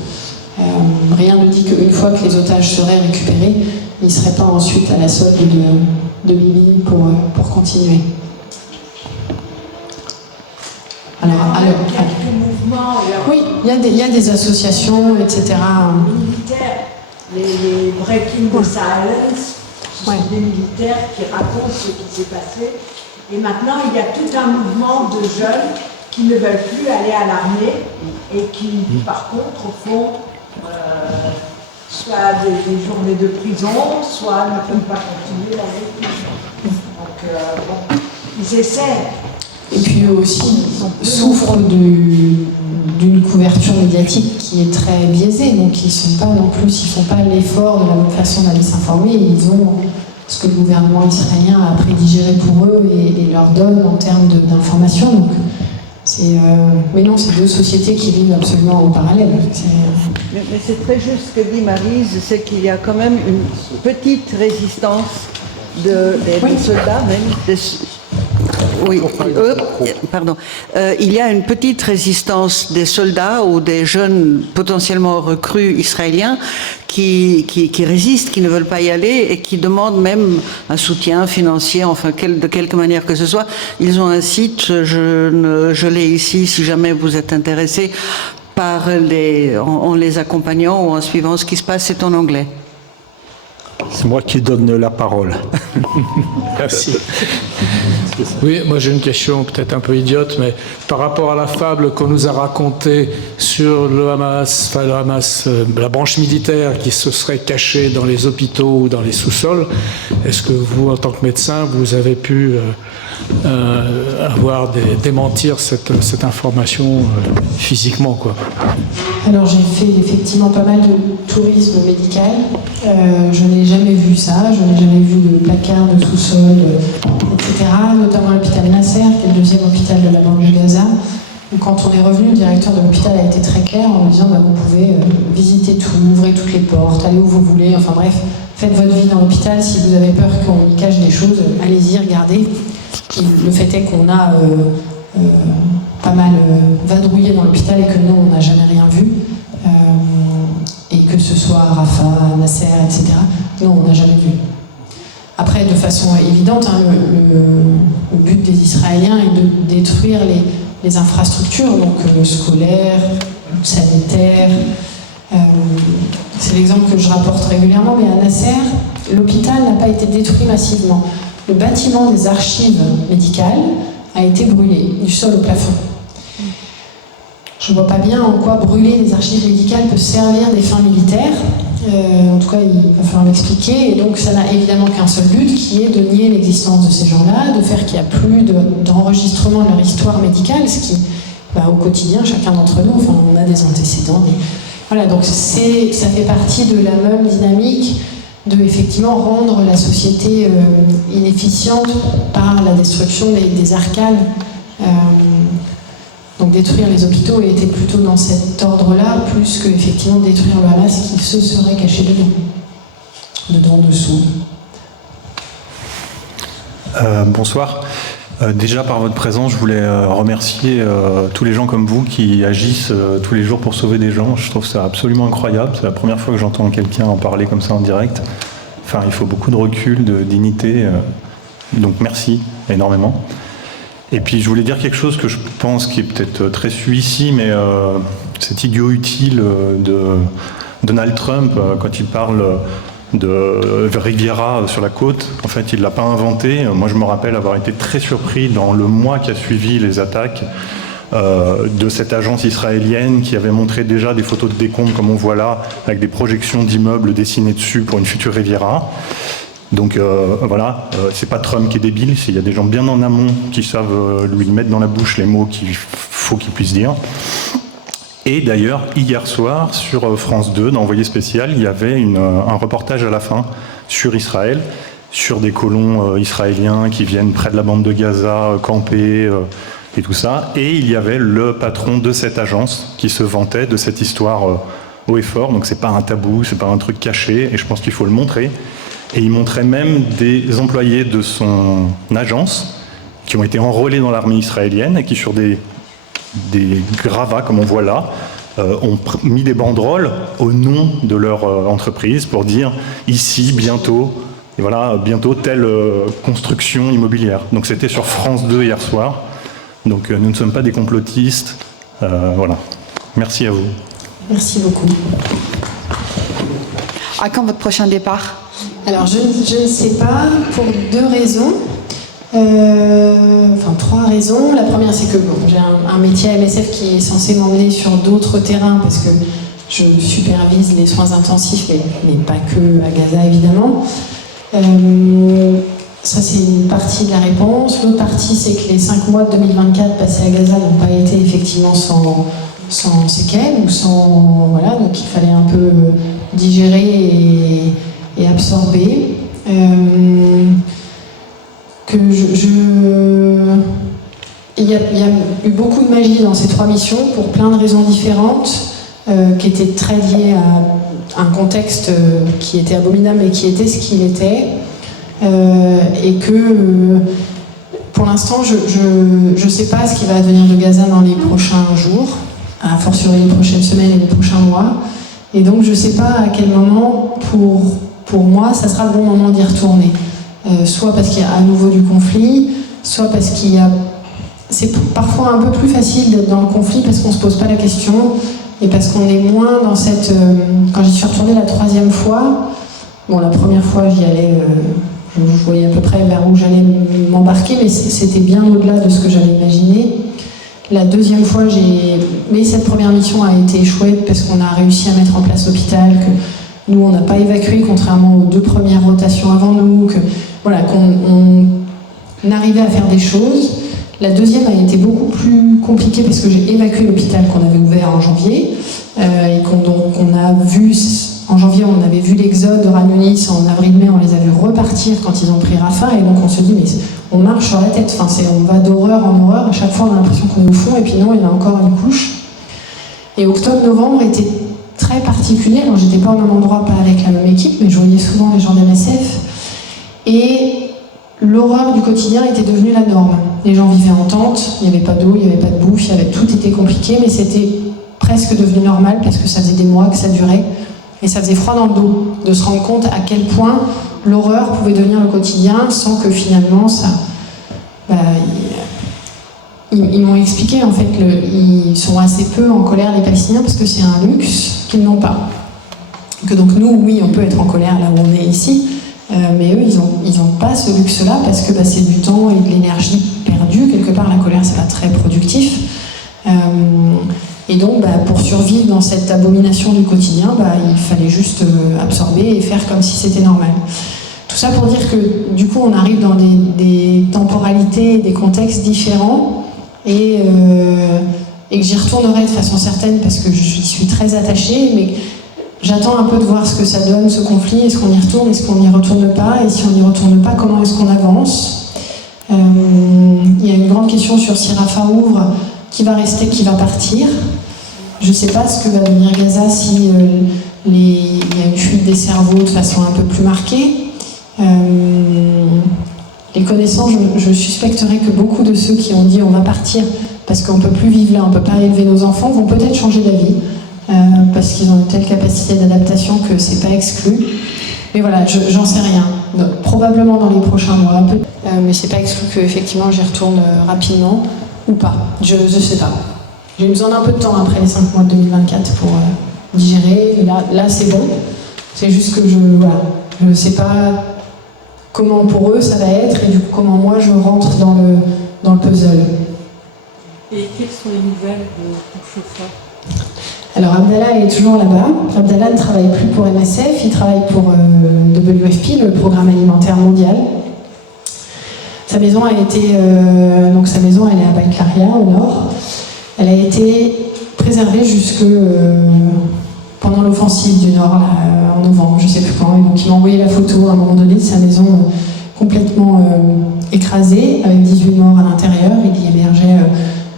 Rien ne dit qu'une fois que les otages seraient récupérés, ils ne seraient pas ensuite à la solde de Bibi pour continuer. Oui, il y a des associations, etc. Les Breaking the Silence, ce sont des militaires qui racontent ce qui s'est passé. Et maintenant, il y a tout un mouvement de jeunes qui ne veulent plus aller à l'armée et qui, par contre, font soit des journées de prison, soit ne peuvent pas continuer la vie. Donc, bon, ils essaient. Et puis eux aussi souffrent d'une couverture médiatique qui est très biaisée, donc ils sont pas non plus, ils font pas l'effort de la même façon d'aller s'informer, ils ont ce que le gouvernement israélien a prédigéré pour eux et leur donne en termes d'information. Donc mais non, c'est deux sociétés qui vivent absolument en parallèle. Mais c'est très juste ce que dit Maryse, c'est qu'il y a quand même une petite résistance des soldats, même. Il y a une petite résistance des soldats ou des jeunes potentiellement recrues israéliens qui résistent, qui ne veulent pas y aller et qui demandent même un soutien financier, enfin de quelque manière que ce soit. Ils ont un site, je l'ai ici si jamais vous êtes intéressé, en les accompagnant ou en suivant ce qui se passe, c'est en anglais. C'est moi qui donne la parole. Merci. Oui, moi j'ai une question peut-être un peu idiote, mais par rapport à la fable qu'on nous a racontée sur le Hamas, la branche militaire qui se serait cachée dans les hôpitaux ou dans les sous-sols, est-ce que vous, en tant que médecin, vous avez pu démentir cette information physiquement, quoi? Alors j'ai fait effectivement pas mal de tourisme médical. Je n'ai jamais vu ça, je n'ai jamais vu de placard, de sous-sol, etc. Notamment l'hôpital Nasser, qui est le deuxième hôpital de la banlieue de Gaza. Donc, quand on est revenu, le directeur de l'hôpital a été très clair en disant vous pouvez visiter tout, ouvrez toutes les portes, allez où vous voulez, enfin bref, faites votre vie dans l'hôpital. Si vous avez peur qu'on y cache des choses, allez-y, regardez. Et le fait est qu'on a pas mal vadrouillé dans l'hôpital et que nous, on n'a jamais rien vu. Et que ce soit Rafah, Nasser, etc. Non, on n'a jamais vu. Après, de façon évidente, le but des Israéliens est de détruire les infrastructures, donc scolaires, sanitaires. C'est l'exemple que je rapporte régulièrement, mais à Nasser, l'hôpital n'a pas été détruit massivement. Le bâtiment des archives médicales a été brûlé, du sol au plafond. Je ne vois pas bien en quoi brûler des archives médicales peut servir des fins militaires. En tout cas, il va falloir m'expliquer. Et donc, ça n'a évidemment qu'un seul but, qui est de nier l'existence de ces gens-là, de faire qu'il n'y a plus d'enregistrement de leur histoire médicale, ce qui, au quotidien, chacun d'entre nous, enfin, on a des antécédents. Mais voilà, donc ça fait partie de la même dynamique de, effectivement, rendre la société inefficiente par la destruction des arcanes. Donc détruire les hôpitaux était plutôt dans cet ordre-là, plus que effectivement détruire le Hamas qui se serait caché dedans, dessous. Bonsoir. Déjà par votre présence, je voulais remercier tous les gens comme vous qui agissent tous les jours pour sauver des gens. Je trouve ça absolument incroyable. C'est la première fois que j'entends quelqu'un en parler comme ça en direct. Enfin, il faut beaucoup de recul, de dignité. Donc merci énormément. Et puis je voulais dire quelque chose que je pense qui est peut-être très su ici, mais cet idiot utile de Donald Trump, quand il parle de Riviera sur la côte, en fait il ne l'a pas inventé. Moi je me rappelle avoir été très surpris dans le mois qui a suivi les attaques de cette agence israélienne qui avait montré déjà des photos de décombres comme on voit là, avec des projections d'immeubles dessinés dessus pour une future Riviera. Donc voilà, c'est pas Trump qui est débile, il y a des gens bien en amont qui savent lui mettre dans la bouche les mots qu'il faut qu'il puisse dire. Et d'ailleurs, hier soir, sur France 2, dans Envoyé spécial, il y avait un reportage à la fin sur Israël, sur des colons israéliens qui viennent près de la bande de Gaza, camper et tout ça. Et il y avait le patron de cette agence qui se vantait de cette histoire haut et fort. Donc c'est pas un tabou, c'est pas un truc caché, et je pense qu'il faut le montrer. Et il montrait même des employés de son agence qui ont été enrôlés dans l'armée israélienne et qui, sur des gravats, comme on voit là, ont mis des banderoles au nom de leur entreprise pour dire ici, bientôt, et voilà, bientôt telle construction immobilière. Donc c'était sur France 2 hier soir. Donc nous ne sommes pas des complotistes. Voilà. Merci à vous. Merci beaucoup. À quand votre prochain départ ? Alors, je ne sais pas, pour deux raisons. Enfin, trois raisons. La première, c'est que j'ai un métier à MSF qui est censé m'emmener sur d'autres terrains, parce que je supervise les soins intensifs, mais pas que à Gaza évidemment. Ça, c'est une partie de la réponse. L'autre partie, c'est que les 5 mois de 2024 passés à Gaza n'ont pas été effectivement sans séquelles ou sans... Voilà, donc il fallait un peu digérer et absorber. Il y a eu beaucoup de magie dans ces 3 missions pour plein de raisons différentes qui étaient très liées à un contexte qui était abominable et qui était ce qu'il était. Et que pour l'instant je sais pas ce qui va advenir de Gaza dans les prochains jours, à fortiori les prochaines semaines et les prochains mois, et donc je sais pas à quel moment pour moi ça sera le bon moment d'y retourner, soit parce qu'il y a à nouveau du conflit, soit parce qu'il y a... C'est parfois un peu plus facile d'être dans le conflit parce qu'on se pose pas la question et parce qu'on est moins dans cette... Quand j'y suis retournée la 3e fois, bon la première fois j'y allais... Je voyais à peu près vers où j'allais m'embarquer, mais c'était bien au-delà de ce que j'avais imaginé. La 2e fois, mais cette première mission a été chouette parce qu'on a réussi à mettre en place l'hôpital, que nous, on n'a pas évacué, contrairement aux 2 premières rotations avant nous, qu'on arrivait à faire des choses. La 2e a été beaucoup plus compliquée parce que j'ai évacué l'hôpital qu'on avait ouvert en janvier, et qu'on a vu... En janvier, on avait vu l'exode de Khan Younis, en avril-mai, on les a vus repartir quand ils ont pris Rafah, et donc on se dit, mais on marche sur la tête, enfin, on va d'horreur en horreur, à chaque fois on a l'impression qu'on est au fond, et puis non, il y en a encore une couche. Et octobre-novembre était très particulier, alors j'étais pas au même endroit, pas avec la même équipe, mais je voyais souvent les gens d'MSF, et l'horreur du quotidien était devenue la norme. Les gens vivaient en tente, il n'y avait pas d'eau, il n'y avait pas de bouffe, tout était compliqué, mais c'était presque devenu normal, parce que ça faisait des mois que ça durait. Et ça faisait froid dans le dos, de se rendre compte à quel point l'horreur pouvait devenir le quotidien sans que finalement ça... Ils m'ont expliqué en fait qu'ils sont assez peu en colère les Palestiniens parce que c'est un luxe qu'ils n'ont pas. Que donc nous, oui, on peut être en colère là où on est ici, mais eux, ils ont pas ce luxe-là parce que c'est du temps et de l'énergie perdue. Quelque part, la colère, c'est pas très productif. Et donc, pour survivre dans cette abomination du quotidien, il fallait juste absorber et faire comme si c'était normal. Tout ça pour dire que, du coup, on arrive dans des temporalités, des contextes différents, et que j'y retournerai de façon certaine parce que j'y suis très attachée, mais j'attends un peu de voir ce que ça donne, ce conflit. Est-ce qu'on y retourne, est-ce qu'on n'y retourne pas, et si on n'y retourne pas, comment est-ce qu'on avance? Il y a une grande question sur si Rafah ouvre. Qui va rester, qui va partir. Je ne sais pas ce que va devenir Gaza si il y a une fuite des cerveaux de façon un peu plus marquée. Les connaissants, je suspecterais que beaucoup de ceux qui ont dit on va partir parce qu'on ne peut plus vivre là, on ne peut pas élever nos enfants, vont peut-être changer d'avis parce qu'ils ont une telle capacité d'adaptation que c'est pas exclu. Mais voilà, j'en sais rien. Donc, probablement dans les prochains mois, mais c'est pas exclu qu'effectivement j'y retourne rapidement. Ou pas, je sais pas. J'ai besoin d'un peu de temps après les 5 mois de 2024 pour digérer. Là c'est bon. C'est juste que je ne sais pas comment pour eux ça va être et du coup comment moi je rentre dans le puzzle. Et quelles sont les nouvelles de Chauffeur? Alors Abdallah est toujours là-bas. Abdallah ne travaille plus pour MSF, il travaille pour WFP, le Programme alimentaire mondial. Sa maison a été, donc sa maison elle est à Baïklaria au nord. Elle a été préservée jusque pendant l'offensive du Nord là, en novembre, je sais plus quand. Et donc il m'a envoyé la photo à un moment donné de sa maison complètement écrasée avec 18 morts à l'intérieur. Il y hébergeait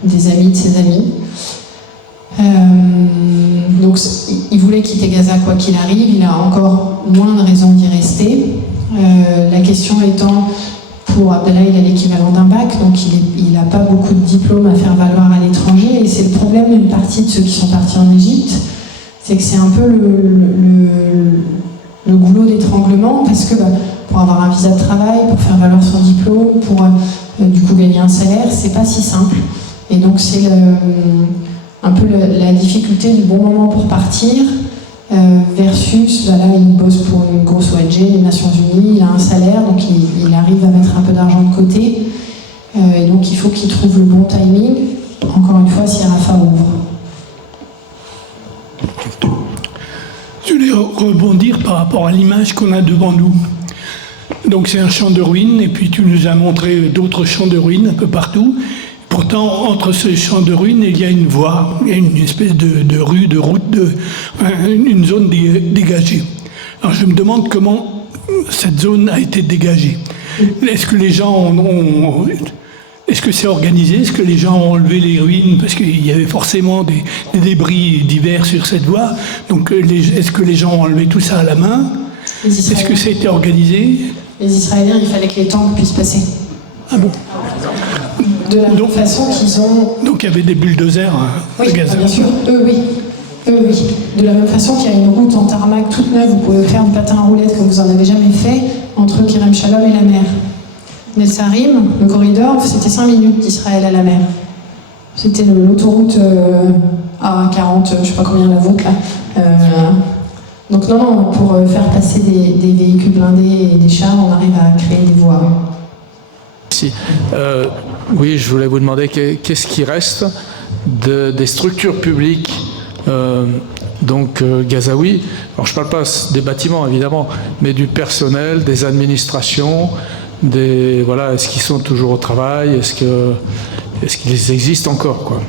des amis de ses amis. Donc il voulait quitter Gaza quoi qu'il arrive. Il a encore moins de raisons d'y rester. La question étant pour Abdallah, il a l'équivalent d'un bac, donc il n'a pas beaucoup de diplômes à faire valoir à l'étranger, et c'est le problème d'une partie de ceux qui sont partis en Égypte, c'est que c'est un peu le goulot d'étranglement, parce que pour avoir un visa de travail, pour faire valoir son diplôme, pour du coup gagner un salaire, c'est pas si simple, et donc c'est un peu la difficulté du bon moment pour partir, versus, là il bosse pour une grosse ONG, les Nations Unies, il a un salaire, donc il arrive à mettre un peu d'argent de côté, et donc il faut qu'il trouve le bon timing, encore une fois, si Rafah ouvre. Je voulais rebondir par rapport à l'image qu'on a devant nous. Donc c'est un champ de ruines, et puis tu nous as montré d'autres champs de ruines un peu partout. Pourtant, entre ce champ de ruines, il y a une voie, il y a une espèce de rue, de route, une zone dégagée. Alors je me demande comment cette zone a été dégagée. Est-ce que les gens est-ce que c'est organisé? Est-ce que les gens ont enlevé les ruines? Parce qu'il y avait forcément des débris divers sur cette voie. Donc est-ce que les gens ont enlevé tout ça à la main? Est-ce que ça a été organisé? Les Israéliens, il fallait que les tanks puissent passer. Ah bon? De la même façon qu'ils ont... Donc il y avait des bulldozers oui, à Gaza. Bien sûr, eux oui. De la même façon qu'il y a une route en tarmac toute neuve, vous pouvez faire du patin à roulettes comme vous en avez jamais fait, entre Kerem Shalom et la mer. Netzarim, le corridor, c'était 5 minutes d'Israël à la mer. C'était l'autoroute A40, je ne sais pas combien la vôtre là. Donc non, pour faire passer des véhicules blindés et des chars, on arrive à créer des voies. Si. Oui, je voulais vous demander qu'est-ce qui reste des structures publiques gazaouis. Alors je ne parle pas des bâtiments évidemment, mais du personnel, des administrations, est-ce qu'ils sont toujours au travail, est-ce qu'ils existent encore, quoi.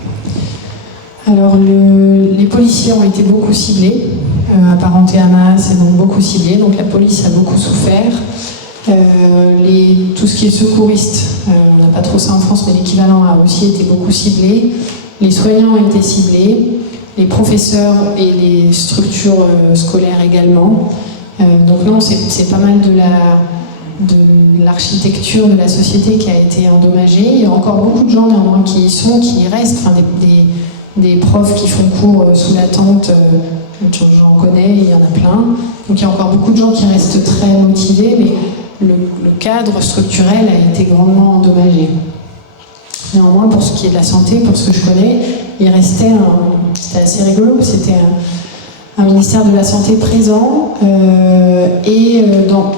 Alors les policiers ont été beaucoup ciblés, apparentés à Hamas et donc beaucoup ciblés, donc la police a beaucoup souffert. Tout ce qui est secouriste, on n'a pas trop ça en France, mais l'équivalent a aussi été beaucoup ciblé. Les soignants ont été ciblés, les professeurs et les structures scolaires également. Donc non, c'est pas mal de l'architecture de la société qui a été endommagée. Il y a encore beaucoup de gens néanmoins qui y sont, qui y restent, enfin, des profs qui font cours sous la tente, j'en connais, il y en a plein. Donc il y a encore beaucoup de gens qui restent très motivés, mais le cadre structurel a été grandement endommagé. Néanmoins, pour ce qui est de la santé, pour ce que je connais, il restait c'était assez rigolo, c'était un ministère de la Santé présent et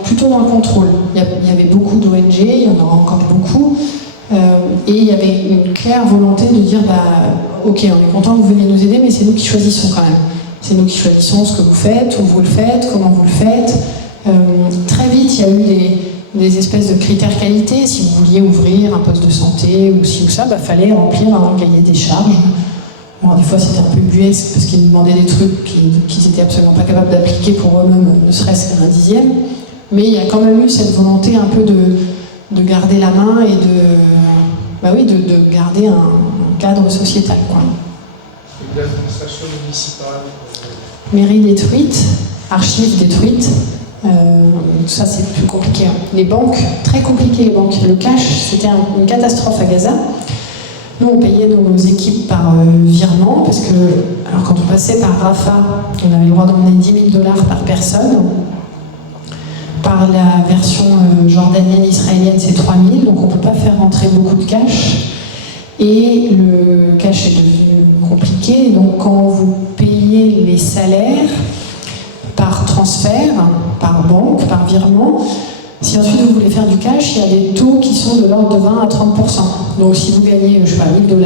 plutôt dans le contrôle. Il y avait beaucoup d'ONG, il y en aura encore beaucoup, et il y avait une claire volonté de dire ok, on est content que vous veniez nous aider, mais c'est nous qui choisissons quand même. C'est nous qui choisissons ce que vous faites, où vous le faites, comment vous le faites. Très vite, il y a eu des espèces de critères qualité. Si vous vouliez ouvrir un poste de santé ou ci ou ça, fallait remplir un cahier des charges. Alors, des fois, c'était un peu buesque parce qu'ils nous demandaient des trucs qu'ils n'étaient absolument pas capables d'appliquer pour eux-mêmes, ne serait-ce qu'un dixième. Mais il y a quand même eu cette volonté un peu de garder la main et de garder un cadre sociétal, quoi. Et l'administration municipale Mairie détruite, archives détruites. Ça, c'est plus compliqué. Les banques, très compliqué les banques. Le cash, c'était une catastrophe à Gaza. Nous, on payait nos équipes par virement, parce que quand on passait par Rafah, on avait le droit d'emmener $10 000 par personne. Par la version jordanienne israélienne, c'est 3 000, donc on ne peut pas faire rentrer beaucoup de cash. Et le cash est devenu compliqué. Donc quand vous payez les salaires par transfert, par banque, par virement, si ensuite vous voulez faire du cash, il y a des taux qui sont de l'ordre de 20 à 30%. Donc si vous gagnez, je sais pas, $1 000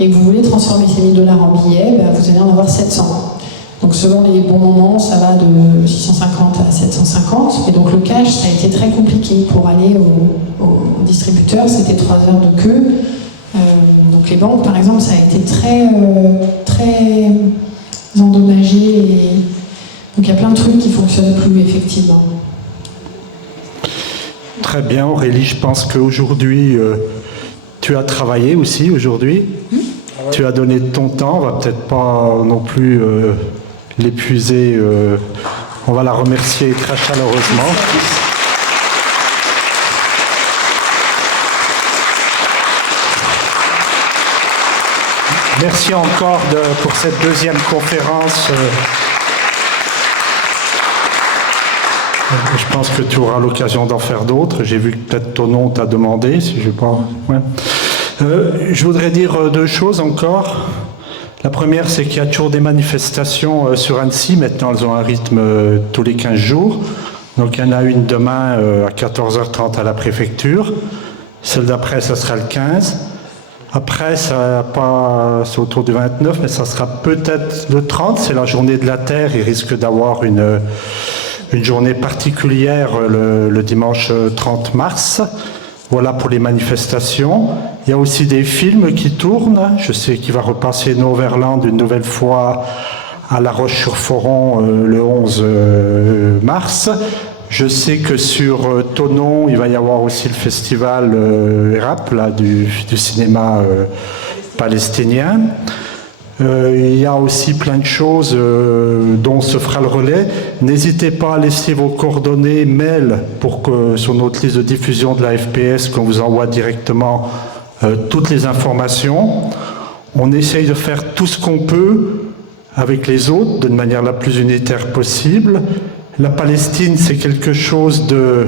et que vous voulez transformer ces $1 000 en billets, vous allez en avoir 700. Donc selon les bons moments, ça va de 650 à 750. Et donc le cash, ça a été très compliqué. Pour aller au distributeur, c'était 3 heures de queue. Donc les banques, par exemple, ça a été très endommagé. Donc il y a plein de trucs qui ne fonctionnent plus, effectivement. Très bien, Aurélie, je pense qu'aujourd'hui, tu as travaillé aussi aujourd'hui. Tu as donné de ton temps, on va peut-être pas non plus l'épuiser. On va la remercier très chaleureusement. Merci encore pour cette deuxième conférence. Je pense que tu auras l'occasion d'en faire d'autres. J'ai vu que peut-être ton nom t'a demandé, si je pas. Ouais. Je voudrais dire 2 choses encore. La première, c'est qu'il y a toujours des manifestations sur Annecy. Maintenant, elles ont un rythme tous les 15 jours. Donc, il y en a une demain à 14h30 à la préfecture. Celle d'après, ça sera le 15. Après, c'est autour du 29, mais ça sera peut-être le 30, c'est la journée de la Terre. Il risque d'avoir une journée particulière le dimanche 30 mars. Voilà pour les manifestations. Il y a aussi des films qui tournent. Je sais qu'il va repasser Noverland une nouvelle fois à La Roche-sur-Foron le 11 mars. Je sais que sur Thonon, il va y avoir aussi le festival ERAP du cinéma palestinien. Il y a aussi plein de choses dont se fera le relais. N'hésitez pas à laisser vos coordonnées mail pour que sur notre liste de diffusion de la FPS, qu'on vous envoie directement toutes les informations. On essaye de faire tout ce qu'on peut avec les autres de manière la plus unitaire possible. La Palestine, c'est quelque chose de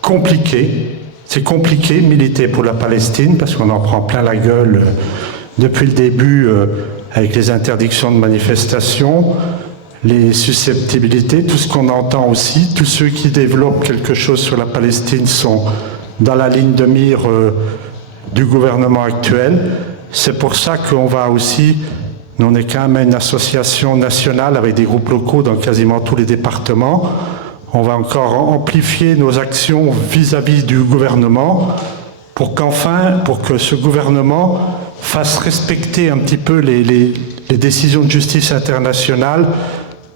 compliqué. C'est compliqué militer pour la Palestine parce qu'on en prend plein la gueule depuis le début avec les interdictions de manifestation, les susceptibilités, tout ce qu'on entend aussi. Tous ceux qui développent quelque chose sur la Palestine sont dans la ligne de mire du gouvernement actuel. C'est pour ça qu'on va aussi... Nous, on est quand même une association nationale avec des groupes locaux dans quasiment tous les départements. On va encore amplifier nos actions vis-à-vis du gouvernement pour que ce gouvernement fasse respecter un petit peu les décisions de justice internationale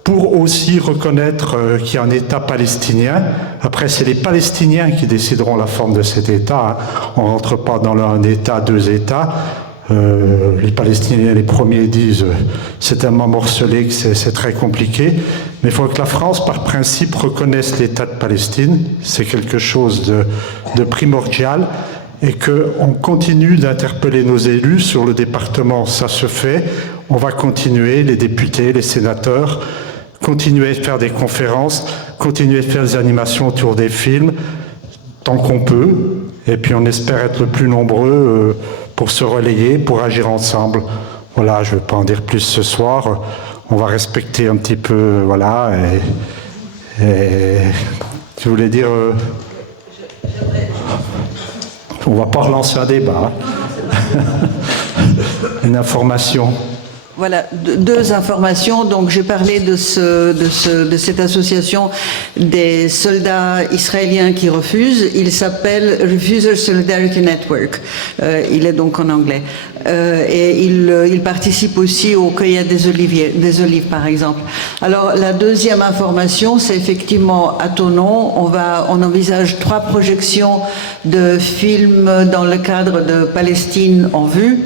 pour aussi reconnaître qu'il y a un État palestinien. Après, c'est les Palestiniens qui décideront la forme de cet État. On ne rentre pas dans un État, deux États. Les Palestiniens, les premiers, disent c'est tellement morcelé que c'est très compliqué. Mais il faut que la France, par principe, reconnaisse l'État de Palestine. C'est quelque chose de primordial. Et qu'on continue d'interpeller nos élus sur le département. Ça se fait. On va continuer, les députés, les sénateurs, continuer à faire des conférences, continuer à faire des animations autour des films, tant qu'on peut. Et puis on espère être le plus nombreux pour se relayer, pour agir ensemble. Voilà, je ne vais pas en dire plus ce soir. On va respecter un petit peu, voilà. Et je voulais dire... on ne va pas relancer un débat. Une information. Voilà, deux informations. Donc, j'ai parlé de cette association des soldats israéliens qui refusent. Il s'appelle Refuser Solidarity Network. Il est donc en anglais. Et il participe aussi au cueillette des olives, par exemple. Alors, la deuxième information, c'est effectivement à Thonon, on envisage 3 projections de films dans le cadre de Palestine en vue.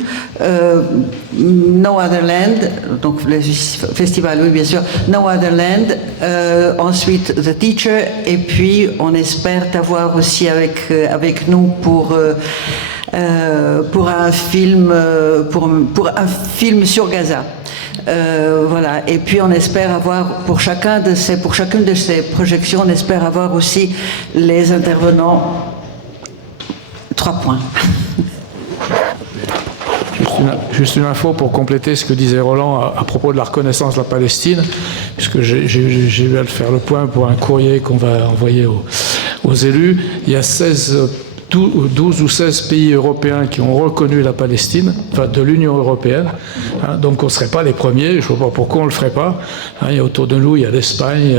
No Other Land, donc le festival, oui bien sûr, No Other Land, ensuite The Teacher, et puis on espère t'avoir aussi avec nous pour un film sur Gaza. Voilà. Et puis on espère avoir pour chacune de ces projections, on espère avoir aussi les intervenants. 3 points. Juste une info pour compléter ce que disait Roland à propos de la reconnaissance de la Palestine, puisque j'ai eu à le faire le point pour un courrier qu'on va envoyer aux élus. Il y a 12 ou 16 pays européens qui ont reconnu la Palestine, enfin de l'Union européenne, hein, donc on ne serait pas les premiers, je ne vois pas pourquoi on ne le ferait pas. Hein, il y a autour de nous, il y a l'Espagne,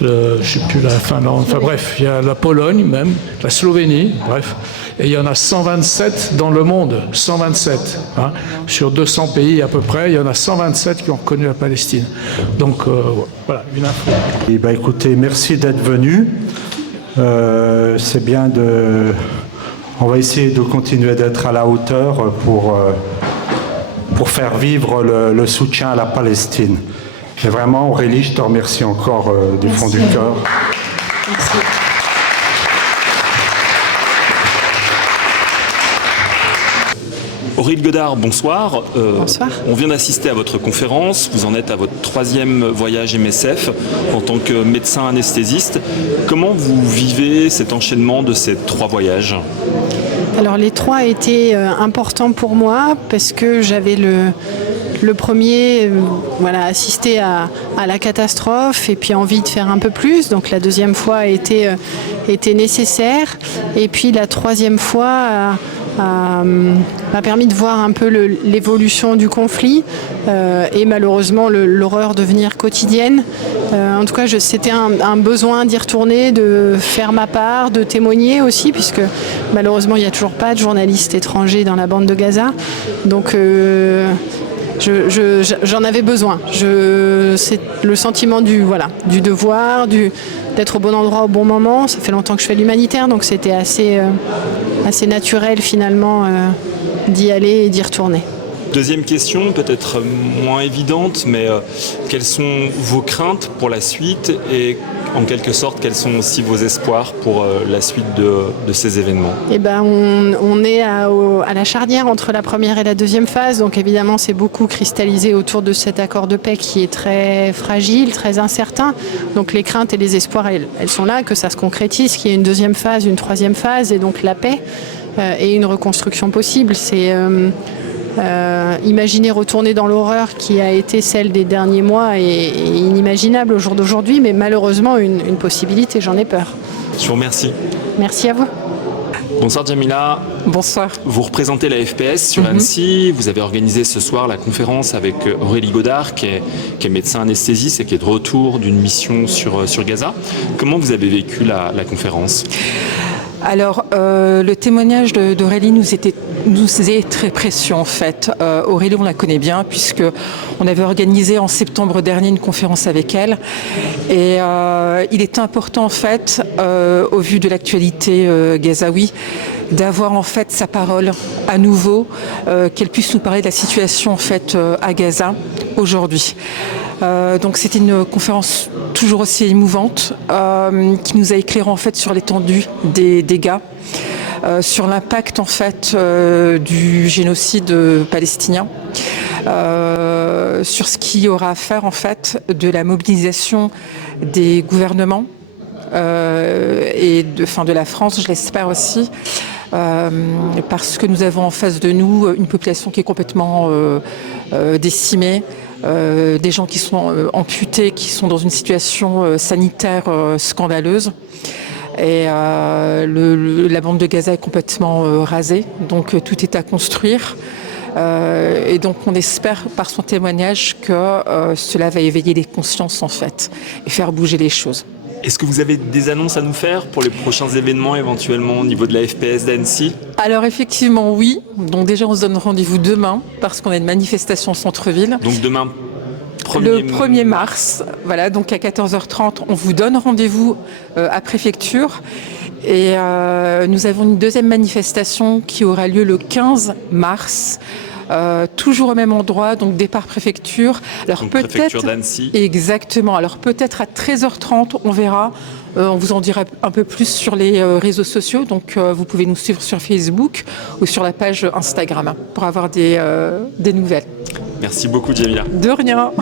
je ne sais plus, la Finlande, enfin bref, il y a la Pologne même, la Slovénie, bref, et il y en a 127 dans le monde, 127. Hein, sur 200 pays à peu près, il y en a 127 qui ont reconnu la Palestine. Donc voilà, une info. Eh ben, écoutez, merci d'être venu. C'est bien on va essayer de continuer d'être à la hauteur pour faire vivre le soutien à la Palestine. Et vraiment, Aurélie, je te remercie encore du fond du cœur. Merci. Aurélie Godard, bonsoir. Bonsoir. On vient d'assister à votre conférence. Vous en êtes à votre 3e voyage MSF en tant que médecin anesthésiste. Comment vous vivez cet enchaînement de ces 3 voyages ? Alors les 3 étaient importants pour moi parce que j'avais le premier, assisté à la catastrophe et puis envie de faire un peu plus. Donc la 2e fois était nécessaire. Et puis la 3e fois m'a permis de voir un peu l'évolution du conflit et malheureusement l'horreur devenir quotidienne. En tout cas, c'était un besoin d'y retourner, de faire ma part, de témoigner aussi, puisque malheureusement, il n'y a toujours pas de journalistes étrangers dans la bande de Gaza. Donc, j'en avais besoin. C'est le sentiment du devoir, d'être au bon endroit au bon moment. Ça fait longtemps que je fais l'humanitaire, donc c'était assez naturel finalement d'y aller et d'y retourner. Deuxième question, peut-être moins évidente, mais quelles sont vos craintes pour la suite et en quelque sorte, quels sont aussi vos espoirs pour la suite de ces événements? On est à la charnière entre la première et la deuxième phase, donc évidemment c'est beaucoup cristallisé autour de cet accord de paix qui est très fragile, très incertain. Donc les craintes et les espoirs, elles sont là, que ça se concrétise, qu'il y ait une deuxième phase, une troisième phase, et donc la paix et une reconstruction possible. C'est imaginer retourner dans l'horreur qui a été celle des derniers mois est inimaginable au jour d'aujourd'hui, mais malheureusement une possibilité, j'en ai peur. Je vous remercie. Merci à vous. Bonsoir Jamila. Bonsoir. Vous représentez la FPS sur Annecy. Vous avez organisé ce soir la conférence avec Aurélie Godard, qui est médecin anesthésiste et qui est de retour d'une mission sur Gaza. Comment vous avez vécu la conférence ? Alors, le témoignage d'Aurélie nous est très précieux en fait. Aurélie, on la connaît bien puisque on avait organisé en septembre dernier une conférence avec elle. Et il est important en fait, au vu de l'actualité gazaoui, d'avoir en fait sa parole à nouveau, qu'elle puisse nous parler de la situation en fait à Gaza aujourd'hui. Donc c'était une conférence toujours aussi émouvante qui nous a éclairé en fait sur l'étendue des dégâts, sur l'impact en fait du génocide palestinien, sur ce qu'il y aura à faire en fait de la mobilisation des gouvernements et de la France, je l'espère aussi, parce que nous avons en face de nous une population qui est complètement décimée. Des gens qui sont amputés, qui sont dans une situation sanitaire scandaleuse. Et la bande de Gaza est complètement rasée, donc tout est à construire. Et donc on espère par son témoignage que cela va éveiller les consciences en fait et faire bouger les choses. Est-ce que vous avez des annonces à nous faire pour les prochains événements éventuellement au niveau de la FPS d'Annecy ? Alors effectivement oui, donc déjà on se donne rendez-vous demain parce qu'on a une manifestation au centre-ville. Donc demain le 1er mars, voilà, donc à 14h30, on vous donne rendez-vous à préfecture. Et nous avons une deuxième manifestation qui aura lieu le 15 mars. Toujours au même endroit, donc départ préfecture. Alors donc peut-être préfecture d'Annecy. Exactement. Alors peut-être à 13h30, on verra. On vous en dira un peu plus sur les réseaux sociaux. Donc vous pouvez nous suivre sur Facebook ou sur la page Instagram pour avoir des nouvelles. Merci beaucoup Jamila. De rien.